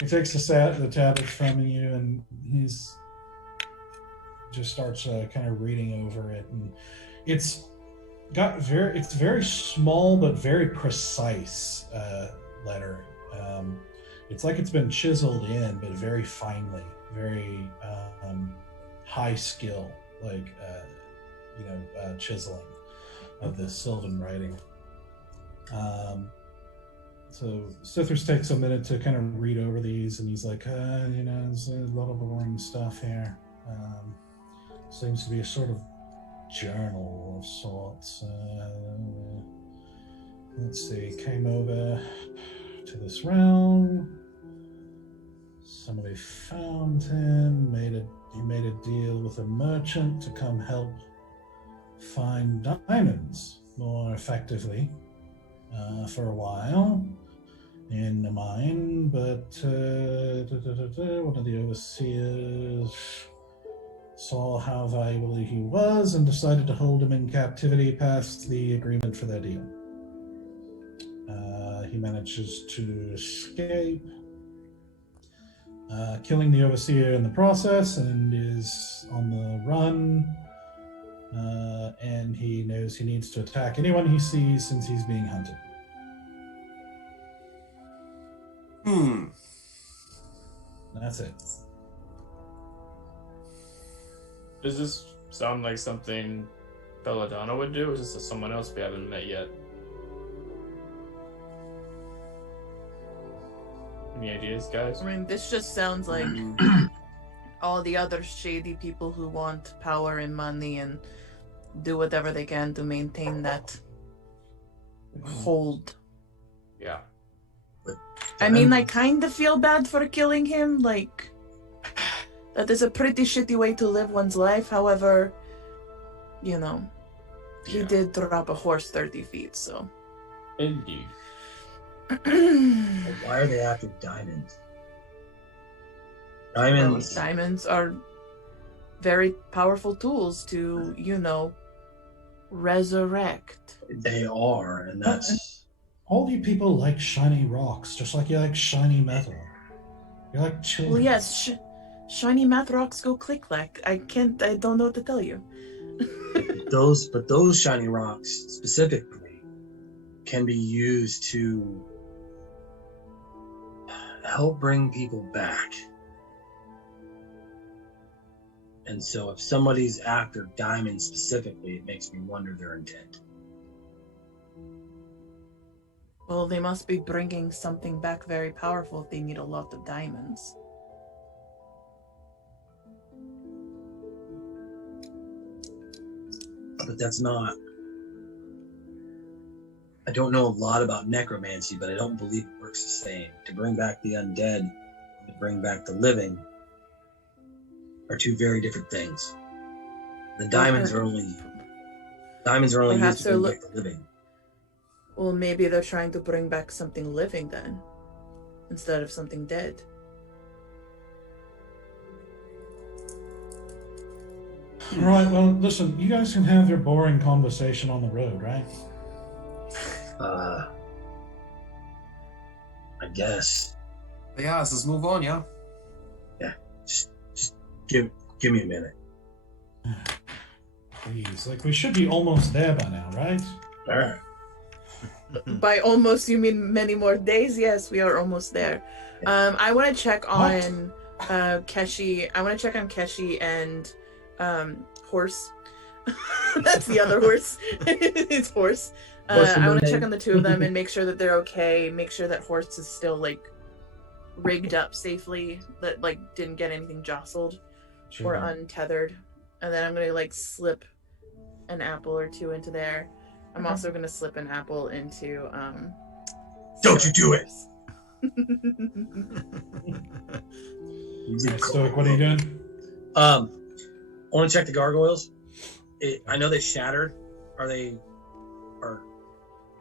He takes the tablets from you, and he's just starts kind of reading over it, and it's very small but very precise lettering. It's like it's been chiseled in, but very finely, very high skill, like chiseling of this sylvan writing. So Cythrus takes a minute to kind of read over these, and he's like, there's a lot of boring stuff here. Seems to be a sort of journal of sorts. Let's see, came over to this realm. Somebody found him, he made a deal with a merchant to come help find diamonds more effectively for a while in the mine, but one of the overseers saw how valuable he was and decided to hold him in captivity past the agreement for their deal. He manages to escape, killing the overseer in the process, and is on the run. And he knows he needs to attack anyone he sees since he's being hunted. That's it. Does this sound like something Belladonna would do, or is this someone else we haven't met yet? Any ideas, guys? I mean, this just sounds like all the other shady people who want power and money and do whatever they can to maintain that hold. Yeah. I mean, I kind of feel bad for killing him. Like, that is a pretty shitty way to live one's life. However, you know, he did drop a horse 30 feet, so. Indeed. Why are they after diamonds? Diamonds are very powerful tools to, you know, resurrect. They are, and that's... All you people like shiny rocks, just like you like shiny metal. You're like children. Well, yes, shiny math rocks go click-clack. I don't know what to tell you. But those shiny rocks specifically can be used to help bring people back. And so if somebody's after diamonds specifically, it makes me wonder their intent. Well, they must be bringing something back very powerful if they need a lot of diamonds. But that's not... I don't know a lot about necromancy, but I don't believe it works the same. To bring back the undead and to bring back the living are two very different things. The diamonds are only used to bring back the living. Well, maybe they're trying to bring back something living then, instead of something dead. Right, well, listen, you guys can have your boring conversation on the road, right? I guess. Yeah, let's move on, yeah. Yeah, just give me a minute. Please, like, we should be almost there by now, right? All right. By almost, you mean many more days? Yes, we are almost there. I want to check on Keshi. I want to check on Keshi and Horse. That's the other horse. It's Horse. I want to check on the two of them and make sure that they're okay. Make sure that Horse is still like rigged up safely, that like didn't get anything jostled or untethered. And then I'm gonna like slip an apple or two into there. I'm also gonna slip an apple into Don't you do it! Stoic, what are you doing? I want to check the gargoyles. I know they shattered. Are they? Or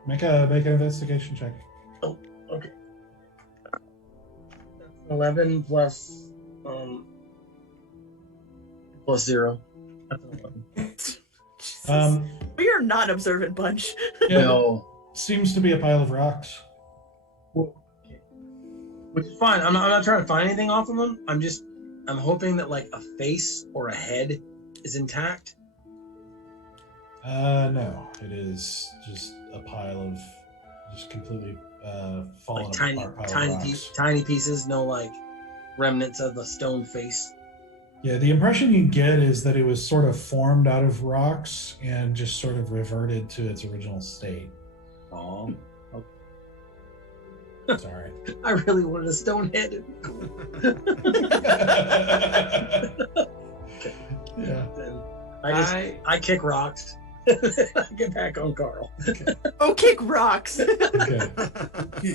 Make an investigation check. oh, okay. 11 plus 0. That's 11. We are not observant bunch. Yeah, No. seems to be a pile of rocks. Which is fine. I'm not trying to find anything off of them. I'm hoping that like a face or a head is intact. No, it is just a pile of just completely fallen Like apart pile of rocks. tiny pieces, no like remnants of a stone face. Yeah, the impression you get is that it was sort of formed out of rocks and just sort of reverted to its original state. Oh, Sorry. I really wanted a stone head. Yeah. I kick rocks. I get back on Carl. Oh, kick rocks. Okay.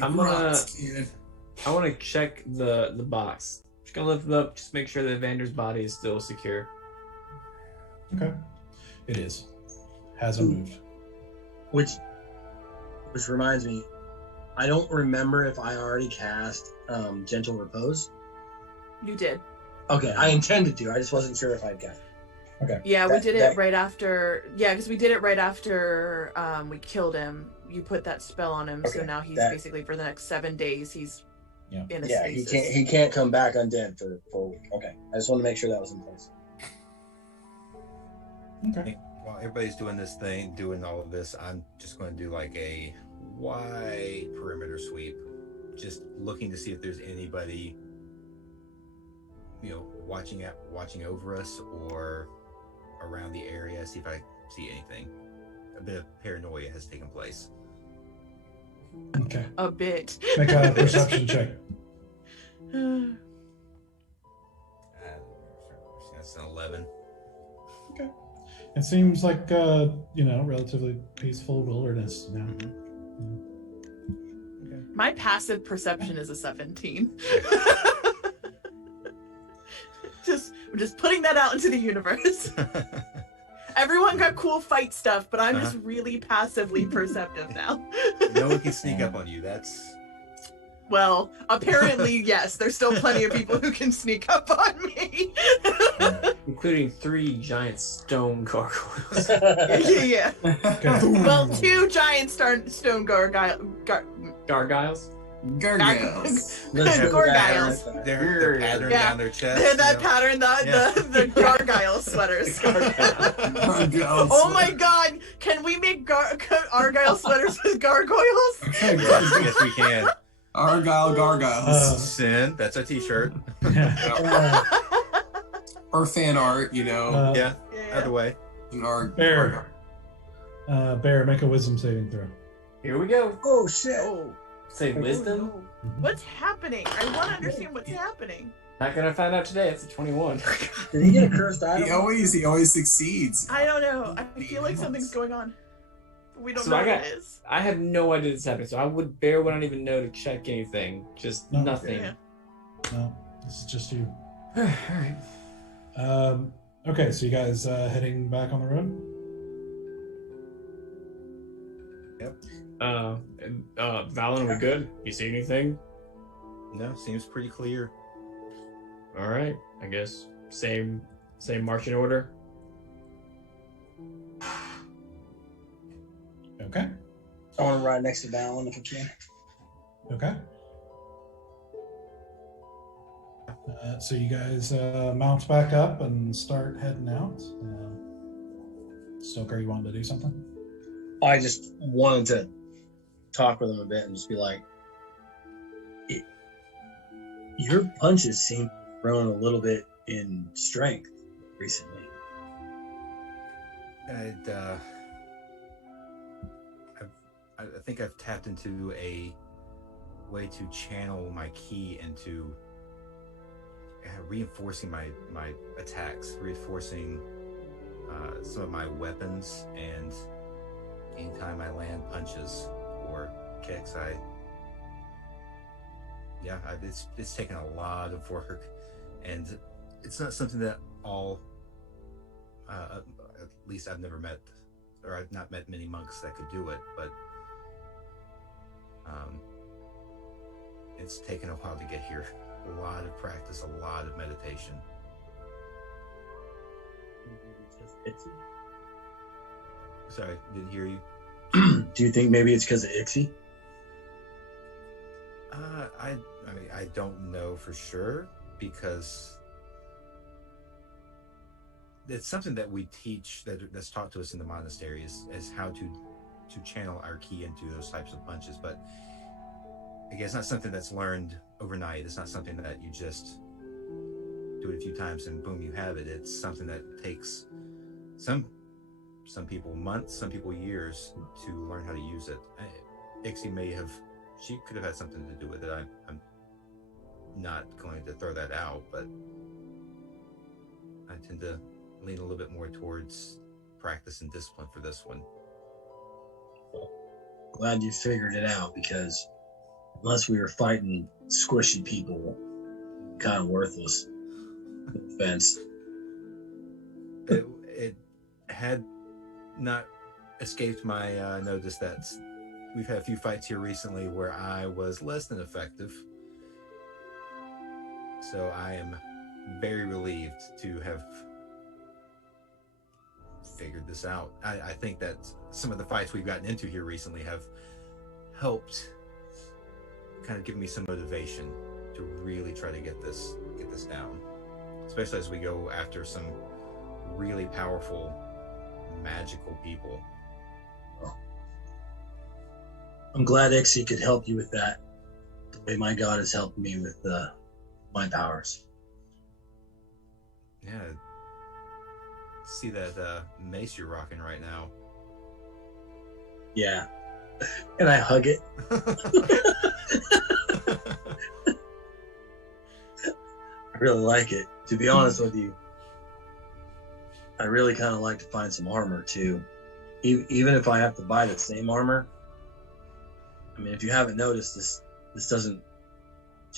I want to check the box. Just gonna lift it up, just make sure that Vander's body is still secure. Okay. It is. Hasn't moved. Which reminds me, I don't remember if I already cast Gentle Repose. You did. Okay, I intended to. I just wasn't sure if I'd cast. Okay. Yeah, we did it that- right after. Yeah, because we did it right after we killed him. You put that spell on him, so Okay, now he's that- basically for the next 7 days he's Yeah. in a Yeah, he stasis. can't come back undead for a week. Okay, I just want to make sure that was in place. Okay. While everybody's doing this thing, doing all of this, I'm just going to do like a wide perimeter sweep, just looking to see if there's anybody, watching over us or around the area. See if I see anything. A bit of paranoia has taken place. Okay. A bit. Make a perception check. That's an 11. It seems like relatively peaceful wilderness now. My passive perception is a 17. I'm just putting that out into the universe. Everyone got cool fight stuff, but I'm just really passively perceptive now. No one can sneak up on you. That's Well, apparently, yes. There's still plenty of people who can sneak up on me. Including 3 giant stone gargoyles. Yeah. Okay. Well, 2 giant stone gargoyles. Gargoyles? Gargoyles. Gargoyles. they're patterned Yeah. down their chest. They're that you know? pattern, the gargoyle sweaters. Gargoyles. Oh my god, can we make argyle sweaters with gargoyles? Yes, we can. Argyle gargoyles. Cyn, that's a t-shirt. Or fan art, Yeah, Yeah. either way. an art. Bear. Bear, make a wisdom saving throw. Here we go. Oh shit! Oh, Say wisdom. what's happening? I want to understand what's happening. Not gonna find out today. It's a 21. Did he get a cursed item? He always succeeds. I don't know. I feel like something's going on. We don't So know I what got- it is. I have no idea this is happening, so Bear wouldn't even know to check anything. Just No. nothing. Yeah. No, this is just you. Alright. Okay, so you guys heading back on the road? Valen, we good? You see anything? No, seems pretty clear. Alright. I guess same marching order. Okay. I want to ride next to Valen if I can. Okay. So you guys mount back up and start heading out. Stoker, you wanted to do something? I just wanted to talk with him a bit and just be like, your punches seem to have grown a little bit in strength recently. I think I've tapped into a way to channel my ki into reinforcing my attacks, reinforcing some of my weapons, and anytime I land punches or kicks, it's taken a lot of work, and it's not something that at least I've never met, or I've not met many monks that could do it, but it's taken a while to get here. A lot of practice, a lot of meditation. Sorry, didn't hear you. Do you think maybe it's because of Ixie? I don't know for sure, because it's something that we teach, that's taught to us in the monastery, is how to channel our ki into those types of punches. But again, it's not something that's learned overnight. It's not something that you just do it a few times and boom, you have it. It's something that takes some people months, some people years to learn how to use it. Ixie she could have had something to do with it. I'm not going to throw that out, but I tend to lean a little bit more towards practice and discipline for this one. Glad you figured it out, because unless we were fighting squishy people, kind of worthless. No offense. It had not escaped my notice that we've had a few fights here recently where I was less than effective. So I am very relieved to have figured this out. I think that some of the fights we've gotten into here recently have helped kind of give me some motivation to really try to get this down, especially as we go after some really powerful magical people. I'm glad Ixie could help you with that, the way my god has helped me with my powers. Yeah. See that mace you're rocking right now. Yeah. And I hug it. I really like it. To be honest with you, I really kind of like to find some armor too. Even if I have to buy the same armor. I mean, if you haven't noticed, this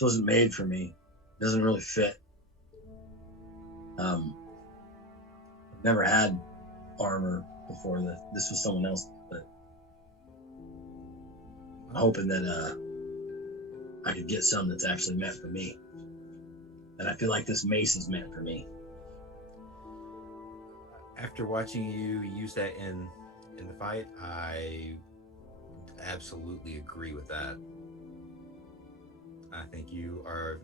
wasn't made for me. It doesn't really fit. I've never had armor before. This was someone else, but I'm hoping that I could get some that's actually meant for me. And I feel like this mace is meant for me. After watching you use that in the fight, I absolutely agree with that. I think you're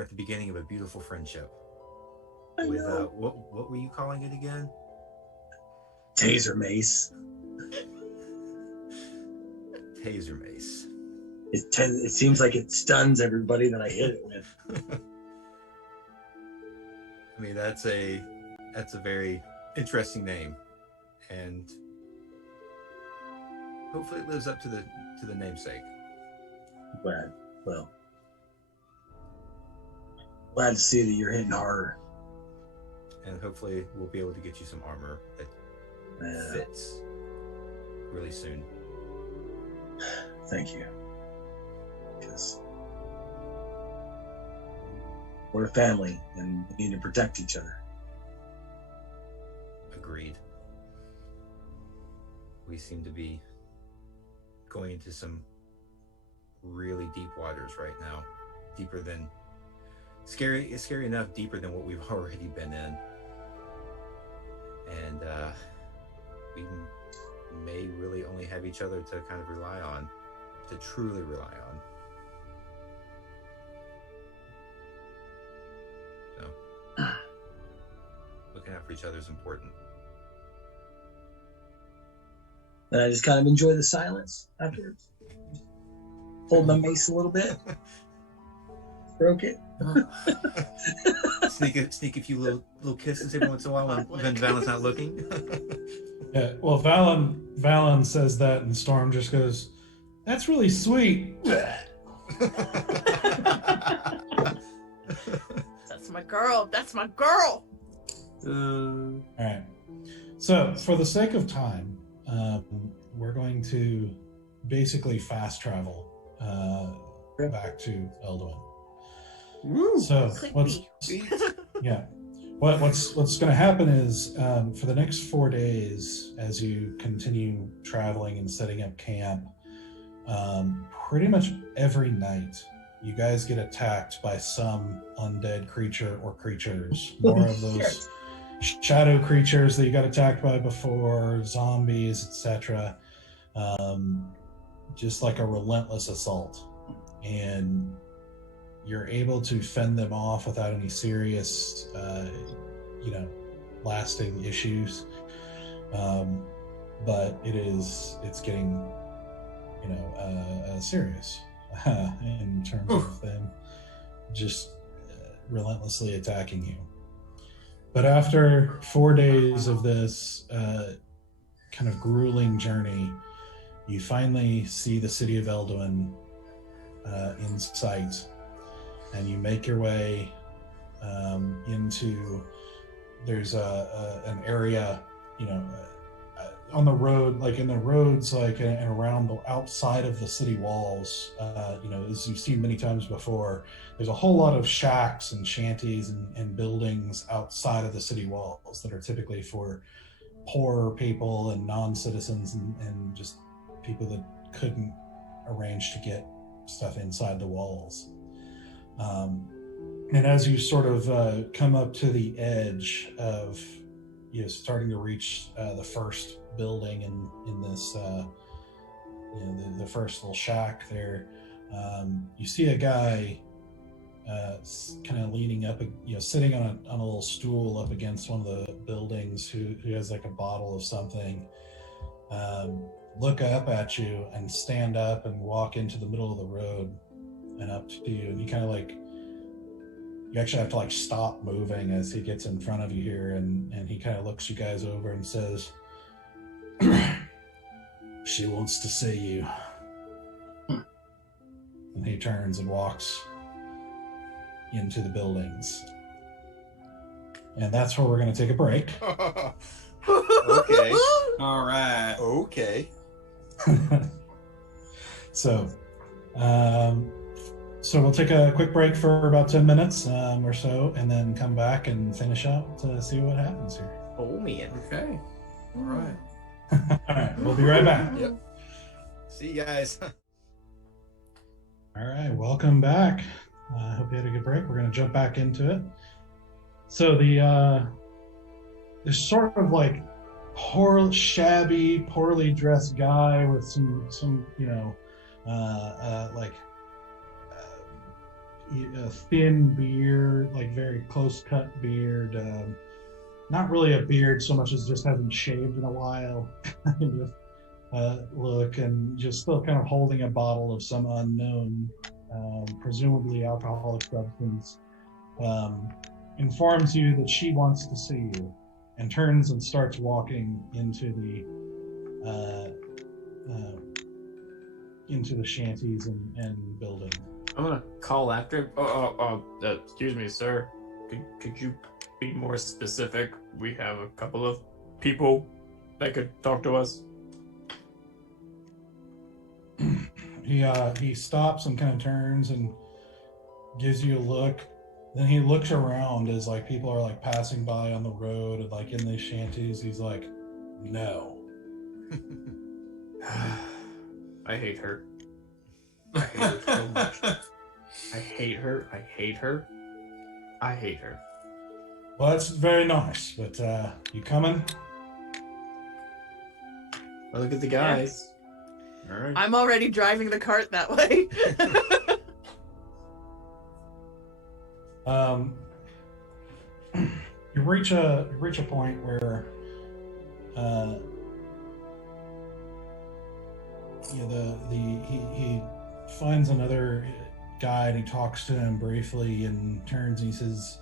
at the beginning of a beautiful friendship. With what were you calling it again? Taser mace. Taser mace. It seems like it stuns everybody that I hit it with. I mean, that's a very interesting name, and hopefully it lives up to the namesake. Glad. Well, glad to see that you're hitting harder. And hopefully we'll be able to get you some armor that fits really soon. Thank you. Because we're a family and we need to protect each other. Agreed. We seem to be going into some really deep waters right now. Deeper than scary. It's scary enough, deeper than what we've already been in. And we may really only have each other to kind of rely on, to truly rely on. So, looking out for each other is important. And I just kind of enjoy the silence afterwards. Hold my mace a little bit. Stroke it. Sneak a few little kisses every once in a while when Valen's not looking. Yeah, well, Valen says that, and Storm just goes, "That's really sweet." That's my girl. That's my girl. All right. So, for the sake of time, we're going to basically fast travel back to Eldowyn. So, what's going to happen is for the next 4 days, as you continue traveling and setting up camp, pretty much every night you guys get attacked by some undead creature or creatures. More of those shadow creatures that you got attacked by before, zombies, etc. Just like a relentless assault. And you're able to fend them off without any serious, lasting issues. But it's getting, serious in terms of them just relentlessly attacking you. But after 4 days of this kind of grueling journey, you finally see the city of Eldowyn in sight, and you make your way into. There's an area, on the road, like in the roads, like and around the outside of the city walls. As you've seen many times before, there's a whole lot of shacks and shanties and buildings outside of the city walls that are typically for poor people and non-citizens and just people that couldn't arrange to get stuff inside the walls. And as you sort of come up to the edge of, starting to reach the first building in this the first little shack there. You see a guy kind of leaning up, sitting on a little stool up against one of the buildings, who has like a bottle of something. Look up at you and stand up and walk into the middle of the road and up to you, and you kind of like, you actually have to like stop moving as he gets in front of you here, and he kind of looks you guys over and says, "She wants to see you." And he turns and walks into the buildings. And that's where we're going to take a break. Okay. All right. Okay. So we'll take a quick break for about 10 minutes or so, and then come back and finish up to see what happens here. Oh, man. Okay. All right. All right, we'll be right back. Yep. See you guys. All right, welcome back. I hope you had a good break. We're going to jump back into it. So this sort of like shabby, poorly dressed guy with some a thin beard, like very close cut beard. Not really a beard so much as just hasn't shaved in a while. Look, and just still kind of holding a bottle of some unknown, presumably alcoholic substance, informs you that she wants to see you, and turns and starts walking into the shanties and building. I'm gonna call after. Excuse me, sir. Could you be more specific? We have a couple of people that could talk to us. He stops and kind of turns and gives you a look. Then he looks around as like people are like passing by on the road and like in these shanties. He's like, "No." I hate her. I hate her so much. I hate her. I hate her. I hate her. Well, that's very nice, but you coming? Well, look at the guys. All right. I'm already driving the cart that way. You reach a point where he finds another guy and he talks to him briefly and turns and he says,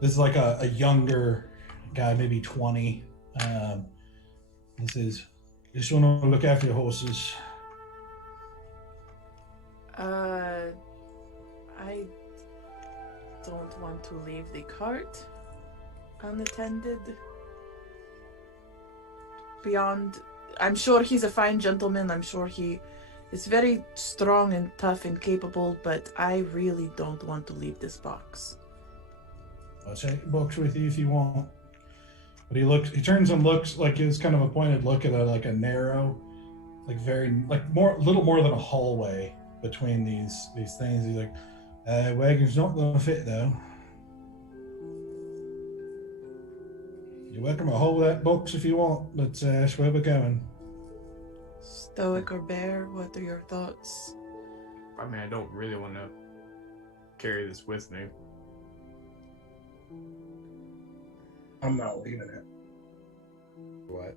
this is like a younger guy, maybe 20. He says, "Just want to look after your horses." I don't want to leave the cart unattended. Beyond, I'm sure he's a fine gentleman. I'm sure he is very strong and tough and capable, but I really don't want to leave this box. I'll take the box with you if you want. But he turns and looks like it's kind of a pointed look at a narrow, little more than a hallway between these things. He's like, wagon's not gonna fit though. You're welcome to hold that box if you want, but that's where we're going. Stoic or bear, what are your thoughts? I mean, I don't really want to carry this with me. I'm not leaving it. What?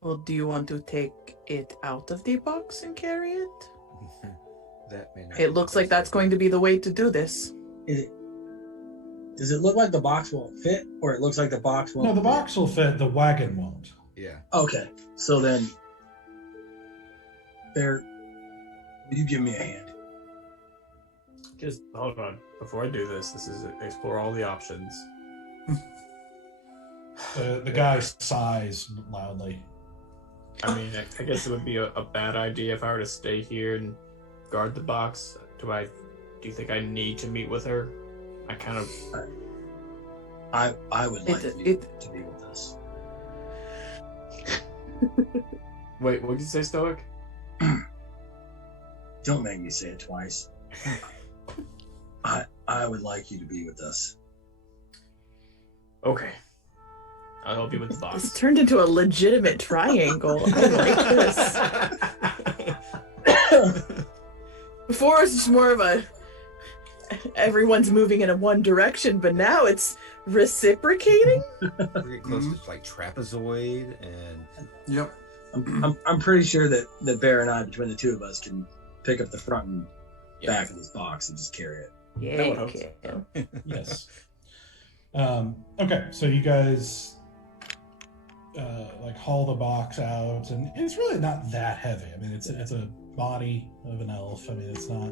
Well, do you want to take it out of the box and carry it? That may not It looks like that's going to be the way to do this. Does it look like the box won't fit, or it looks like the box won't? No, the box will fit. The wagon won't. Yeah. Okay, so then, will you give me a hand? Just hold on. Before I do this is explore all the options. The guy sighs loudly. I mean, I guess it would be a bad idea if I were to stay here and guard the box. Do you think I need to meet with her? I kind of... I would like you to be with us. Wait, what did you say, Stoic? Don't make me say it twice. I would like you to be with us. Okay. I'll help you with the This box. turned into a legitimate triangle. I like this. Before it was just more of a everyone's moving in a one direction, but now it's reciprocating. We're getting close to like trapezoid and Yep. I'm pretty sure that Bear and I, between the two of us, can pick up the front and back of this box and just carry it. Yeah, That would you hope can. Yes. Okay, so you guys like haul the box out, and it's really not that heavy. I mean, it's a body of an elf. I mean, it's not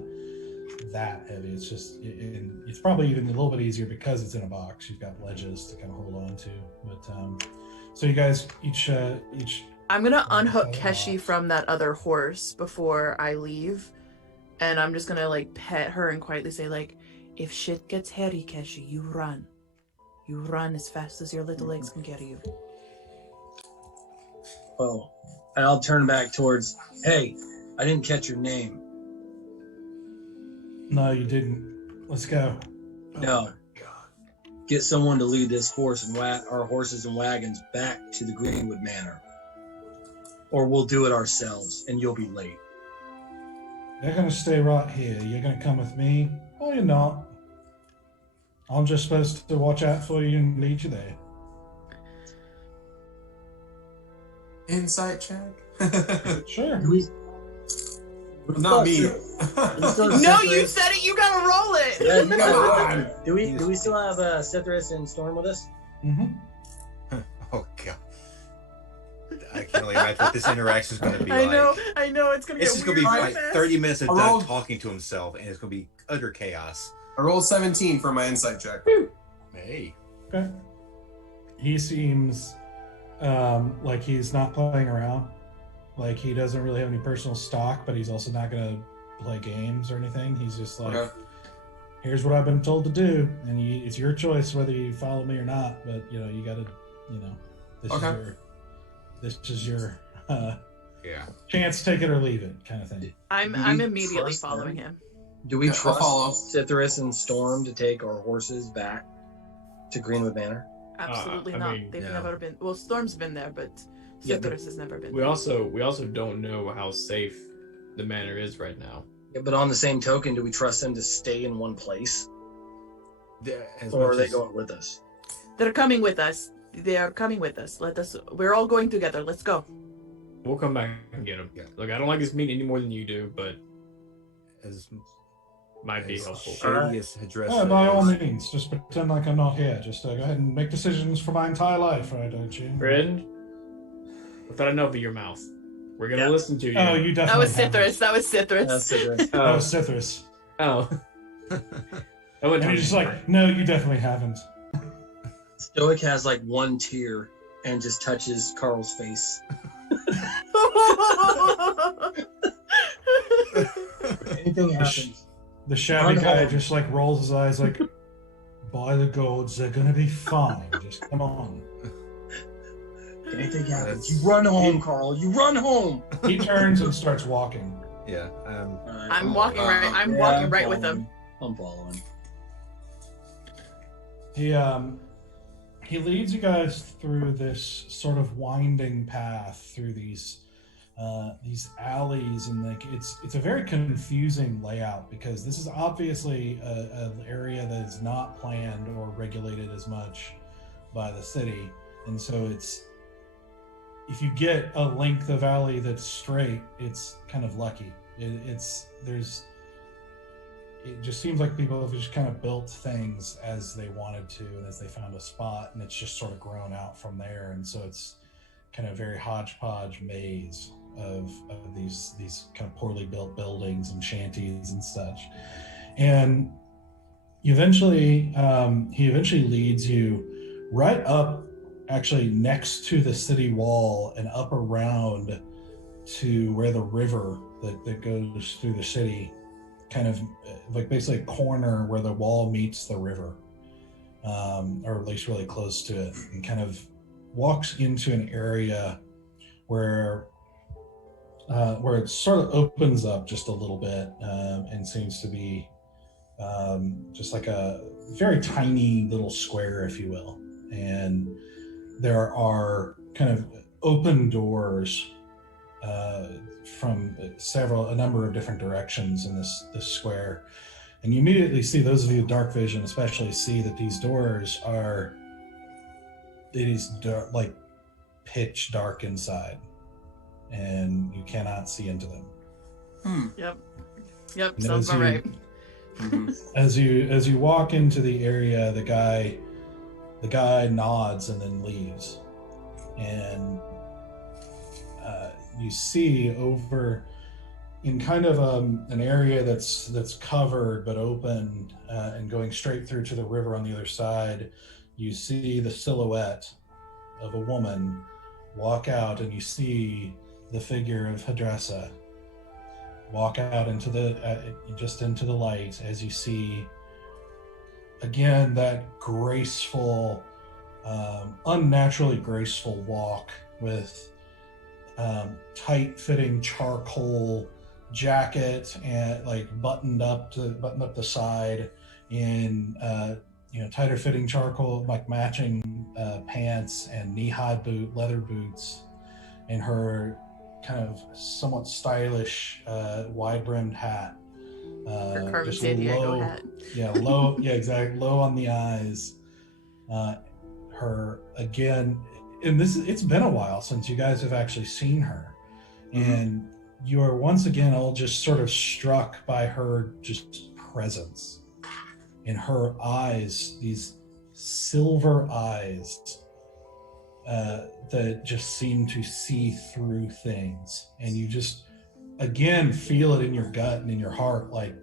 that heavy. It's just it's probably even a little bit easier because it's in a box. You've got ledges to kind of hold on to. But so you guys each I'm gonna unhook Okay. Keshi from that other horse before I leave, and I'm just gonna like pet her and quietly say like, if shit gets hairy, Keshi, you run. You run as fast as your little legs can carry you. Oh, and I'll turn back towards, hey, I didn't catch your name. No, you didn't. Let's go. No. Get someone to lead this horse and our horses and wagons back to the Greenwood Manor. Or we'll do it ourselves, and you'll be late. You're gonna stay right here. You're gonna come with me, or you're not. I'm just supposed to watch out for you and lead you there. Insight check. Sure. Not me. No, you said it. You gotta roll it. Yeah, you Come gotta- on. Do we still have Cithras and Storm with us? Mm-hmm. oh god. I can't really imagine what this interaction is going to be I like. I know. It's gonna It's get just going weird. to be real like fast. 30 minutes of I Doug rolled- talking to himself, and it's going to be utter chaos. I rolled 17 for my insight check. Hey. Okay. He seems like he's not playing around. Like he doesn't really have any personal stock, but he's also not going to play games or anything. He's just like, Okay. here's what I've been told to do, and it's your choice whether you follow me or not. But you know, you got to, this Okay. this is your Yeah. chance, take it or leave it, kind of thing. I'm Do we immediately trust following them? him. Do we Yeah, I'll follow. trust Cithras and Storm to take our horses back to Greenwood Manor? Absolutely I not. mean, They've no. never been. Well, Storm's been there, but Yeah, Cithras has never been. We also don't know how safe the manor is right now. Yeah, but on the same token, do we trust them to stay in one place? As Or are much they as- going with us? They're coming with us. They are coming with us. Let us. We're all going together. Let's go. We'll come back and get him. Yeah. Look, I don't like this meat any more than you do, but as might be as helpful. shady as Hadressa Oh, by all is. means, just pretend like I'm not here. Just go ahead and make decisions for my entire life, right, don't you? Friend, without enough of your mouth, we're gonna Yeah. listen to you. Oh, you definitely That was haven't. Cithras. That was Cithras. That's Cithras. That was Cithras. Oh. I wouldn't And he's just like, no, you definitely haven't. Stoic has like one tear and just touches Carl's face. Anything happens. The shabby Run guy home. just like rolls his eyes like, by the gods, they're gonna be fine. Just come on. Anything happens. That's- You run home, Carl. You run home. He turns and starts walking. Yeah. I'm walking right. I'm Yeah, walking right with them. I'm following. He leads you guys through this sort of winding path through these alleys, and like it's a very confusing layout because this is obviously an area that is not planned or regulated as much by the city, and so it's if you get a length of alley that's straight, it's kind of lucky. It just seems like people have just kind of built things as they wanted to and as they found a spot, and it's just sort of grown out from there. And so it's kind of a very hodgepodge maze of these kind of poorly built buildings and shanties and such. And he eventually leads you right up, actually next to the city wall and up around to where the river that goes through the city, kind of like basically a corner where the wall meets the river, or at least really close to it, and kind of walks into an area where it sort of opens up just a little bit, and seems to be just like a very tiny little square, if you will. And there are kind of open doors from a number of different directions in this square. And you immediately see, those of you with dark vision especially, see that these doors are, it is dark, like pitch dark inside, and you cannot see into them. Yep, And sounds about right. As you walk into the area, the guy nods and then leaves, and you see over in kind of an area that's covered but open, and going straight through to the river on the other side, you see the silhouette of a woman walk out, and you see the figure of Hadressa walk out into the light, as you see again that graceful, unnaturally graceful walk with tight fitting charcoal jacket and like buttoned up the side, and tighter fitting charcoal, like matching pants and knee-high leather boots, and her kind of somewhat stylish wide-brimmed hat. Her Carmen Just Sandiego hat. Low, exactly, low on the eyes. Her again, and it's been a while since you guys have actually seen her, and you are once again all just sort of struck by her just presence. In her eyes, these silver eyes that just seem to see through things, and you just again feel it in your gut and in your heart, like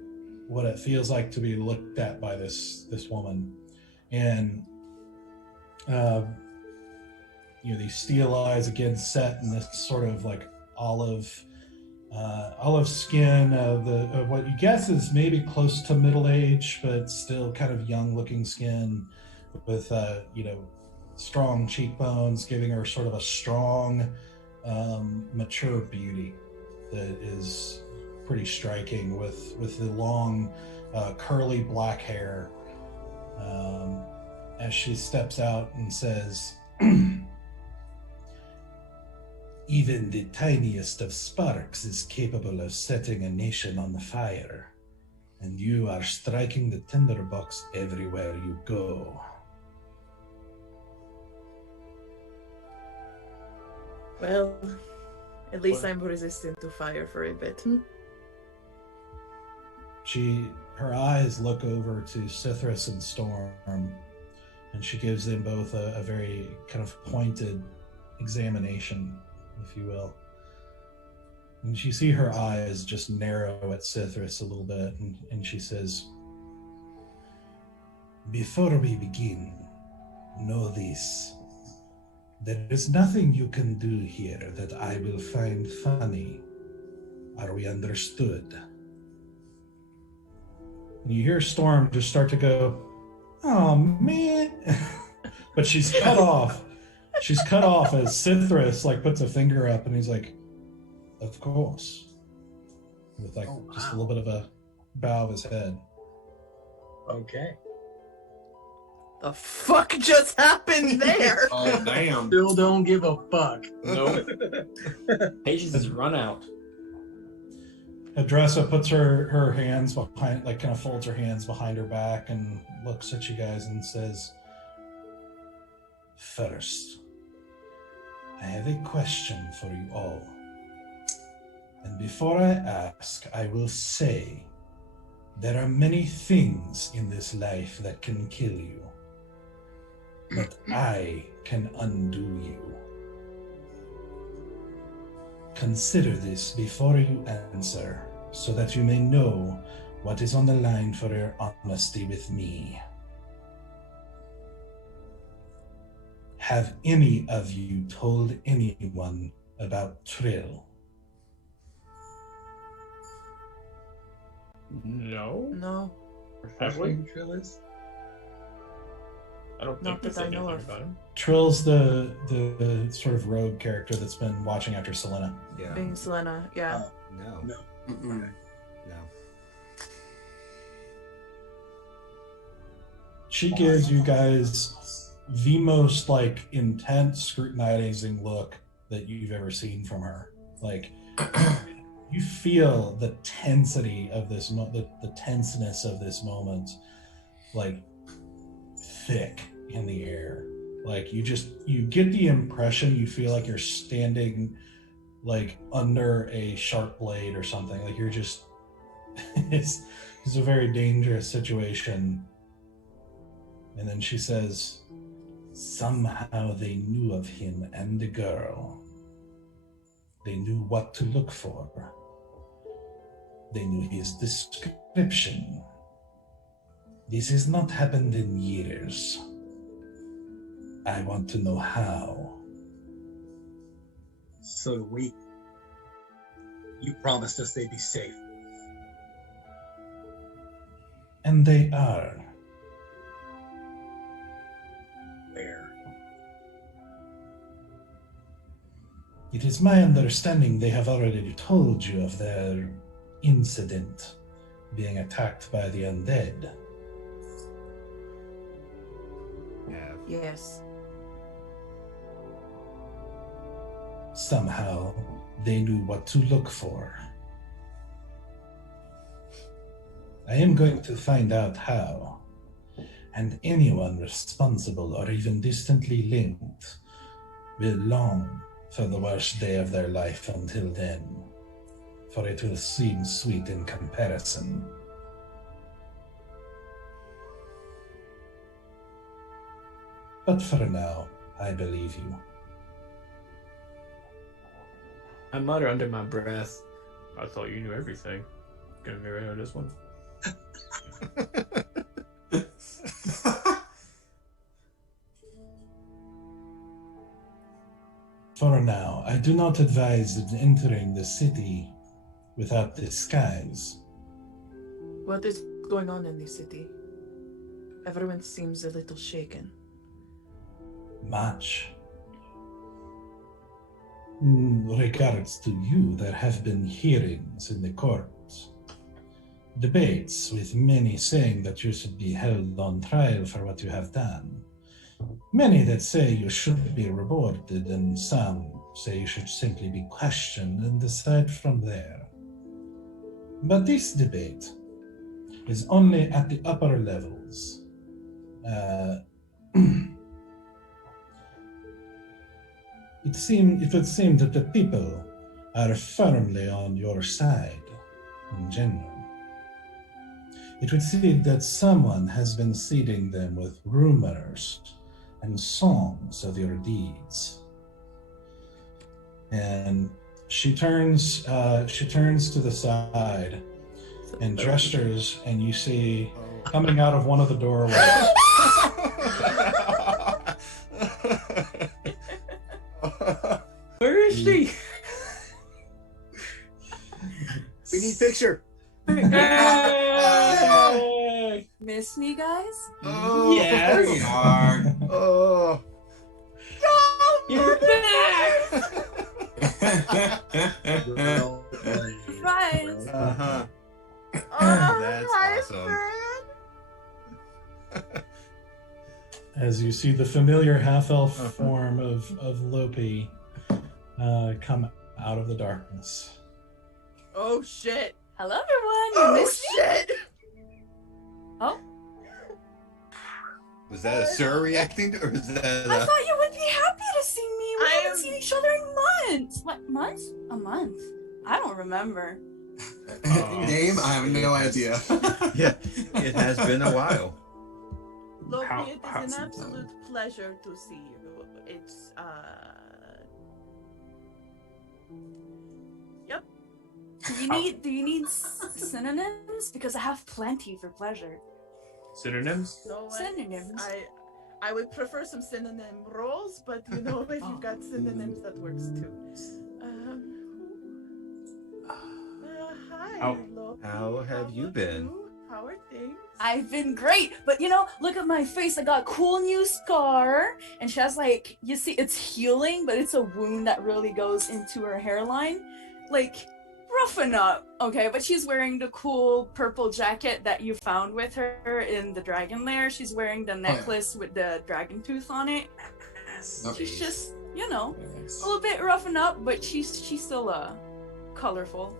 what it feels like to be looked at by this woman. And these steel eyes again set in this sort of like olive skin of what you guess is maybe close to middle age, but still kind of young looking skin, with strong cheekbones, giving her sort of a strong, mature beauty that is pretty striking, with the long, curly black hair. As she steps out and says, "Even the tiniest of sparks is capable of setting a nation on fire, and you are striking the tinderbox everywhere you go." Well, at least I'm resistant to fire for a bit. Her eyes look over to Cithras and Storm, and she gives them both a very kind of pointed examination, if you will. And you see her eyes just narrow at Cithras a little bit, and she says, "Before we begin, know this. There is nothing you can do here that I will find funny. Are we understood?" And you hear Storm just start to go, "Oh, man." But she's cut off. She's cut off as Cithras puts a finger up, and he's like, "Of course." With just a little bit of a bow of his head. Okay. The fuck just happened there? Oh, damn. Still don't give a fuck. Nope. Patience has run out. Hadressa puts her hands behind, kind of folds her hands behind her back and looks at you guys and says, "First, I have a question for you all. And before I ask, I will say, there are many things in this life that can kill you, but I can undo you. Consider this before you answer, so that you may know what is on the line for your honesty with me. Have any of you told anyone about Trill?" No. No. Have we? Trillis? I don't Not think that I we said know anything of. about him. Trill's the sort of rogue character that's been watching after Selena. Yeah. Being Selena, yeah. No. No. Mm-mm. No. She gives you guys the most like intense, scrutinizing look that you've ever seen from her. Like you feel the tensity of this, the tenseness of this moment, like thick in the air. Like you get the impression you feel like you're standing like under a sharp blade or something. Like you're just, it's a very dangerous situation. And then she says, somehow they knew of him and the girl. They knew what to look for. They knew his description. This has not happened in years. I want to know how. So do we. You promised us they'd be safe. And they are. Where? It is my understanding they have already told you of their incident, being attacked by the undead. Yeah. Yes. Somehow, they knew what to look for. I am going to find out how, and anyone responsible or even distantly linked will long for the worst day of their life until then, for it will seem sweet in comparison. But for now, I believe you. I mutter under my breath, I thought you knew everything. Gonna be right on this one. For now, I do not advise entering the city without disguise. What is going on in the city? Everyone seems a little shaken. Much. In regards to you, there have been hearings in the courts. Debates, with many saying that you should be held on trial for what you have done. Many that say you should be rewarded, and some say you should simply be questioned and decide from there. But this debate is only at the upper levels. It would seem that the people are firmly on your side in general. It would seem that someone has been seeding them with rumors and songs of your deeds. And she turns to the side and gestures, and you see coming out of one of the doorways. Where is she? We need picture. Hey! Miss me, guys? Oh, Yes. There we are. Oh. You're back! Well played. Surprise. Uh-huh. That's hi, awesome. friend. As you see the familiar half-elf Uh-huh. form of Lopi come out of the darkness. Oh shit. Hello, everyone. You Oh missed me? shit. Oh, Was that a sir reacting to, or was that I thought you would be happy to see me. We I haven't am- seen each other in months. What, months? A month? I don't remember. Name? I have no idea. Yeah, it has been a while. Loki, How- it is how- an absolute pleasure to see you. It's Yep. Do you need synonyms? Because I have plenty for pleasure. Synonyms? No one. Synonyms. I would prefer some synonym rolls, but you know, if you've got synonyms, that works too. Hi, How- Loki. How have you are been? How are things? I've been great, but you know, look at my face. I got a cool new scar, and she has like, you see, it's healing, but it's a wound that really goes into her hairline. Like, roughen up, okay? But she's wearing the cool purple jacket that you found with her in the dragon lair. She's wearing the necklace with the dragon tooth on it. She's just, you know, a little bit roughened up, but she's still colorful.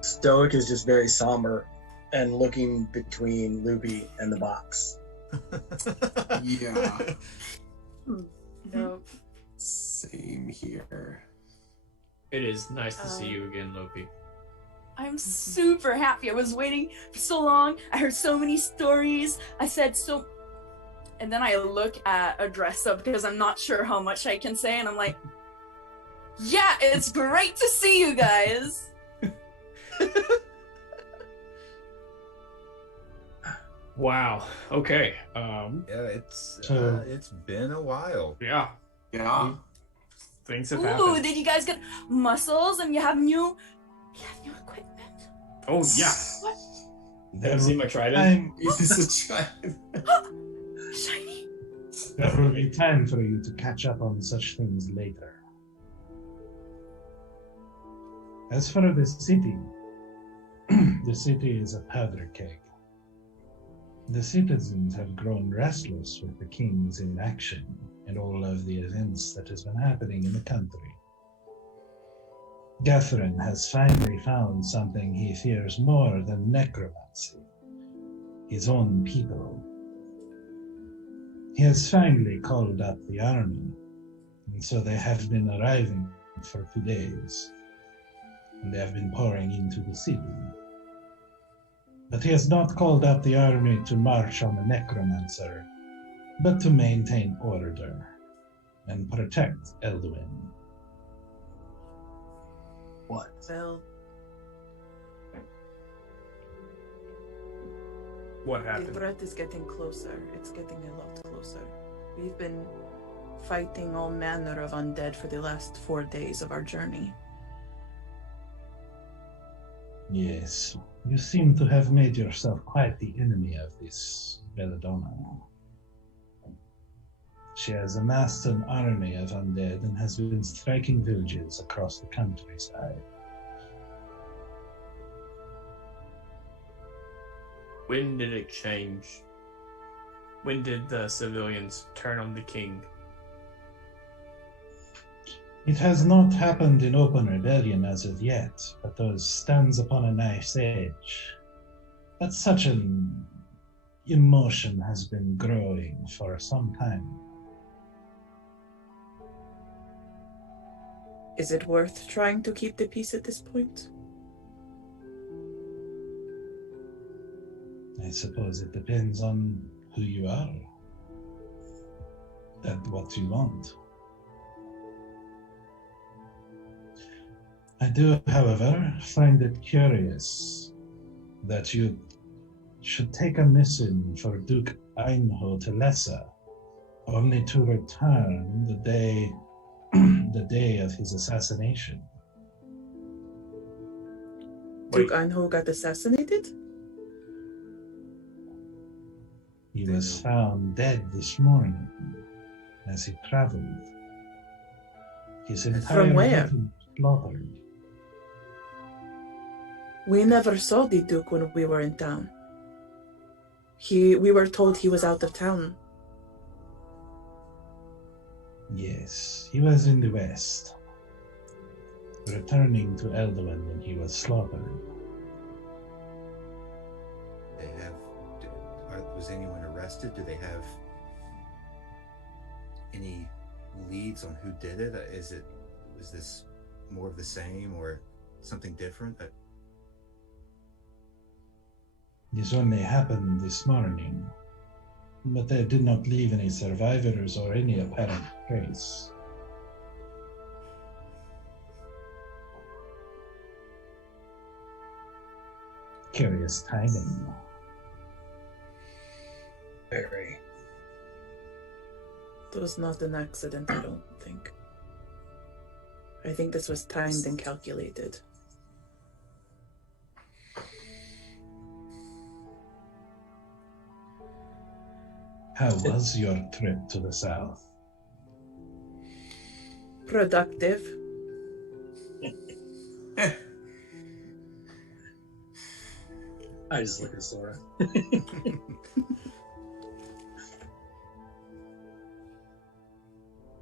Stoic is just very somber and looking between Loopy and the box. Yeah. Nope. Same here. It is nice to see you again, Lopi. I'm super happy. I was waiting for so long. I heard so many stories. I said so. And then I look at Hadressa because I'm not sure how much I can say. And I'm like, yeah, it's great to see you guys. Wow. Okay. Yeah, it's So- it's been a while. Yeah. Yeah. Things have Ooh, happened. did you guys get muscles and you have new equipment? Oh yeah. What? Have you seen my trident? Time, It's a try. Shiny. there will be time for you to catch up on such things later. As for the city, the city is a powder keg. The citizens have grown restless with the king's inaction and all of the events that has been happening in the country. Gethren has finally found something he fears more than necromancy: his own people. He has finally called up the army, and so they have been arriving for 2 days, and they have been pouring into the city. But he has not called up the army to march on the necromancer, but to maintain order and protect Eldowyn. What? Well, What the happened? threat is getting closer. It's getting a lot closer. We've been fighting all manner of undead for the last 4 days of our journey. Yes, you seem to have made yourself quite the enemy of this Belladonna. She has amassed an army of undead and has been striking villages across the countryside. When did it change? When did the civilians turn on the king? It has not happened in open rebellion as of yet, but those stands upon a knife's edge. But such an emotion has been growing for some time. Is it worth trying to keep the peace at this point? I suppose it depends on who you are and what you want. I do, however, find it curious that you should take a mission for Duke Einho to Lessa, only to return the day the day of his assassination. Duke Einho got assassinated? He was found dead this morning as he traveled. His entire From where? regiment slaughtered. We never saw the Duke when we were in town. We were told he was out of town. Yes, he was in the west, returning to Eldowyn when he was slaughtered. Was anyone arrested? Do they have any leads on who did it? Is this more of the same or something different? This only happened this morning, but they did not leave any survivors or any apparent trace. Curious timing. Very. It was not an accident, I don't think. I think this was timed and calculated. How was your trip to the south? Productive. I just look at Sora.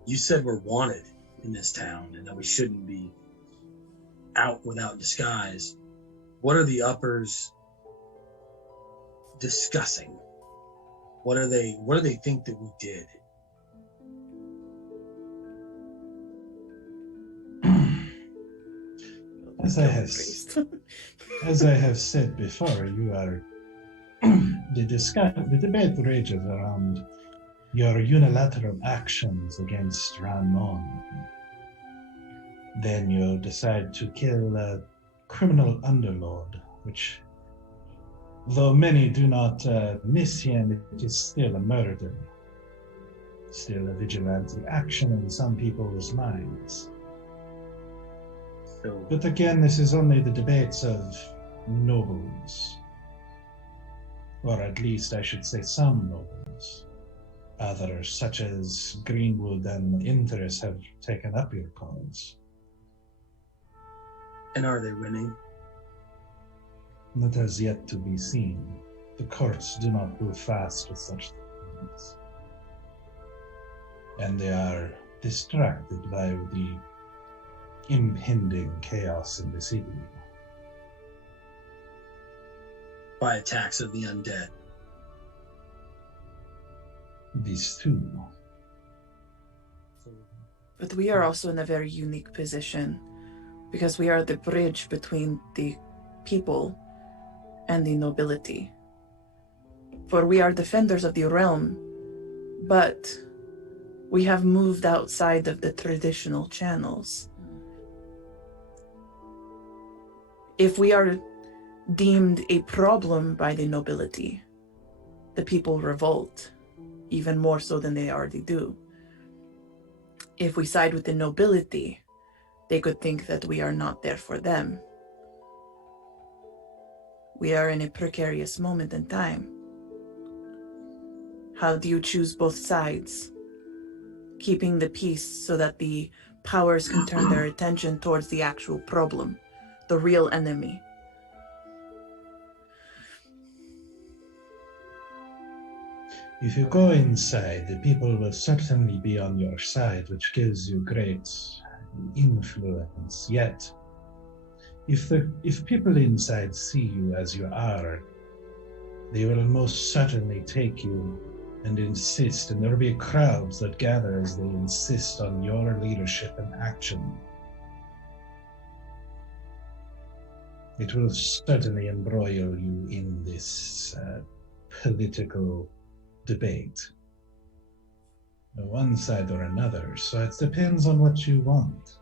You said we're wanted in this town and that we shouldn't be out without disguise. What are the uppers discussing? What do they think that we did? As I have said before, you are the debate rages around your unilateral actions against Ranmon. Then you decide to kill a criminal underlord, which, though many do not miss him, it is still a murder. Still a vigilante action in some people's minds. So, But again, this is only the debates of nobles. Or at least I should say some nobles. Others, such as Greenwood and Interest, have taken up your cause. and are they winning? That has yet to be seen. The courts do not move fast with such things. And they are distracted by the impending chaos in the city. By attacks of the undead. These two. But we are also in a very unique position because we are the bridge between the people and the nobility. For we are defenders of the realm, but we have moved outside of the traditional channels. If we are deemed a problem by the nobility, the people revolt, even more so than they already do. If we side with the nobility, they could think that we are not there for them. We are in a precarious moment in time. How do you choose both sides? Keeping the peace so that the powers can turn their attention towards the actual problem, the real enemy. If you go inside, the people will certainly be on your side, which gives you great influence. Yet, if people inside see you as you are, they will most certainly take you and insist, and there will be crowds that gather as they insist on your leadership and action. It will certainly embroil you in this political debate, one side or another. So it depends on what you want.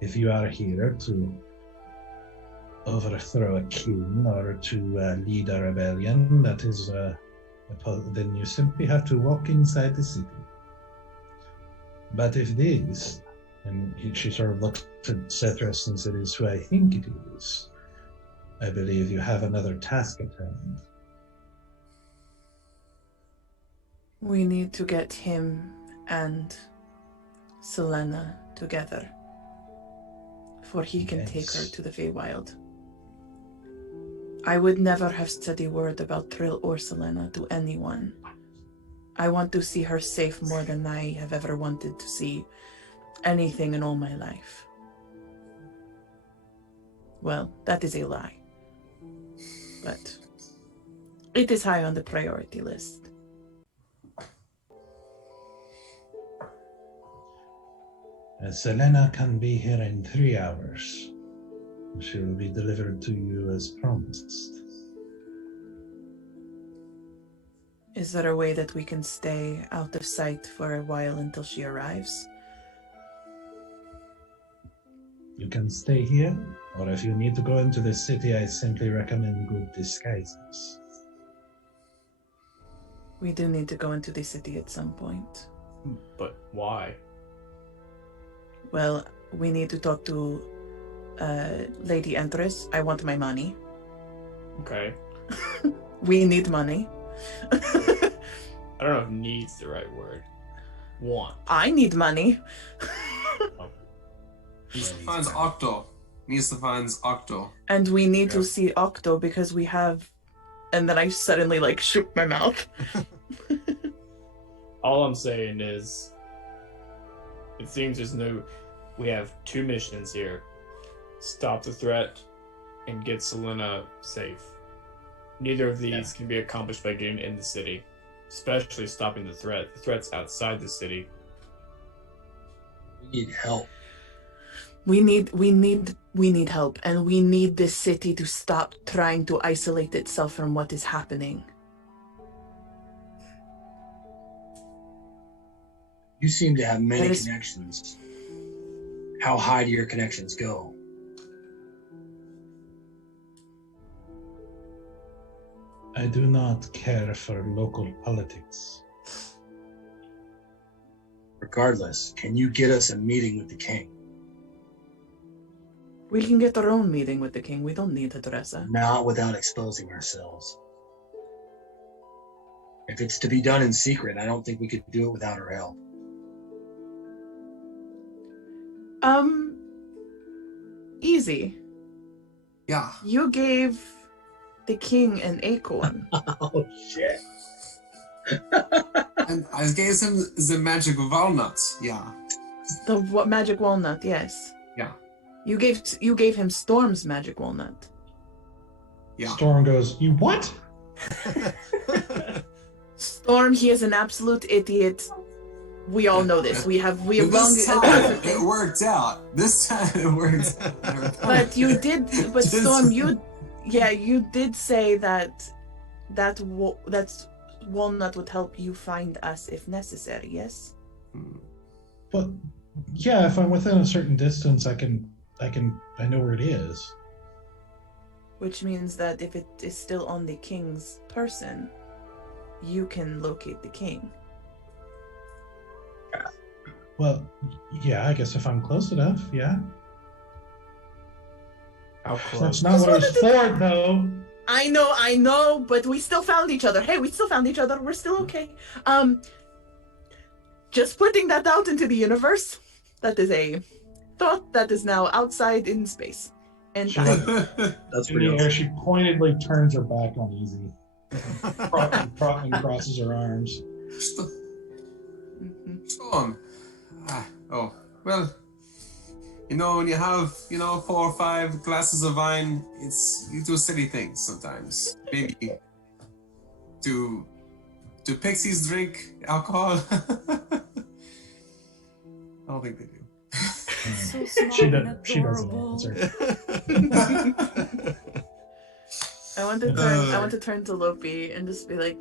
If you are here to overthrow a king or to lead a rebellion, that is, then you simply have to walk inside the city. But if this, and she sort of looked at Cethras and said, "Is who I think it is," I believe you have another task at hand. We need to get him and Selena together, for he can take her to the Feywild. I would never have said a word about Trill or Selena to anyone. I want to see her safe more than I have ever wanted to see anything in all my life. Well, that is a lie. But it is high on the priority list. Selena can be here in 3 hours. She will be delivered to you as promised. Is there a way that we can stay out of sight for a while until she arrives? You can stay here, or if you need to go into the city, I simply recommend good disguises. We do need to go into the city at some point. But why? Well, we need to talk to Lady Empress. I want my money. Okay. We need money. I don't know if need's the right word. Want. I need money. Needs to find Octo. Needs to find Octo. And we need Yeah. to see Octo because we have. And then I suddenly like shook my mouth. All I'm saying is, it seems we have 2 missions here. Stop the threat and get Selena safe. Neither of these can be accomplished by getting in the city, especially stopping the threat. The threat's outside the city. We need help. We need help, and we need this city to stop trying to isolate itself from what is happening. You seem to have many That is- connections. How high do your connections go? I do not care for local politics. Regardless, can you get us a meeting with the king? We can get our own meeting with the king. We don't need Hadressa. Not without exposing ourselves. If it's to be done in secret, I don't think we could do it without her help. Easy. Yeah. You gave the king an acorn. Oh, shit. And I gave him the magic walnut. Yeah. The magic walnut, yes. Yeah. You gave him Storm's magic walnut. Yeah. Storm goes, "You what?" Storm, he is an absolute idiot. We all know this. We have long. This time it worked out. This time it worked out. But you did. But Just- Storm, you did say that walnut would help you find us if necessary. Yes. But yeah, if I'm within a certain distance, I know where it is. Which means that if it is still on the king's person, you can locate the king. Well, yeah, I guess if I'm close enough, yeah. How close? That's not what I was for, though. I know, but we still found each other. Hey, we still found each other. We're still okay. Just putting that out into the universe. That is a thought that is now outside in space and She time. That's In pretty the awesome. air, she pointedly turns her back on Easy and crosses her arms. Mhm. Storm. Oh, well, when you have, 4 or 5 glasses of wine, you do silly things sometimes. Maybe do pixies drink alcohol? I don't think they do. So small She and doesn't. She doesn't adorable. answer. I want to turn to Lopi and just be like,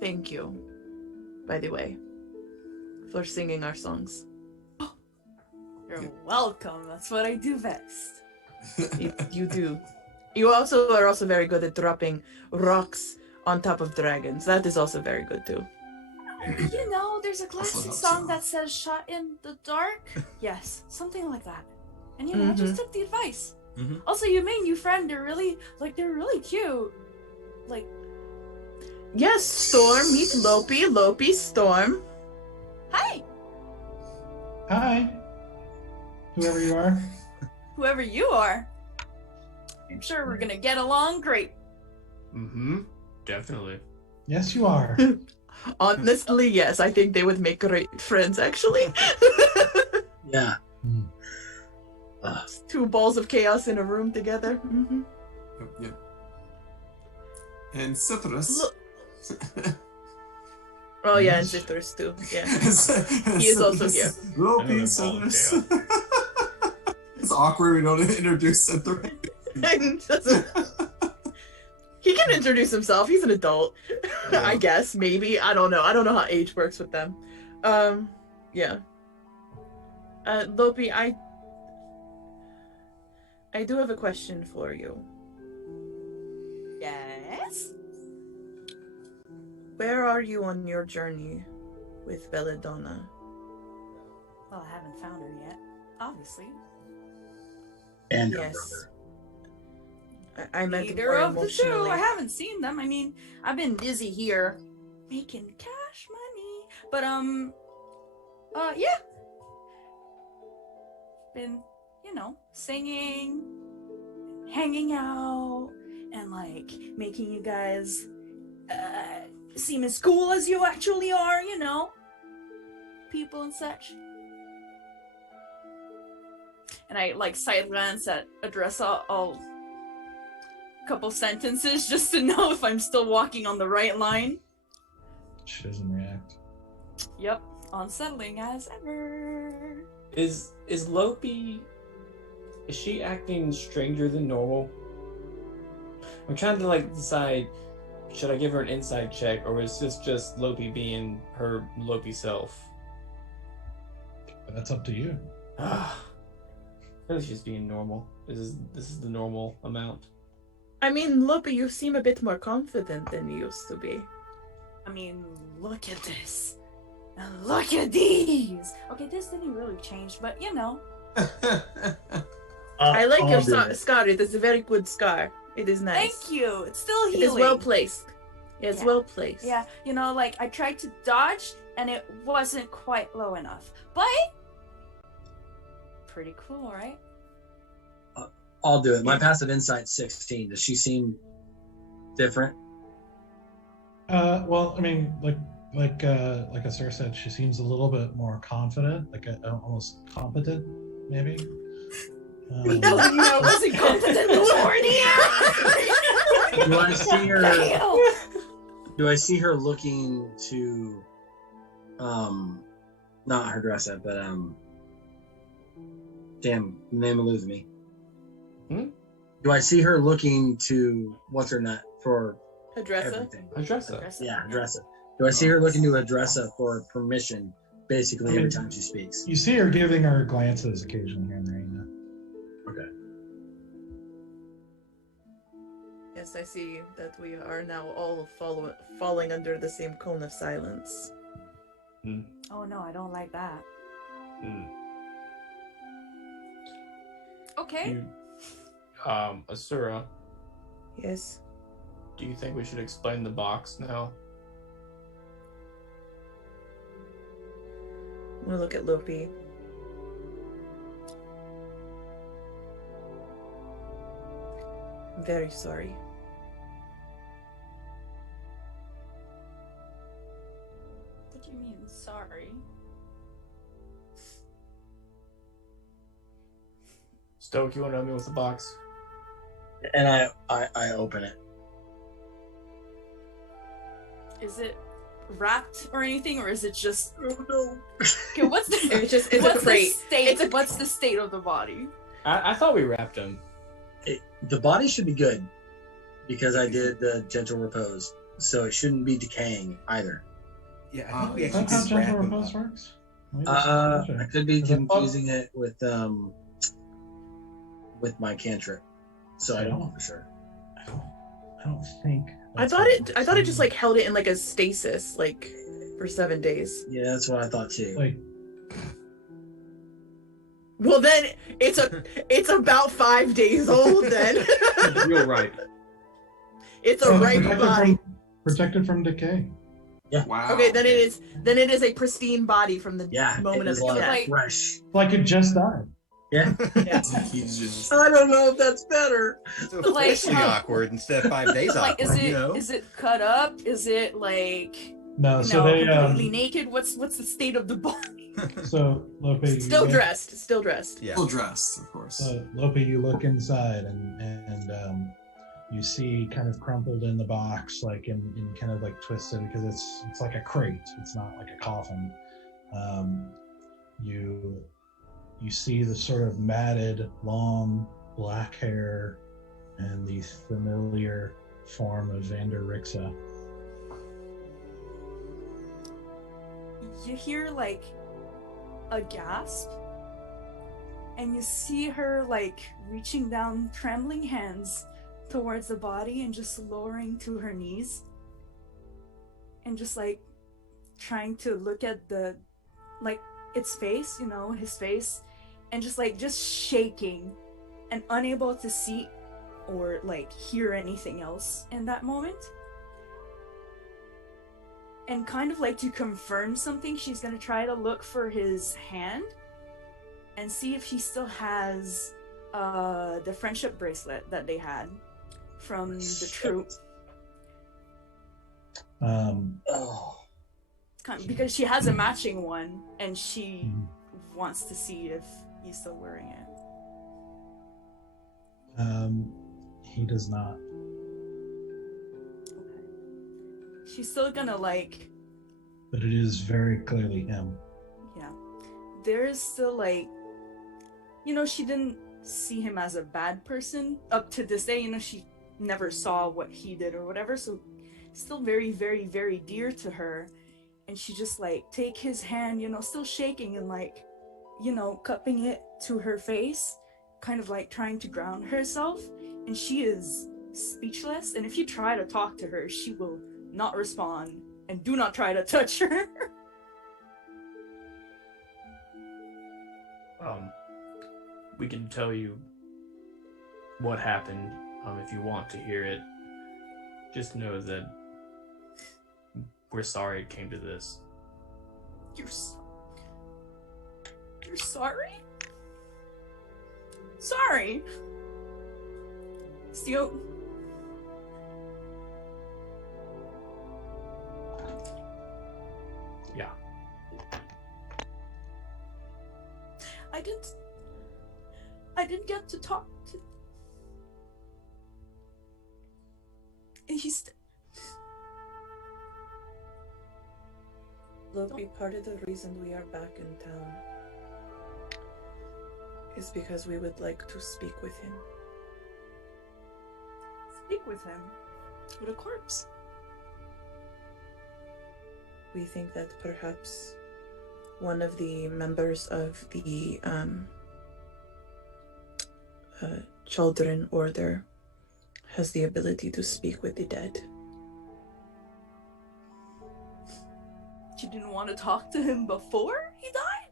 thank you, by the way, for singing our songs. You're welcome. That's what I do best. You do. You are also very good at dropping rocks on top of dragons. That is also very good too. There's a classic helps song out. that says "shot in the dark." Yes, something like that. And I Mhm. just took the advice. Mhm. Also, you made new friend. They're really cute. Like, Yes, Storm, meet Lopi. Lopi, Storm. hi, Hi, whoever you are. whoever you are. I'm sure we're gonna get along great. Mm-hmm. Definitely. Yes, you are. Honestly, yes, I think they would make great friends, actually. Yeah. Two balls of chaos in a room together. Mm-hmm. Yep. And Citrus. Look- Oh, yeah, and Yes. Citrus, too. Yeah. He is also here. Lopi, And then Citrus. It's awkward we don't introduce Citrus. He can introduce himself. He's an adult. Yeah. I guess, maybe. I don't know. I don't know how age works with them. Yeah. Lopi, I do have a question for you. Yes. Where are you on your journey with Belladonna? Well, I haven't found her yet. Obviously. And her Yes. brother. I meant Neither more of the two. emotionally. I haven't seen them. I mean, I've been busy here making cash money. But yeah. Been singing, hanging out, and like making you guys seem as cool as you actually are, people and such. And I like side glance at Hadressa all couple sentences just to know if I'm still walking on the right line. She doesn't react. Yep, unsettling as ever. Is Lopi? Is she acting stranger than normal? I'm trying to like decide. Should I give her an insight check, or is this just Lopi being her Lopi self? But that's up to you. Ah, really, she's being normal. This is the normal amount. I mean, Lopi, you seem a bit more confident than you used to be. I mean, look at this. And look at these. Okay, this didn't really change, but I like I'll your do it. scar. It is a very good scar. It is nice. thank you. It's still It healing. is well placed. Yeah, it's Yeah. well placed. Yeah, like I tried to dodge and it wasn't quite low enough. But pretty cool, right? I'll do it. My passive insight's 16. Does she seem different? Well, I mean, like Asura said, she seems a little bit more confident, almost competent, maybe. No, I wasn't confident before. Do I see her? Damn. Do I see her looking to, not Hadressa, but damn, the name eludes me. Do I see her looking to what's her nut for Hadressa. everything? Hadressa. Yeah, Hadressa. Do I see her looking to Hadressa for permission, basically every time she speaks? You see her giving her glances occasionally here and there. Okay. Yes, I see that we are now all falling under the same cone of silence. Oh no, I don't like that. Okay. Asura, Yes. do you think we should explain the box now? I'm gonna look at Lopi. I'm very sorry. What do you mean, sorry? Stoke, you want to help me with the box? And I open it. Is it wrapped or anything, or is it just Oh no. okay? What's the It's a what's crate. the state? It's a- What's the state of the body? I thought we wrapped him. The body should be good because I did the gentle repose, so it shouldn't be decaying either. Yeah, I think we Is actually that how did wrap gentle him repose up. works? Let me just I check. could be Is it confusing it with my cantrip, so I don't know for sure. I don't think. I thought it just like held it in like a stasis, like for 7 days. Yeah, that's what I thought too. like Well, then it's about 5 days old. Then You're right. it's a ripe body. protected from decay. Wow. Okay, then it is a pristine body from the Yeah, moment it of is its like death. Like- fresh. Like it just died. Yeah. Yeah. He's just. I don't know if that's better. So Like, officially awkward instead of 5 days Like, awkward, you know? is it cut up? Is it like No, so they completely naked? What's the state of the body? so Lope Still you dressed. Still dressed. Yeah. Full dressed, of course. Lope, you look inside and you see kind of crumpled in the box, like in kind of like twisted because it's like a crate. It's not like a coffin. You see the sort of matted, long black hair and the familiar form of Vander. You hear like a gasp, and you see her like reaching down trembling hands towards the body and just lowering to her knees and just like trying to look at the like its face, his face, and just shaking and unable to see or like hear anything else in that moment. And kind of like to confirm something, she's gonna try to look for his hand. and see if he still has the friendship bracelet that they had from the troop. Oh. Because she has a matching one, and she wants to see if he's still wearing it. He does not. Okay. She's still gonna like. But it is very clearly him. Yeah. There is still like, she didn't see him as a bad person up to this day. She never saw what he did or whatever, so still very, very, very dear to her. And she just like take his hand, still shaking and like, cupping it to her face, kind of like trying to ground herself. And she is speechless. And if you try to talk to her, she will not respond. And do not try to touch her. We can tell you what happened if you want to hear it. Just know that we're sorry it came to this. You're sorry? Sorry. Still. Yeah. I didn't get to talk to. Loki, part of the reason we are back in town is because we would like to speak with him. Speak with him? With a corpse? We think that perhaps one of the members of the Children Order has the ability to speak with the dead. You didn't want to talk to him before he died?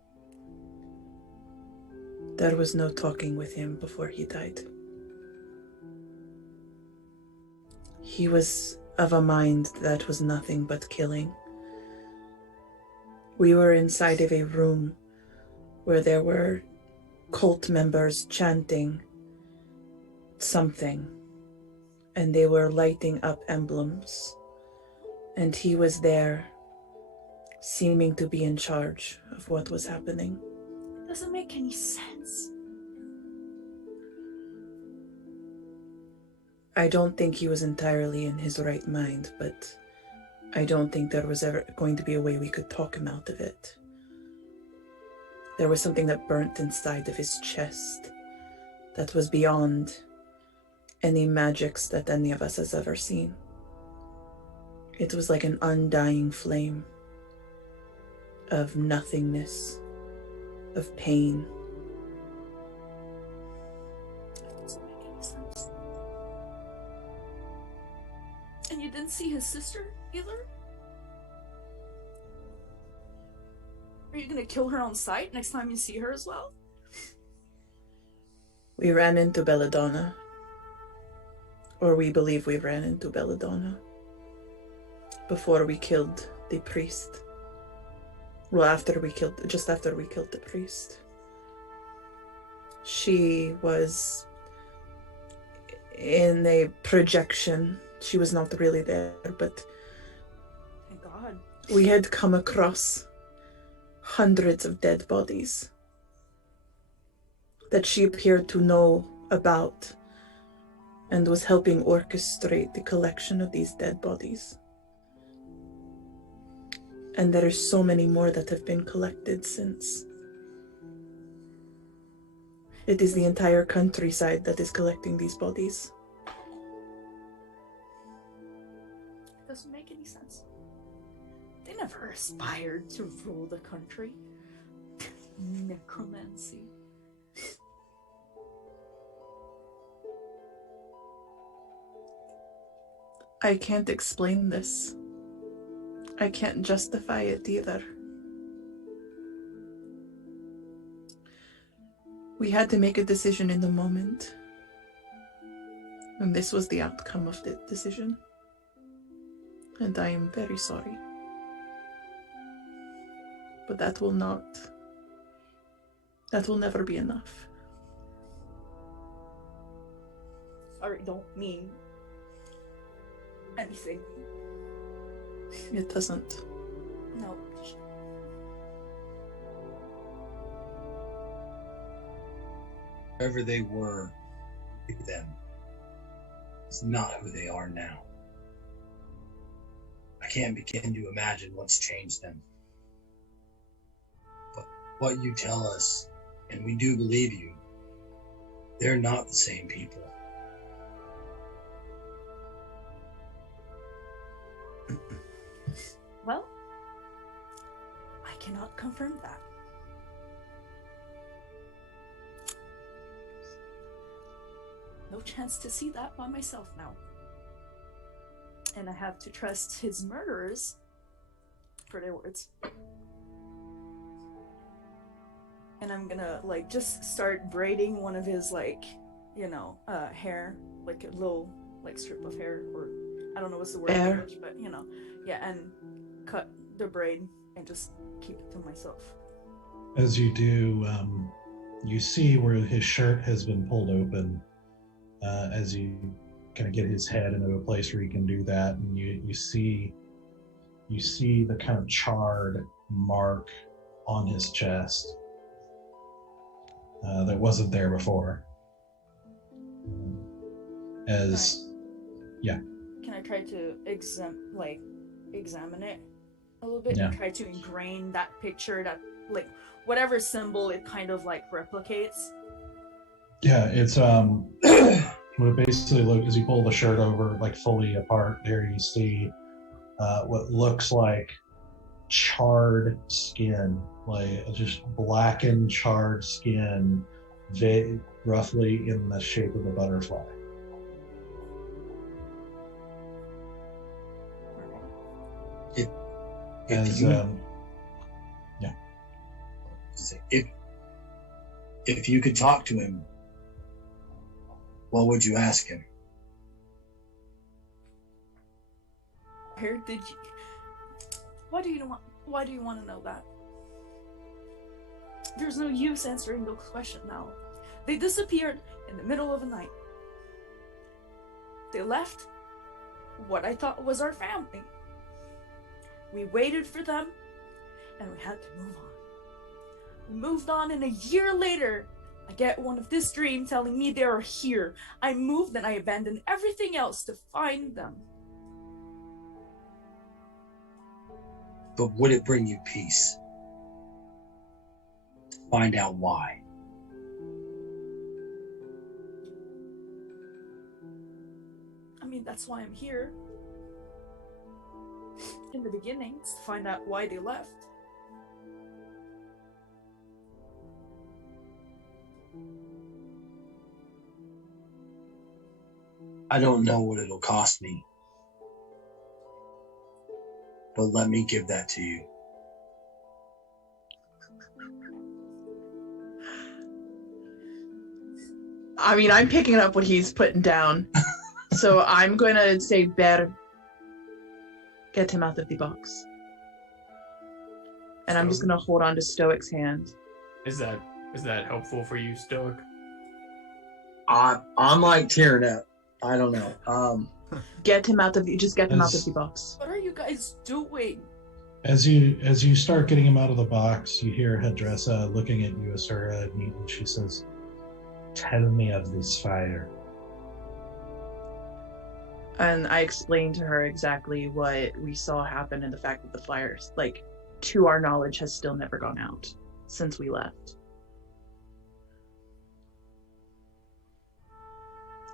There was no talking with him before he died. He was of a mind that was nothing but killing. We were inside of a room where there were cult members chanting something, and they were lighting up emblems, and he was there, seeming to be in charge of what was happening. It doesn't make any sense. I don't think he was entirely in his right mind, but I don't think there was ever going to be a way we could talk him out of it. There was something that burnt inside of his chest that was beyond any magics that any of us has ever seen. It was like an undying flame of nothingness, of pain. That doesn't make any sense. And you didn't see his sister either? Are you gonna kill her on sight next time you see her as well? We ran into Belladonna. Or we believe we ran into Belladonna. Before we killed the priest. Well, just after we killed the priest. She was in a projection. She was not really there, but Thank God. we had come across hundreds of dead bodies that she appeared to know about and was helping orchestrate the collection of these dead bodies. And there are so many more that have been collected since. It is the entire countryside that is collecting these bodies. It doesn't make any sense. They never aspired to rule the country. Necromancy. I can't explain this. I can't justify it either. We had to make a decision in the moment. And this was the outcome of the decision. And I am very sorry. But that will not That will never be enough. Sorry, don't mean anything. It doesn't. No. Whoever they were then is not who they are now. I can't begin to imagine what's changed them. But what you tell us, and we do believe you, they're not the same people. Well, I cannot confirm that. No chance to see that by myself now. And I have to trust his murderers for their words. And I'm gonna, like, just start braiding one of his, like, you know, hair, like a little, like, strip of hair, or I don't know what's the word in Hair. English, but, you know, yeah, and cut the braid and just keep it to myself. As you do, you see where his shirt has been pulled open, as you kind of get his head into a place where you can do that, and you see the kind of charred mark on his chest that wasn't there before. Can I try to examine it a little bit Yeah. and try to ingrain that picture, that, like, whatever symbol it kind of, like, replicates? Yeah, it's what it basically looks, as you pull the shirt over, like, fully apart, there you see what looks like charred skin, like just blackened charred skin, roughly in the shape of a butterfly. If you could talk to him, what would you ask him? Where did you? Why do you want to know that? There's no use answering the question now. They disappeared in the middle of the night. They left what I thought was our family. We waited for them, and we had to move on. We moved on, and a year later, I get one of this dream telling me they are here. I moved and I abandoned everything else to find them. But would it bring you peace? Find out why. I mean, that's why I'm here. In the beginning, to find out why they left. I don't know what it'll cost me, but let me give that to you. I mean, I'm picking up what he's putting down. So I'm going to say, Bear, get him out of the box. And I'm just going to hold on to Stoic's hand. Is that helpful for you, Stoic? I'm like tearing up. I don't know. Get him out of the box. What are you guys doing? As you start getting him out of the box, you hear Hadressa looking at you, Asura, and she says, "Tell me of this fire." And I explained to her exactly what we saw happen and the fact that the fires, like, to our knowledge, has still never gone out since we left.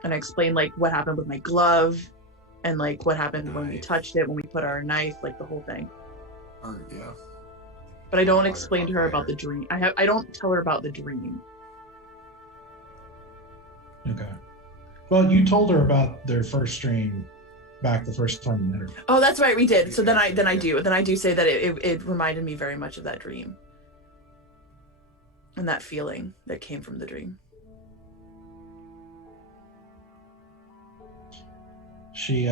And I explained, like, what happened with my glove and, like, what happened when we touched it, when we put our knife, like, the whole thing. Yeah. But I don't explain to her about the dream. I don't tell her about the dream. Okay. Well, you told her about their first dream back the first time you met her. Oh, that's right, we did. So then I do say that it reminded me very much of that dream. And that feeling that came from the dream. She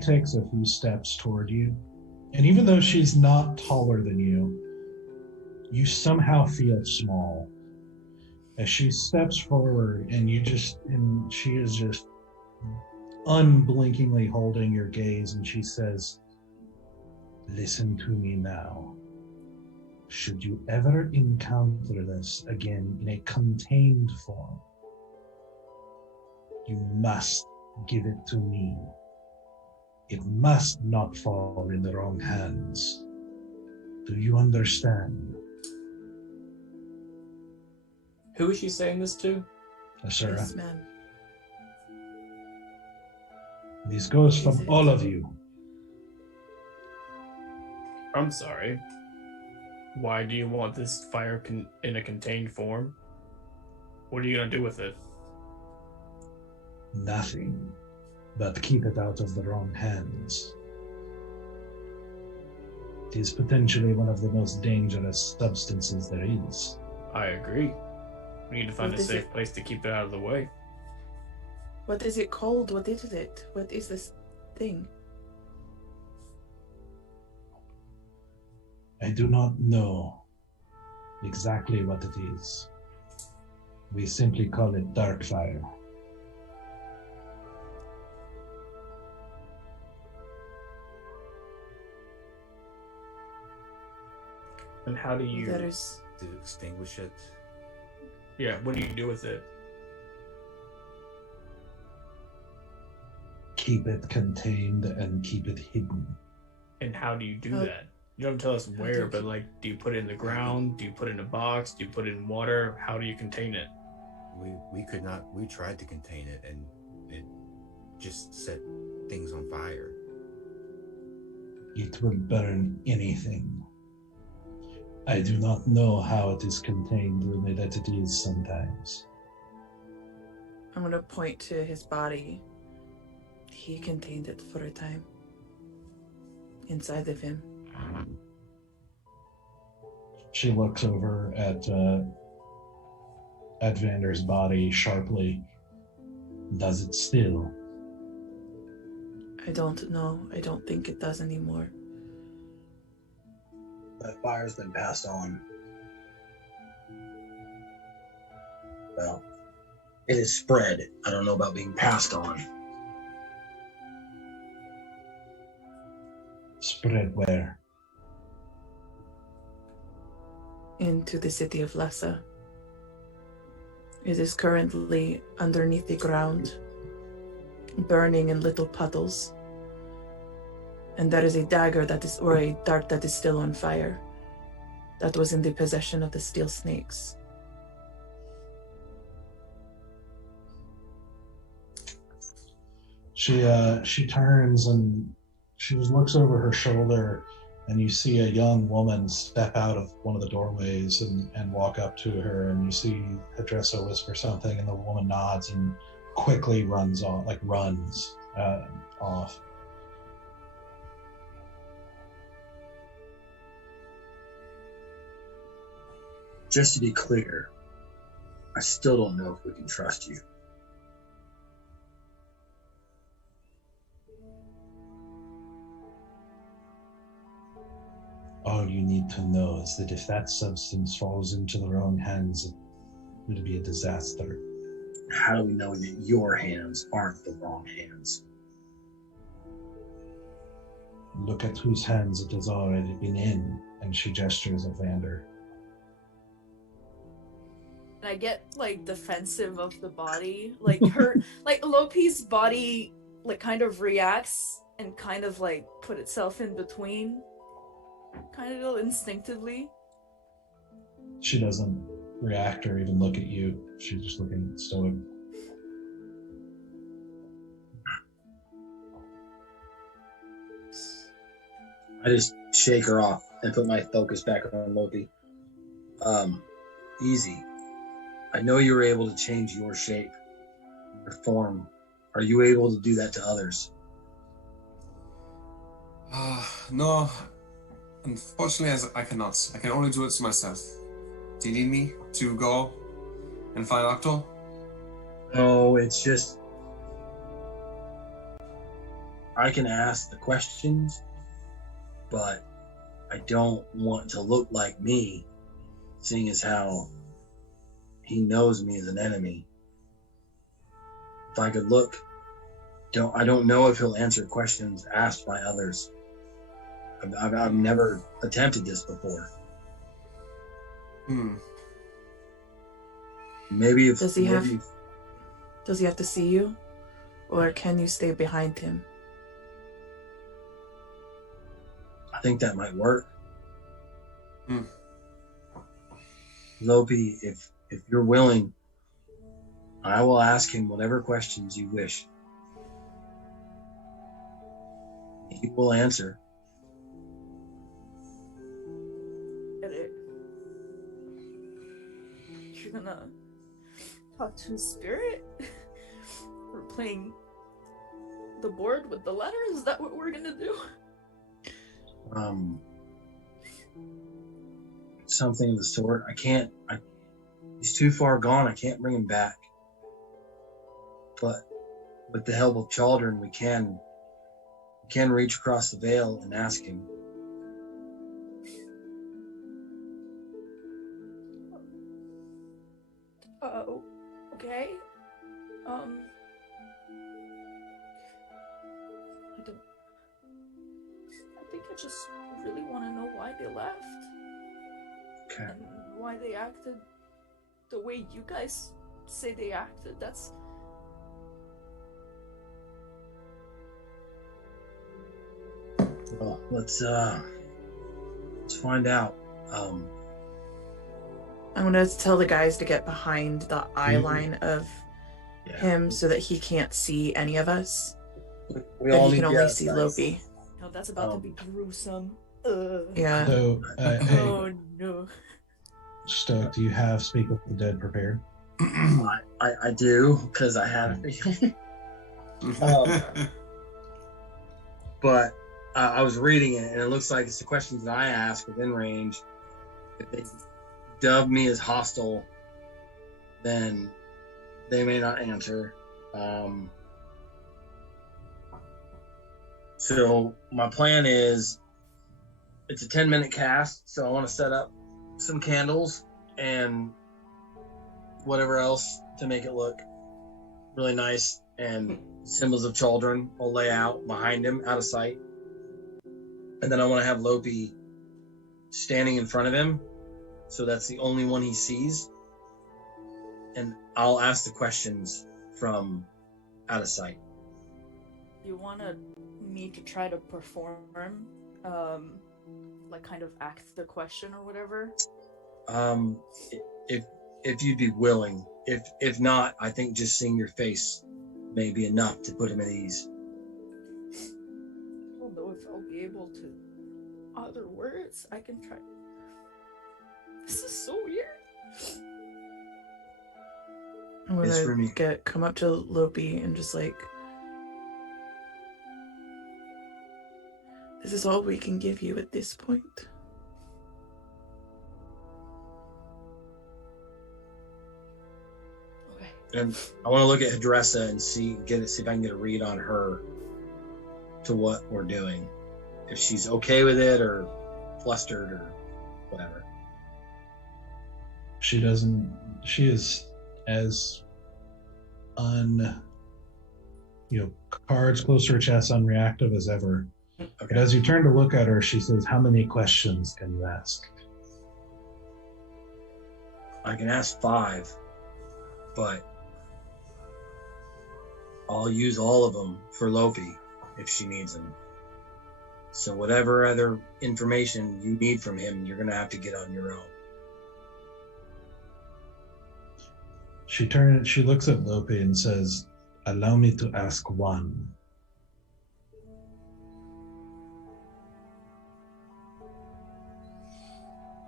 takes a few steps toward you, and even though she's not taller than you, you somehow feel small. As she steps forward and she is just unblinkingly holding your gaze, and she says, "Listen to me now. Should you ever encounter this again in a contained form, you must give it to me. It must not fall in the wrong hands. Do you understand?" Who is she saying this to? Asura. Yes, ma'am. This goes Is from it? all of you. I'm sorry. Why do you want this fire in a contained form? What are you gonna do with it? Nothing, but keep it out of the wrong hands. It is potentially one of the most dangerous substances there is. I agree. We need to find What a is safe it? place to keep it out of the way. What is it called? What is it? What is this thing? I do not know exactly what it is. We simply call it dark fire. And how do you... There is. To extinguish it. Yeah, what do you do with it? Keep it contained and keep it hidden. And how do you do How- that? You don't tell us do where, you but like, do you put it in the ground? Do you put it in a box? Do you put it in water? How do you contain it? We could not. We tried to contain it, and it just set things on fire. It will burn anything. I do not know how it is contained, only that it is sometimes. I'm gonna point to his body. He contained it for a time. Inside of him. She looks over at Vander's body sharply. Does it still? I don't know. I don't think it does anymore. That fire's been passed on. Well, it is spread. I don't know about being passed on. Spread where? Into the city of Lhasa. It is currently underneath the ground, burning in little puddles. And there is a dagger or a dart that is still on fire. That was in the possession of the steel snakes. She turns and she looks over her shoulder, and you see a young woman step out of one of the doorways and walk up to her, and you see Hadressa whisper something, and the woman nods and quickly runs off. Just to be clear, I still don't know if we can trust you. All you need to know is that if that substance falls into the wrong hands, it will be a disaster. How do we know that your hands aren't the wrong hands? Look at whose hands it has already been in, and she gestures at Vander. And I get like defensive of the body, like her, like Lopi's body, like kind of reacts and kind of like put itself in between, kind of instinctively. She doesn't react or even look at you. She's just looking stoic. I just shake her off and put my focus back on Lopi. Easy. I know you were able to change your shape, your form. Are you able to do that to others? No. Unfortunately, I cannot. I can only do it to myself. Do you need me to go and find Octo? No, it's just... I can ask the questions, but I don't want to look like me, seeing as how he knows me as an enemy. If I could look, I don't know if he'll answer questions asked by others. I've never attempted this before. Maybe if Does he have to see you? Or can you stay behind him? I think that might work. Lopi, if you're willing, I will ask him whatever questions you wish. He will answer. You're gonna talk to his spirit? We're playing the board with the letters? Is that what we're gonna do? Something of the sort. He's too far gone. I can't bring him back. But with the help of children, we can reach across the veil and ask him. Okay. I think I just really want to know why they left. Okay. And why they acted the way you guys say they acted. That's... Well, let's find out. I'm gonna tell the guys to get behind the eye line of him so that he can't see any of us. We That all he can need only to see guys. Lopi. Oh, that's about to be gruesome. Yeah. So, hey, Oh no. Stoke, do you have Speak with the Dead prepared? I do, because I have it. But I was reading it, and it looks like it's the questions that I ask within range. If they dub me as hostile, then they may not answer. So my plan is, it's a 10-minute cast, so I want to set up some candles and whatever else to make it look really nice, and symbols of children will lay out behind him, out of sight. And then I want to have Lopi standing in front of him, so that's the only one he sees. And I'll ask the questions from out of sight. You wanted me to try to perform, like kind of act the question or whatever? If you'd be willing. If not, I think just seeing your face may be enough to put him at ease. I don't know if I'll be able to utter words. I can try. This is so weird. I'm It's for me. gonna come up to Lopi and just like, this is all we can give you at this point. Okay. And I want to look at Hadressa and see if I can get a read on her to what we're doing. If she's okay with it or flustered or whatever. She is as cards close to her chest, unreactive as ever. But as you turn to look at her, she says, "How many questions can you ask?" I can ask 5, but I'll use all of them for Lopi if she needs them. So whatever other information you need from him, you're going to have to get on your own. She looks at Lopi and says, "Allow me to ask one."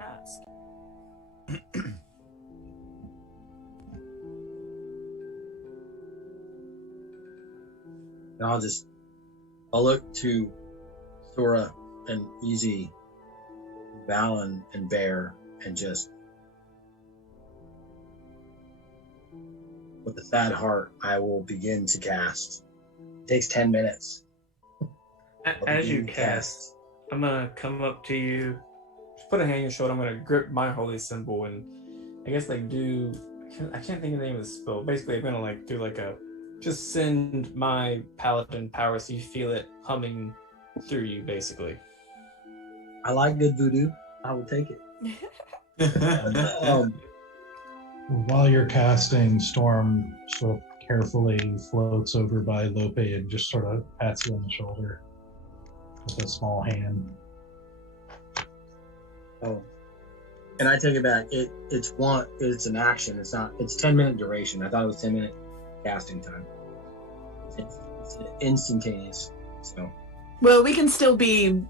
Ask. And I'll look to Sora and Easy, Valen and Bear, and just, with a sad heart, I will begin to cast. It takes 10 minutes. As you cast, I'm gonna come up to you, just put a hand on your shoulder. I'm gonna grip my holy symbol and I guess like do I can't think of the name of the spell. Basically, I'm gonna like do like a just send my paladin power so you feel it humming through you, basically. I like good voodoo. I will take it. While you're casting, Storm sort of carefully floats over by Lope and just sort of pats you on the shoulder with a small hand. Oh, and I take it back. It's an action. It's not. It's 10-minute duration. I thought it was 10-minute casting time. It's instantaneous. So. Well, we can still be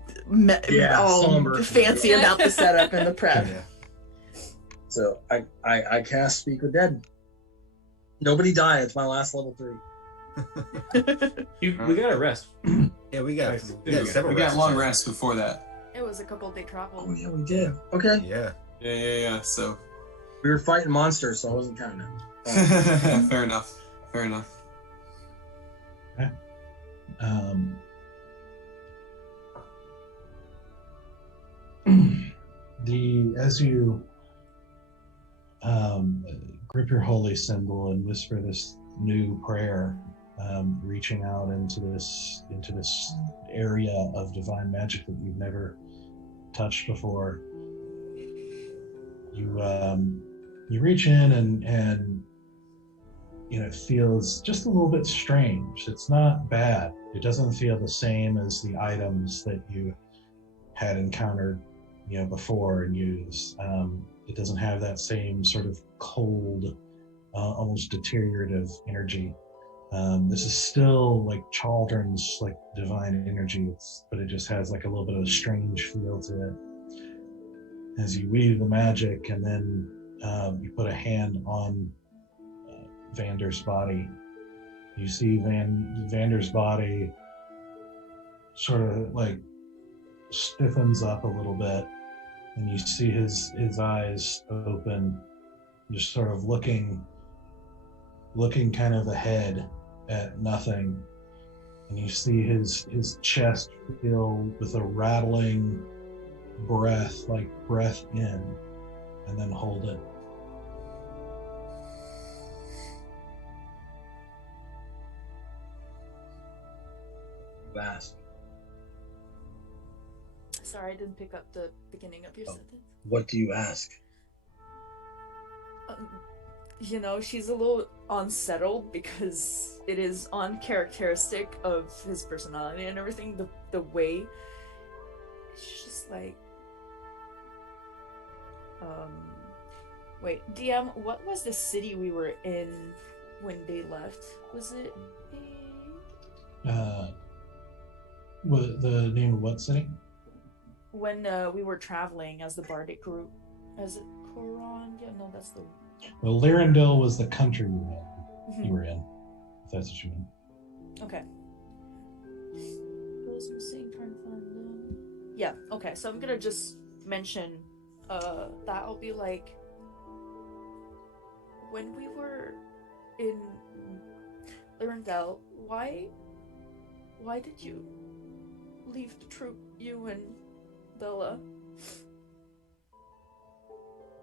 all somber. fancy about the setup and the prep. Yeah. So I cast Speak with Dead. Nobody die. It's my last level 3. We gotta rest. Yeah, we got Nice. several We got rests. long rests before that. It was a couple-day travel. Oh yeah, we did. Okay. Yeah. Yeah. So We were fighting monsters, so I wasn't counting it. fair enough. Fair enough. As you grip your holy symbol and whisper this new prayer, reaching out into this area of divine magic that you've never touched before, you reach in and it feels just a little bit strange. It's not bad. It doesn't feel the same as the items that you had encountered before and used. It doesn't have that same sort of cold, almost deteriorative energy. This is still like Chaldron's like divine energy, but it just has like a little bit of a strange feel to it. As you weave the magic and then you put a hand on Vander's body, you see Vander's body sort of like stiffens up a little bit, and you see his eyes open, just sort of looking kind of ahead at nothing, and you see his chest fill with a rattling breath, like breath in and then hold it. Fast. Sorry, I didn't pick up the beginning of your sentence. What do you ask? She's a little unsettled because it is uncharacteristic of his personality and everything. The way it's just like, wait, DM, what was the city we were in when they left? Was it What the name of what city? when we were traveling as the Bardic group? Is it Coron? Yeah, no, that's the. Well, Lyrandil was the country you were in, if that's what you mean. Okay. Yeah, okay, so I'm gonna just mention that'll be like when we were in Lyrandil, why did you leave the troop, you and Bella?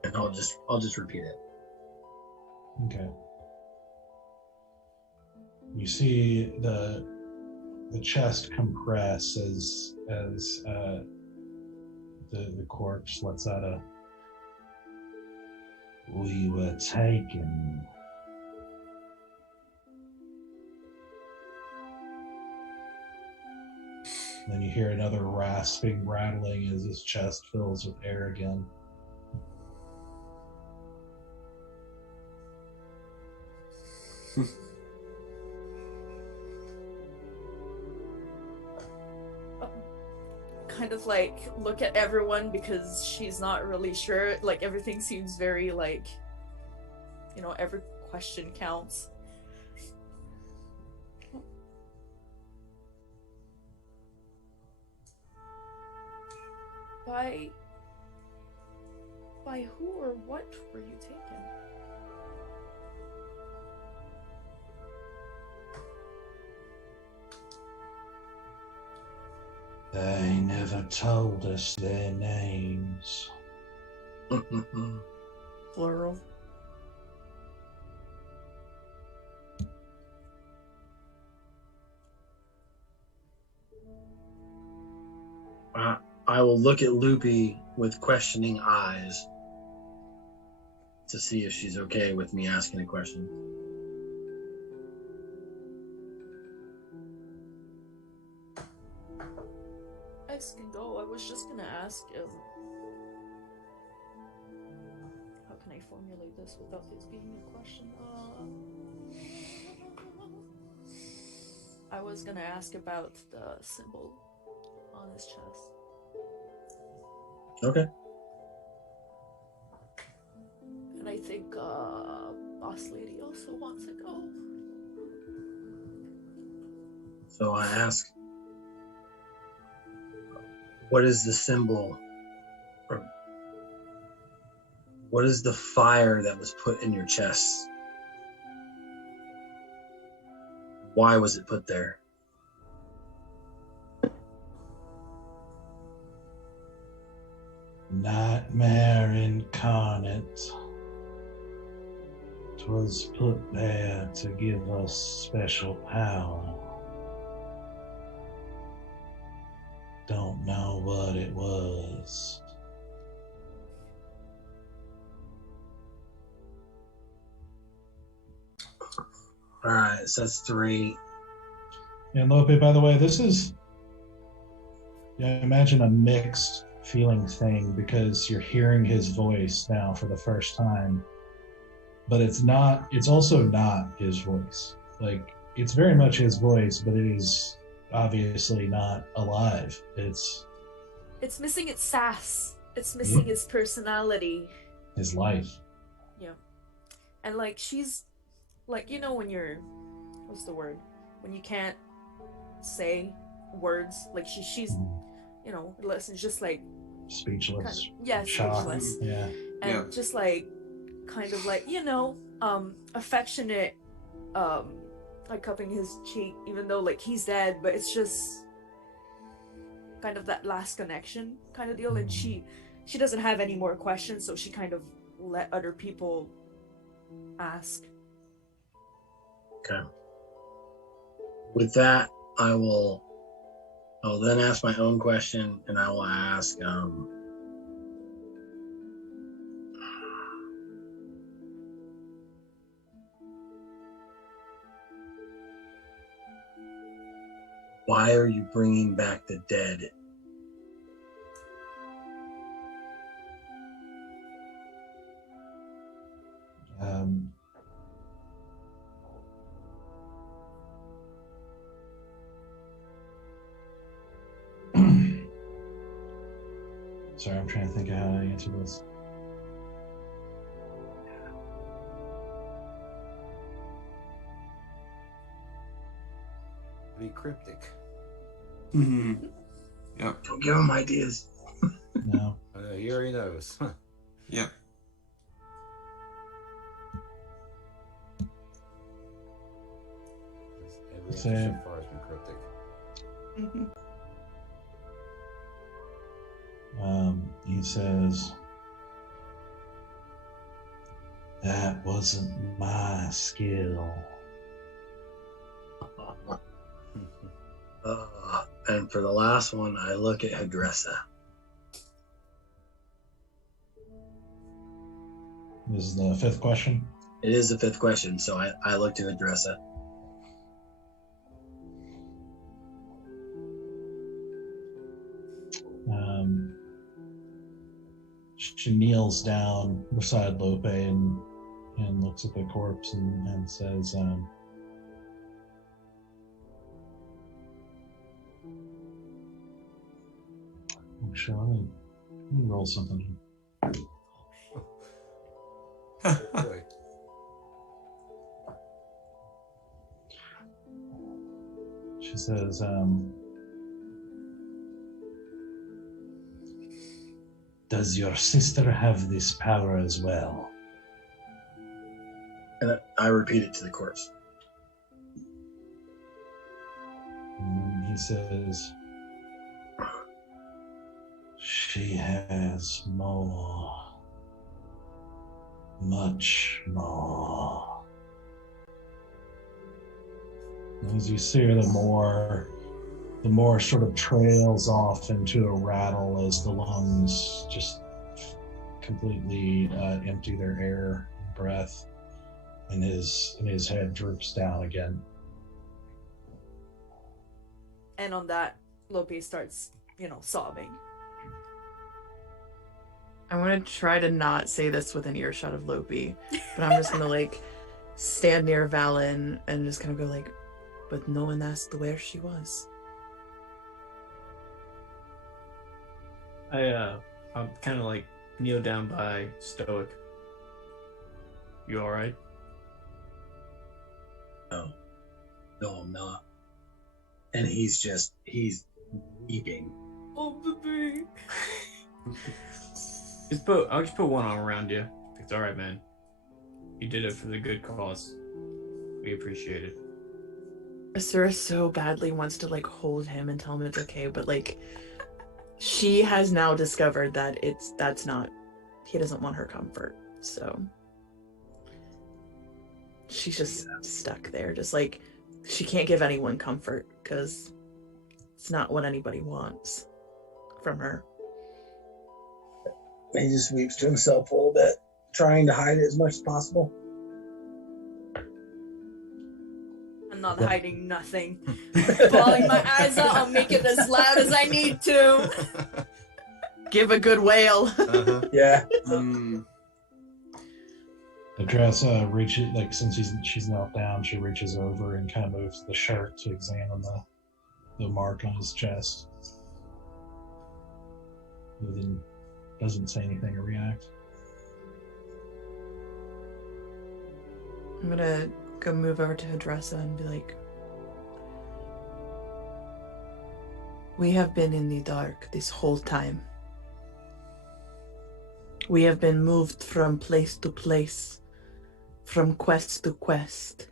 And I'll just repeat it. Okay. You see the chest compress as the corpse lets out a "We were taken." Then you hear another rasping, rattling as his chest fills with air again. Kind of like look at everyone because she's not really sure. Like everything seems very like, every question counts. By who or what were you taken? They never told us their names. Plural. I will look at Loopy with questioning eyes to see if she's okay with me asking a question. X can go. I was just gonna ask how can I formulate this without this being a question? I was gonna ask about the symbol on his chest. Okay. And I think Boss Lady also wants to go. So I ask, what is the symbol, or what is the fire that was put in your chest? Why was it put there? Nightmare incarnate. 'Twas put there to give us special power. Don't know what it was. All right, so that's 3. And Lope, by the way, this is, imagine a mixed feeling thing because you're hearing his voice now for the first time, but it's also not his voice. Like, it's very much his voice, but it is obviously not alive. It's missing its sass. It's missing his personality. His life. Yeah. And like she's like, you know, when you're, what's the word? When you can't say words, like she's you know, it's just like speechless. Kind of, yeah, shocked. Speechless. Yeah. And just like kind of like, you know, affectionate, like cupping his cheek, even though like he's dead, but it's just kind of that last connection kind of deal. And she doesn't have any more questions, so she kind of let other people ask. Okay. With that, I'll then ask my own question, and I will ask, why are you bringing back the dead? Sorry, I'm trying to think of how to answer this. Be cryptic. Mm-hmm. Yep. Don't give him ideas. No. He already knows. Yep. Every answer Same. so far has been cryptic. He says, that wasn't my skill. And for the last one, I look at Hadressa. This is the fifth question. It is the fifth question, so I look to Hadressa. She kneels down beside Lope and looks at the corpse and says, actually, let me roll something. Boy. She says, does your sister have this power as well? And I repeat it to the corpse. And he says, she has more. Much more. As you see her, the the more sort of trails off into a rattle as the lungs just completely empty their air and breath, and his head droops down again. And on that, Lopi starts, sobbing. I'm gonna try to not say this with an earshot of Lopi, but I'm just gonna stand near Valen and just kind of go but no one asked where she was. I'm kind of kneel down by Stoic. You all right? No, I'm not. And he's weeping. Oh, baby. I'll just put one arm around you. It's all right, man. You did it for the good cause. We appreciate it. Asura so badly wants to hold him and tell him it's okay, but she has now discovered that he doesn't want her comfort, so she's just stuck there, just she can't give anyone comfort because it's not what anybody wants from her. He just weeps to himself a little bit, trying to hide it as much as possible. I'm not hiding nothing. Bawling my eyes out, I'll make it as loud as I need to. Give a good wail. Yeah. Hadressa reaches, since she's knelt down, she reaches over and kind of moves the shirt to examine the mark on his chest. But then doesn't say anything or react. I'm gonna go move over to Hadressa and be we have been in the dark this whole time. We have been moved from place to place, from quest to quest,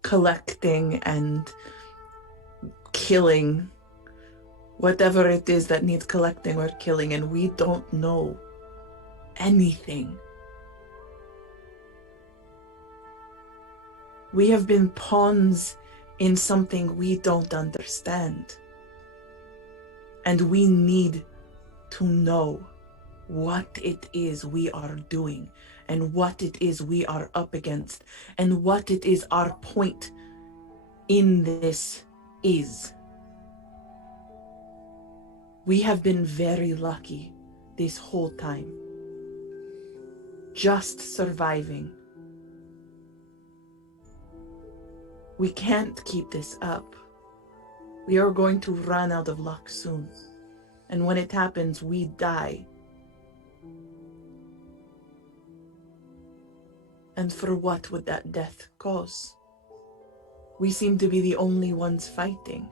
collecting and killing whatever it is that needs collecting or killing, and we don't know anything. We have been pawns in something we don't understand. And we need to know what it is we are doing and what it is we are up against and what it is our point in this is. We have been very lucky this whole time. Just surviving. We can't keep this up. We are going to run out of luck soon. And when it happens, we die. And for what would that death cause? We seem to be the only ones fighting.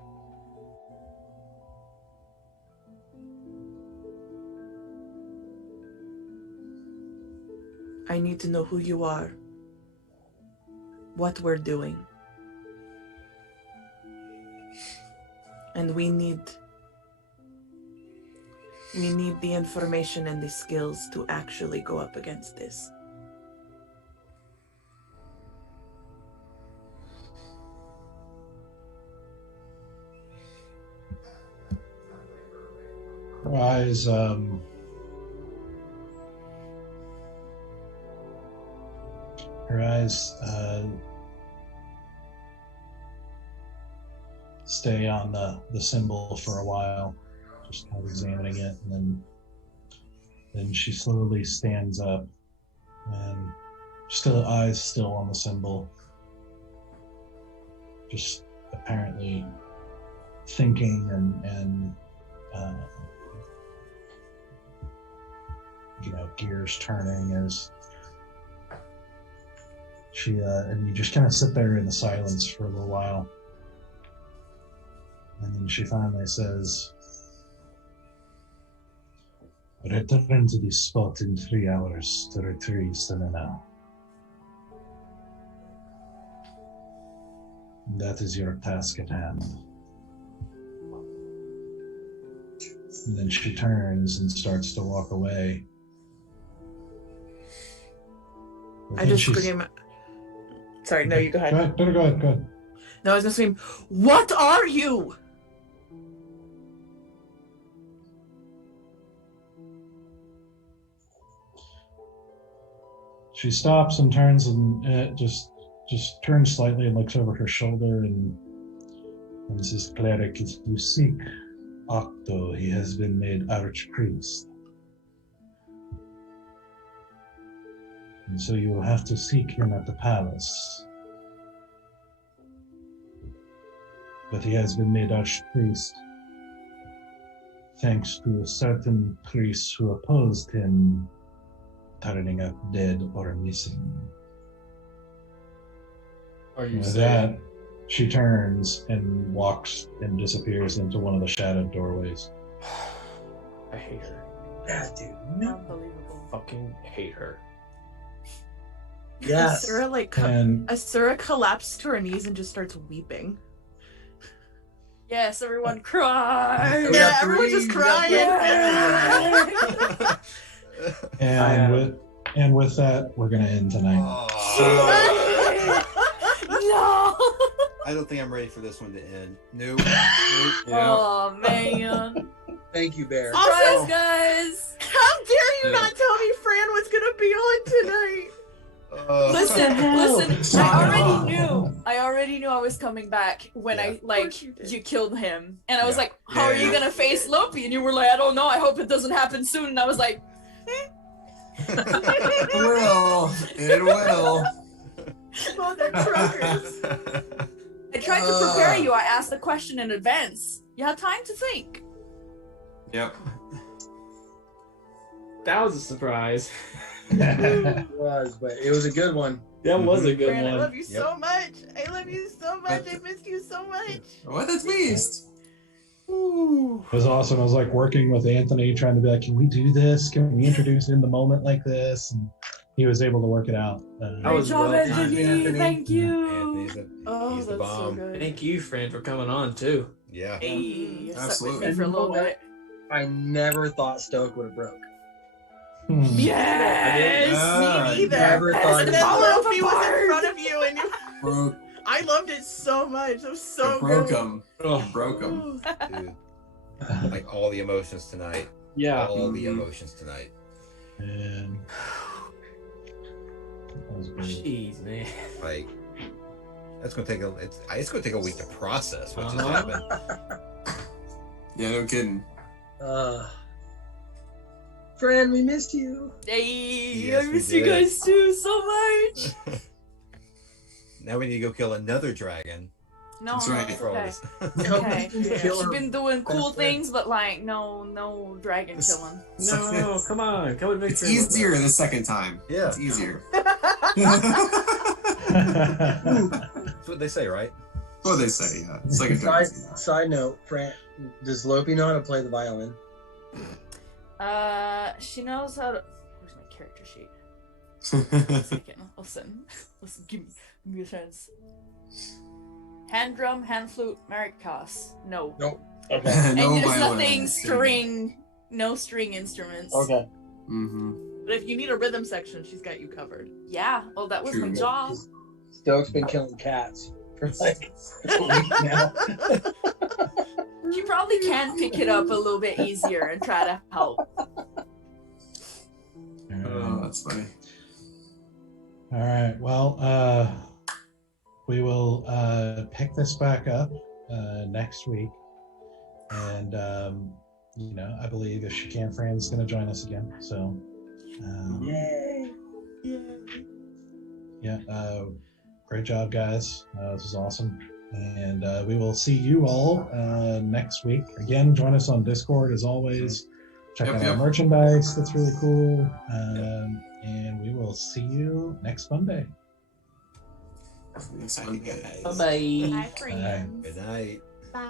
I need to know who you are, what we're doing. And we need the information and the skills to actually go up against this. Her eyes stay on the symbol for a while, just kind of examining it, and then she slowly stands up and eyes still on the symbol, just apparently thinking and gears turning as she and you just kind of sit there in the silence for a little while. And then she finally says, "Return to this spot in 3 hours to retrieve Selena. That is your task at hand." And then she turns and starts to walk away. I just scream. Sorry, no, you go ahead. Go ahead. No, I was gonna scream, "What are you?" She stops and turns and just turns slightly and looks over her shoulder and says, "Cleric, if you seek Octo, he has been made archpriest. And so you will have to seek him at the palace. But he has been made archpriest thanks to a certain priest who opposed him turning up dead or missing." Are you With saying? that, she turns and walks and disappears into one of the shadowed doorways. I hate her. Yeah, dude. No. Unbelievable. Fucking hate her. Yes. And Asura collapses to her knees and just starts weeping. Yes, everyone cry. We Yeah, got everyone's just three, we got crying. and with that, we're gonna end tonight. No. I don't think I'm ready for this one to end. Nope. Oh man. Thank you, Bear. Surprise, guys. How dare you not tell me Fran was gonna be on tonight? Listen, I already knew I was coming back when Yeah. you killed him. And I was Yeah. like, how are you gonna face Lopi? And you were like, I don't know, I hope it doesn't happen soon. And I was like, It will. It will. Motherfuckers. I tried to prepare you. I asked the question in advance. You had time to think. Yep. That was a surprise. It was, but it was a good one. That was a good Fran, I one. love you so much. I love you so much. I missed you so much. What a twist. It was awesome. I was like working with Anthony, trying to be like, "Can we do this? Can we introduce in the moment like this?" And he was able to work it out. That Great was job, well done, Anthony. Anthony. Thank you. Anthony's Oh, he's the that's so bomb. good. Thank you, friend, for coming on too. Yeah. Hey, you stuck with Absolutely. me for a little bit. I never thought Stoke would have broke. Yes. Ah, Me neither. never thought And it then was. Lopi was in front of you, and Broke, I loved it so much. It was so broke good. him. Broke him. Dude. Like all the emotions tonight. Yeah. All the Mhm. emotions tonight. And that was great. Jeez, man. Like that's gonna take it's gonna take a week to process what just Uh-huh. happened. Yeah, no kidding. Fran, we missed you. Hey, Yes, I we miss you did. guys too so much. Now we need to go kill another dragon. No, That's no, right. it's For all okay. this. Okay. Kill She's her. been doing cool best friend. things, but like no dragon killing. No, come on. Come with It's Victor. easier the second time. Yeah. It's easier. That's what they say, right? What they say, yeah. Second time. Side note, Fran, does Lopi know how to play the violin? She knows how to. Where's my character sheet? Second, listen, give me a chance. Hand drum, hand flute, maracas. No. Nope. no And there's violin. nothing string, no string instruments. Mm-hmm. But if you need a rhythm section, she's got you covered. Yeah, well, that was my True. job. Stoke's been killing cats for like a week now. She probably can pick it up a little bit easier and try to help. Oh, that's funny. All right. Well, we will pick this back up next week, and I believe if she can, Fran's going to join us again. So, Yay! yeah, great job, guys. This was awesome, and we will see you all next week. Again, join us on Discord as always. Check out our merchandise. That's really cool. And we will see you next Monday. Next Monday. Bye bye. Bye, Bye. friends. Good night. Bye.